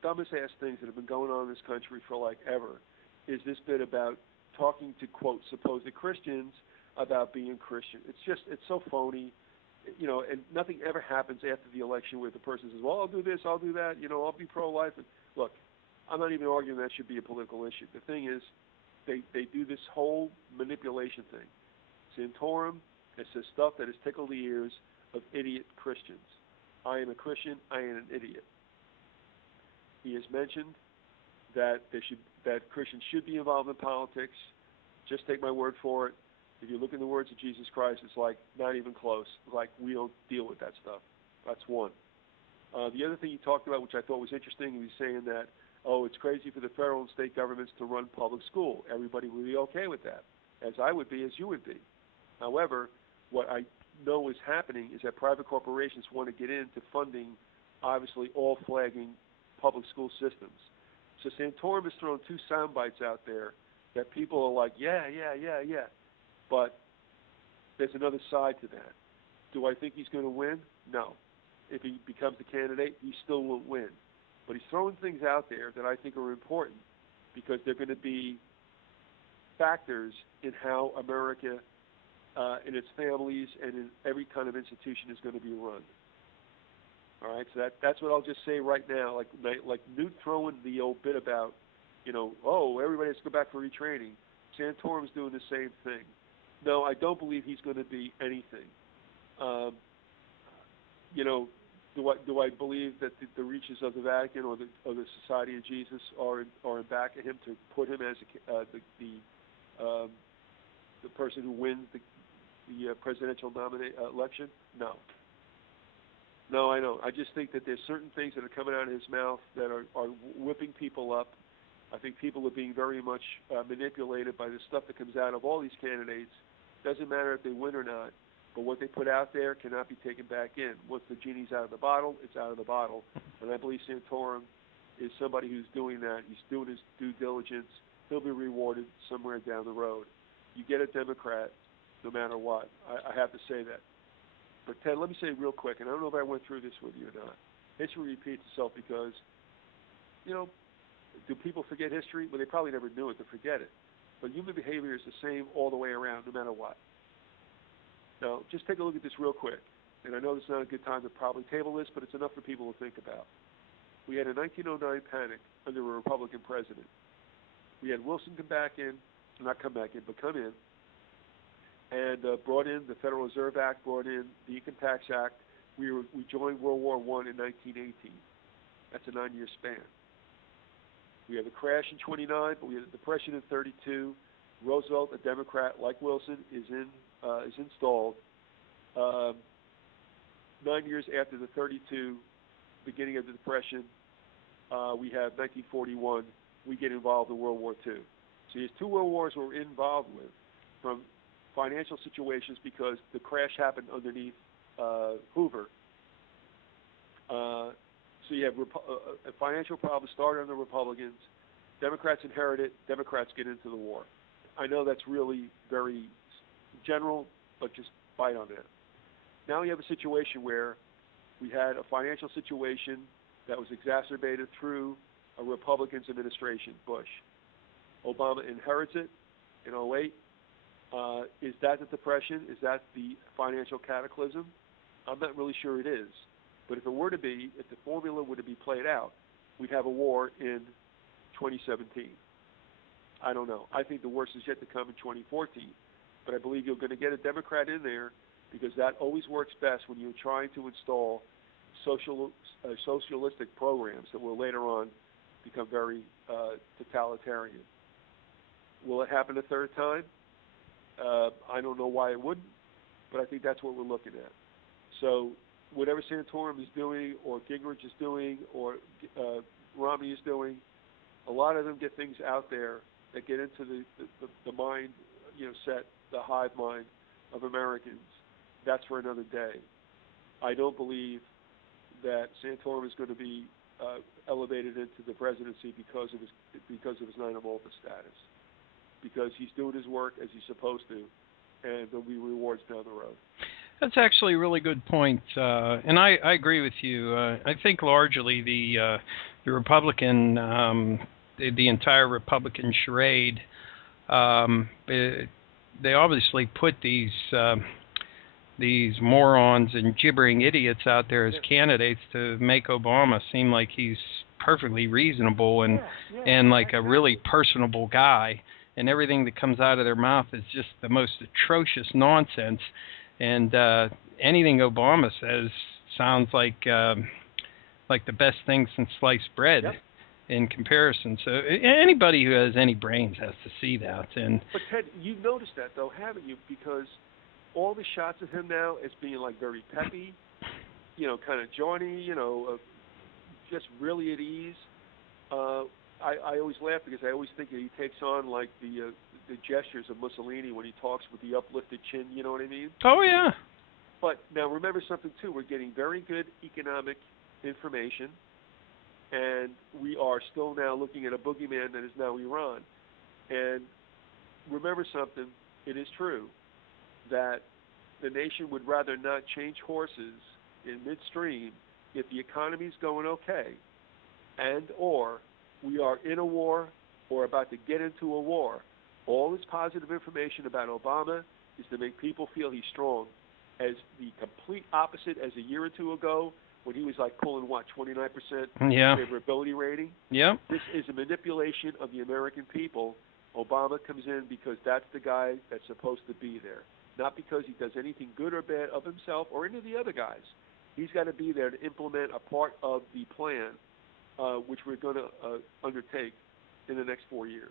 dumbest ass things that have been going on in this country for like ever is this bit about talking to, quote, supposed Christians about being Christian. It's so phony, and nothing ever happens after the election where the person says, well, I'll do this, I'll do that, I'll be pro-life. And look, I'm not even arguing that should be a political issue. The thing is, they do this whole manipulation thing. Santorum, it says stuff that has tickled the ears of idiot Christians. I am a Christian, I am an idiot. He has mentioned that Christians should be involved in politics. Just take my word for it. If you look in the words of Jesus Christ, it's like not even close. Like, we don't deal with that stuff. That's one. The other thing he talked about, which I thought was interesting, he was saying that, it's crazy for the federal and state governments to run public school. Everybody would be okay with that, as I would be, as you would be. However, what I know is happening is that private corporations want to get into funding, obviously, all flagging public school systems. So Santorum has thrown two sound bites out there that people are like, yeah. But there's another side to that. Do I think he's going to win? No. If he becomes the candidate, he still won't win. But he's throwing things out there that I think are important because they're going to be factors in how America, in its families, and in every kind of institution is going to be run. All right, so that's what I'll just say right now. Like Newt throwing the old bit about, everybody has to go back for retraining. Santorum's doing the same thing. No, I don't believe he's going to be anything. Do I believe that the reaches of the Vatican or the Society of Jesus are in back of him to put him as the person who wins the presidential election? No. No, I don't. I just think that there's certain things that are coming out of his mouth that are whipping people up. I think people are being very much manipulated by the stuff that comes out of all these candidates. Doesn't matter if they win or not, but what they put out there cannot be taken back in. Once the genie's out of the bottle, it's out of the bottle. And I believe Santorum is somebody who's doing that. He's doing his due diligence. He'll be rewarded somewhere down the road. You get a Democrat, no matter what. I have to say that. But Ted, let me say real quick, and I don't know if I went through this with you or not. History repeats itself because, do people forget history? Well, they probably never knew it to forget it. But human behavior is the same all the way around, no matter what. Now, just take a look at this real quick. And I know this is not a good time to probably table this, but it's enough for people to think about. We had a 1909 panic under a Republican president. We had Wilson come in, and brought in the Federal Reserve Act, brought in the Income Tax Act. We joined World War I in 1918. That's a 9-year span. We had the crash in 29, but we had the Depression in 32. Roosevelt, a Democrat like Wilson, is installed. 9 years after the 32, beginning of the Depression, we have 1941. We get involved in World War II. So there's two world wars we're involved with, from financial situations because the crash happened underneath Hoover. So you have a financial problem started under Republicans. Democrats inherit it. Democrats get into the war. I know that's really very general, but just bite on that. Now you have a situation where we had a financial situation that was exacerbated through a Republican's administration, Bush. Obama inherits it in 2008. Is that the Depression? Is that the financial cataclysm? I'm not really sure it is. But if it were to be, if the formula were to be played out, we'd have a war in 2017. I don't know. I think the worst is yet to come in 2014. But I believe you're going to get a Democrat in there because that always works best when you're trying to install socialistic programs that will later on become very totalitarian. Will it happen a third time? I don't know why it wouldn't, but I think that's what we're looking at. So whatever Santorum is doing or Gingrich is doing or Romney is doing, a lot of them get things out there that get into the mind, set, the hive mind of Americans. That's for another day. I don't believe that Santorum is going to be elevated into the presidency because of his Nine of Malta status, because he's doing his work as he's supposed to, and there'll be rewards down the road. That's actually a really good point, and I agree with you. I think largely the Republican, the entire Republican charade, they obviously put these morons and gibbering idiots out there as candidates to make Obama seem like he's perfectly reasonable and like a really personable guy, and everything that comes out of their mouth is just the most atrocious nonsense. And anything Obama says sounds like the best thing since sliced bread in comparison. So anybody who has any brains has to see that. But Ted, you've noticed that though, haven't you? Because all the shots of him now as being like very peppy, kind of jaunty, just really at ease. I always laugh because I always think that he takes on like the gestures of Mussolini when he talks with the uplifted chin. You know what I mean? Oh yeah. But now remember something too. We're getting very good economic information, and we are still now looking at a boogeyman that is now Iran. And remember something. It is true that the nation would rather not change horses in midstream if the economy's going okay, and or we are in a war or about to get into a war. All this positive information about Obama is to make people feel he's strong, as the complete opposite as a year or two ago when he was like pulling, 29% favorability rating? Yeah. This is a manipulation of the American people. Obama comes in because that's the guy that's supposed to be there, not because he does anything good or bad of himself or any of the other guys. He's got to be there to implement a part of the plan, which we're going to undertake in the next 4 years.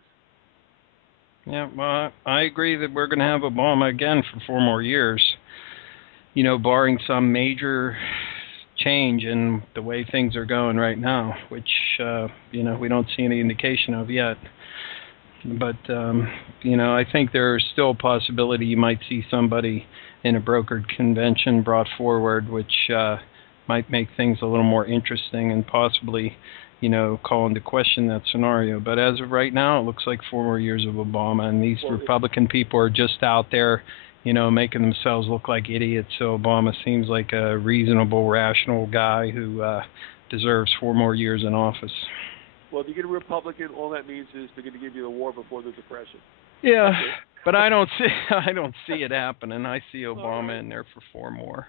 Yeah, well, I agree that we're going to have Obama again for 4 more years, barring some major change in the way things are going right now, which, we don't see any indication of yet. But, I think there's still a possibility you might see somebody in a brokered convention brought forward, which might make things a little more interesting and possibly, call into question that scenario. But as of right now, it looks like 4 more years of Obama, and these Republican people are just out there, making themselves look like idiots. So Obama seems like a reasonable, rational guy who deserves 4 more years in office. Well, if you get a Republican, all that means is they're going to give you the war before the Depression. Yeah, but I don't see it happening. I see Obama in there for 4 more.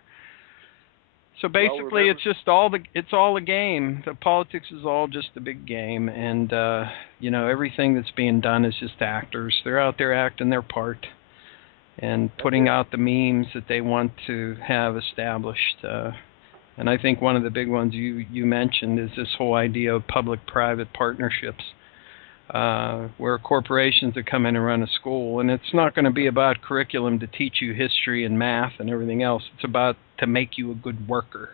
So basically, it's just all a game. The politics is all just a big game, and everything that's being done is just actors. They're out there acting their part and putting out the memes that they want to have established. And I think one of the big ones you mentioned is this whole idea of public-private partnerships, where corporations that come in and run a school, and it's not going to be about curriculum to teach you history and math and everything else. It's about to make you a good worker.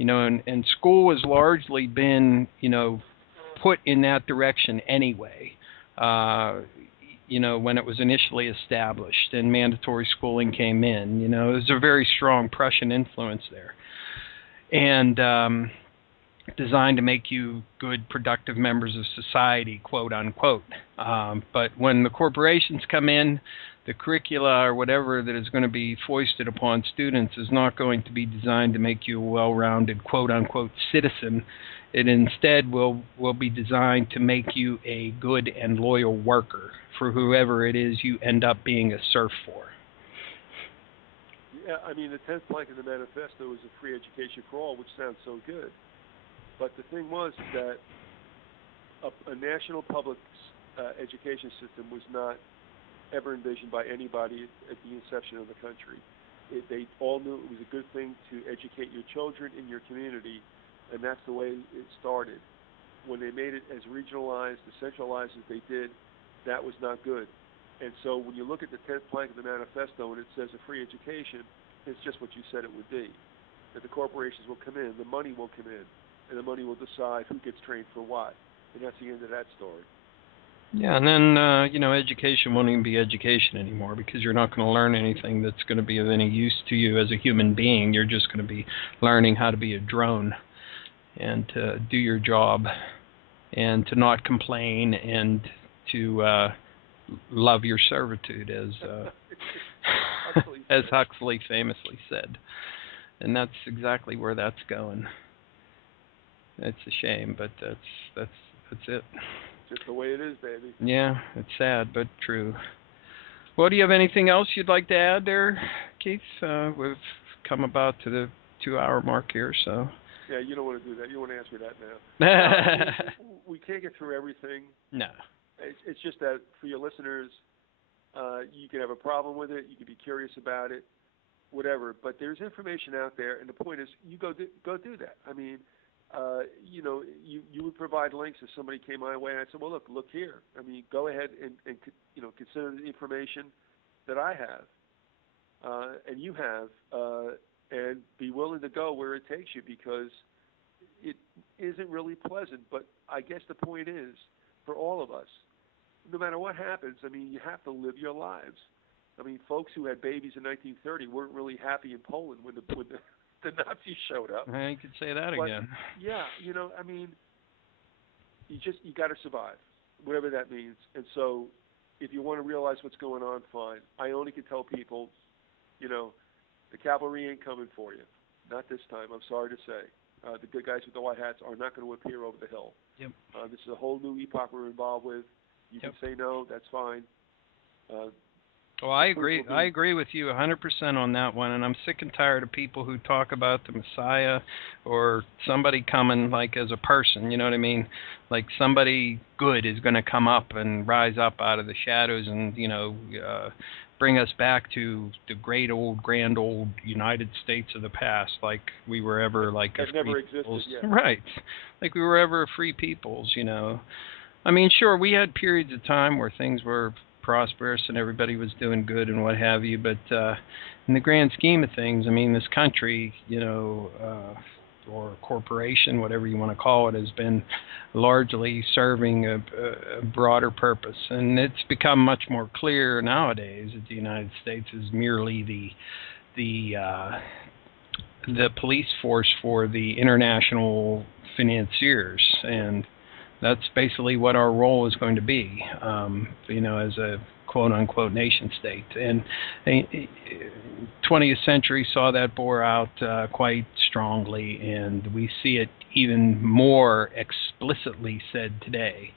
And school has largely been, put in that direction anyway, when it was initially established and mandatory schooling came in. There was a very strong Prussian influence there. And designed to make you good, productive members of society, quote unquote. But when the corporations come in, the curricula or whatever that is going to be foisted upon students is not going to be designed to make you a well-rounded, quote unquote, citizen. It instead will be designed to make you a good and loyal worker for whoever it is you end up being a serf for. Yeah, I mean, the 10th plank of the manifesto is a free education for all, which sounds so good. But the thing was that a national public education system was not ever envisioned by anybody at the inception of the country. They all knew it was a good thing to educate your children in your community, and that's the way it started. When they made it as regionalized, as centralized as they did, that was not good. And so when you look at the 10th plank of the manifesto and it says a free education, it's just what you said it would be. That the corporations will come in, the money will come in, and the money will decide who gets trained for what. And that's the end of that story. Yeah, and then, education won't even be education anymore because you're not going to learn anything that's going to be of any use to you as a human being. You're just going to be learning how to be a drone and to do your job and to not complain and to love your servitude, as Huxley famously said. And that's exactly where that's going. It's a shame, but that's it. Just the way it is, baby. Yeah, it's sad, but true. Well, do you have anything else you'd like to add there, Keith? We've come about to the 2-hour mark here, so. Yeah, you don't want to do that. You want to ask me that now. We can't get through everything. No. It's just that for your listeners, you can have a problem with it. You can be curious about it, whatever. But there's information out there, and the point is, you go do that. I mean, you would provide links if somebody came my way, and I said, well, look here. I mean, go ahead and consider the information that I have and you have, and be willing to go where it takes you, because it isn't really pleasant. But I guess the point is, for all of us, no matter what happens, I mean, you have to live your lives. I mean, folks who had babies in 1930 weren't really happy in Poland when the Nazis showed up. You could say that But, again. yeah, I mean, you got to survive, whatever that means. And so, if you want to realize what's going on, fine. I only can tell people, the cavalry ain't coming for you. Not this time. I'm sorry to say. The good guys with the white hats are not going to appear over the hill. Yep. This is a whole new epoch we're involved with. You can say no. That's fine. Well, I agree. I agree with you 100% on that one, and I'm sick and tired of people who talk about the Messiah or somebody coming like as a person. You know what I mean? Like somebody good is going to come up and rise up out of the shadows and bring us back to the great old, grand old United States of the past, like we were ever like a never free existed, peoples. yeah. Right? Like we were ever free peoples. I mean, sure, we had periods of time where things were prosperous and everybody was doing good and what have you, but in the grand scheme of things, I mean, this country, or corporation, whatever you want to call it, has been largely serving a broader purpose, and it's become much more clear nowadays that the United States is merely the police force for the international financiers, and that's basically what our role is going to be, as a quote-unquote nation state. And 20th century saw that bore out quite strongly, and we see it even more explicitly said today,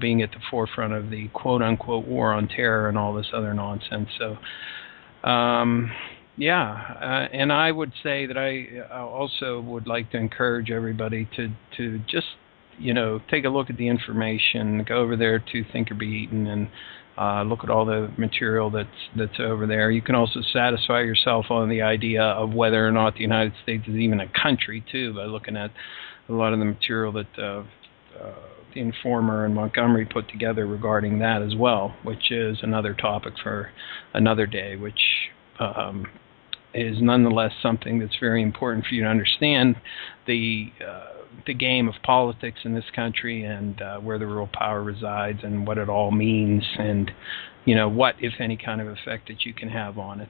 being at the forefront of the quote-unquote war on terror and all this other nonsense. So, and I would say that I also would like to encourage everybody to just take a look at the information, go over there to Think or Be Eaten and look at all the material that's over there. You can also satisfy yourself on the idea of whether or not the United States is even a country, too, by looking at a lot of the material that the Informer and Montgomery put together regarding that as well, which is another topic for another day, which is nonetheless something that's very important for you to understand the game of politics in this country and where the real power resides and what it all means and what, if any, kind of effect that you can have on it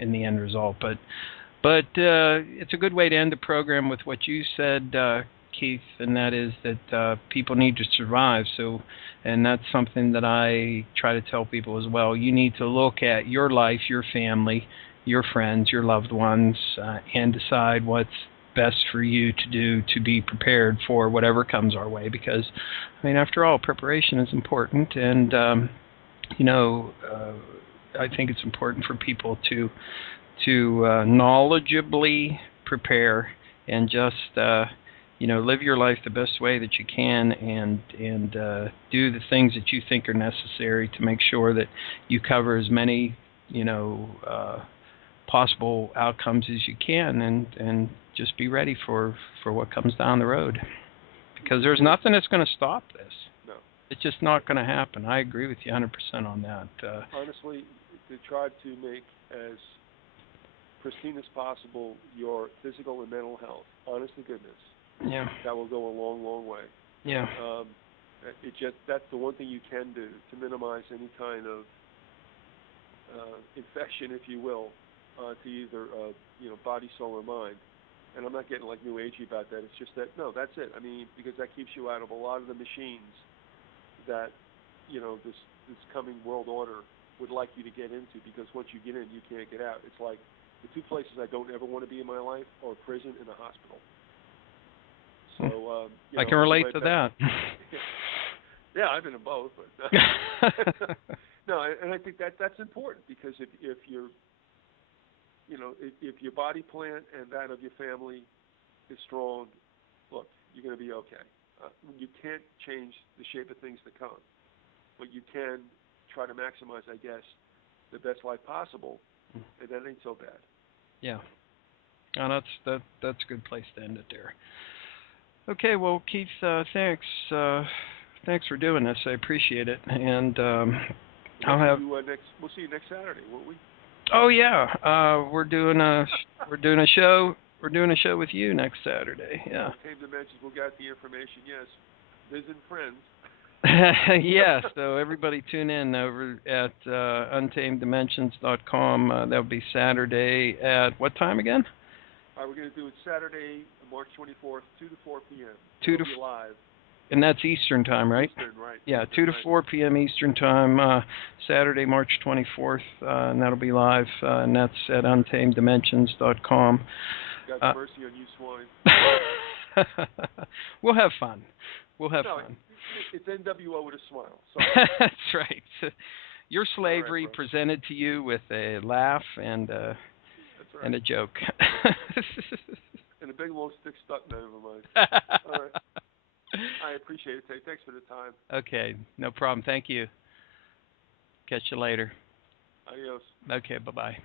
in the end result. But it's a good way to end the program with what you said, Keith, and that is that people need to survive. So, and that's something that I try to tell people as well. You need to look at your life, your family, your friends, your loved ones, and decide what's best for you to do to be prepared for whatever comes our way, because I mean, after all, preparation is important, and I think it's important for people to knowledgeably prepare and just live your life the best way that you can, and do the things that you think are necessary to make sure that you cover as many possible outcomes as you can, and just be ready for what comes down the road, because there's nothing that's going to stop this. No, it's just not going to happen. I agree with you 100% on that. Honestly, to try to make as pristine as possible your physical and mental health, honest to goodness, that will go a long, long way. Yeah. That's the one thing you can do to minimize any kind of infection, if you will, to either body, soul, or mind. And I'm not getting like new agey about that. It's just that, no, that's it. I mean, because that keeps you out of a lot of the machines that this coming world order would like you to get into, because once you get in, you can't get out. It's like the two places I don't ever want to be in my life are prison and a hospital. So I can relate to that. Yeah, I've been in both. But no, and I think that's important, because if you're if your body plan and that of your family is strong, look, you're going to be okay. You can't change the shape of things to come, but you can try to maximize, I guess, the best life possible, and that ain't so bad. Yeah. Oh, that's a good place to end it there. Okay, well, Keith, thanks. Thanks for doing this. I appreciate it, and I'll have. We'll see you next Saturday, won't we? Oh yeah, we're doing a show. We're doing a show with you next Saturday. Yeah. Came to mention, we'll get the information. Yes, Viz and friends. Yeah, so everybody tune in over at untameddimensions.com. That'll be Saturday at what time again? We're going to do it Saturday, March 24th, 2 to 4 p.m. 2 to It'll be live. And that's Eastern time, right? Eastern, right. Yeah, Eastern, 2 to 4 p.m. Eastern time, Saturday, March 24th, and that'll be live, and that's at untameddimensions.com. God's mercy on you, swine. We'll have fun. We'll have fun. It's NWO with a smile. That's right. Your slavery presented to you with a laugh and and a joke. And a big long stick stuck, never mind. All right. I appreciate it, Tate. Thanks for the time. Okay, no problem. Thank you. Catch you later. Adios. Okay, bye-bye.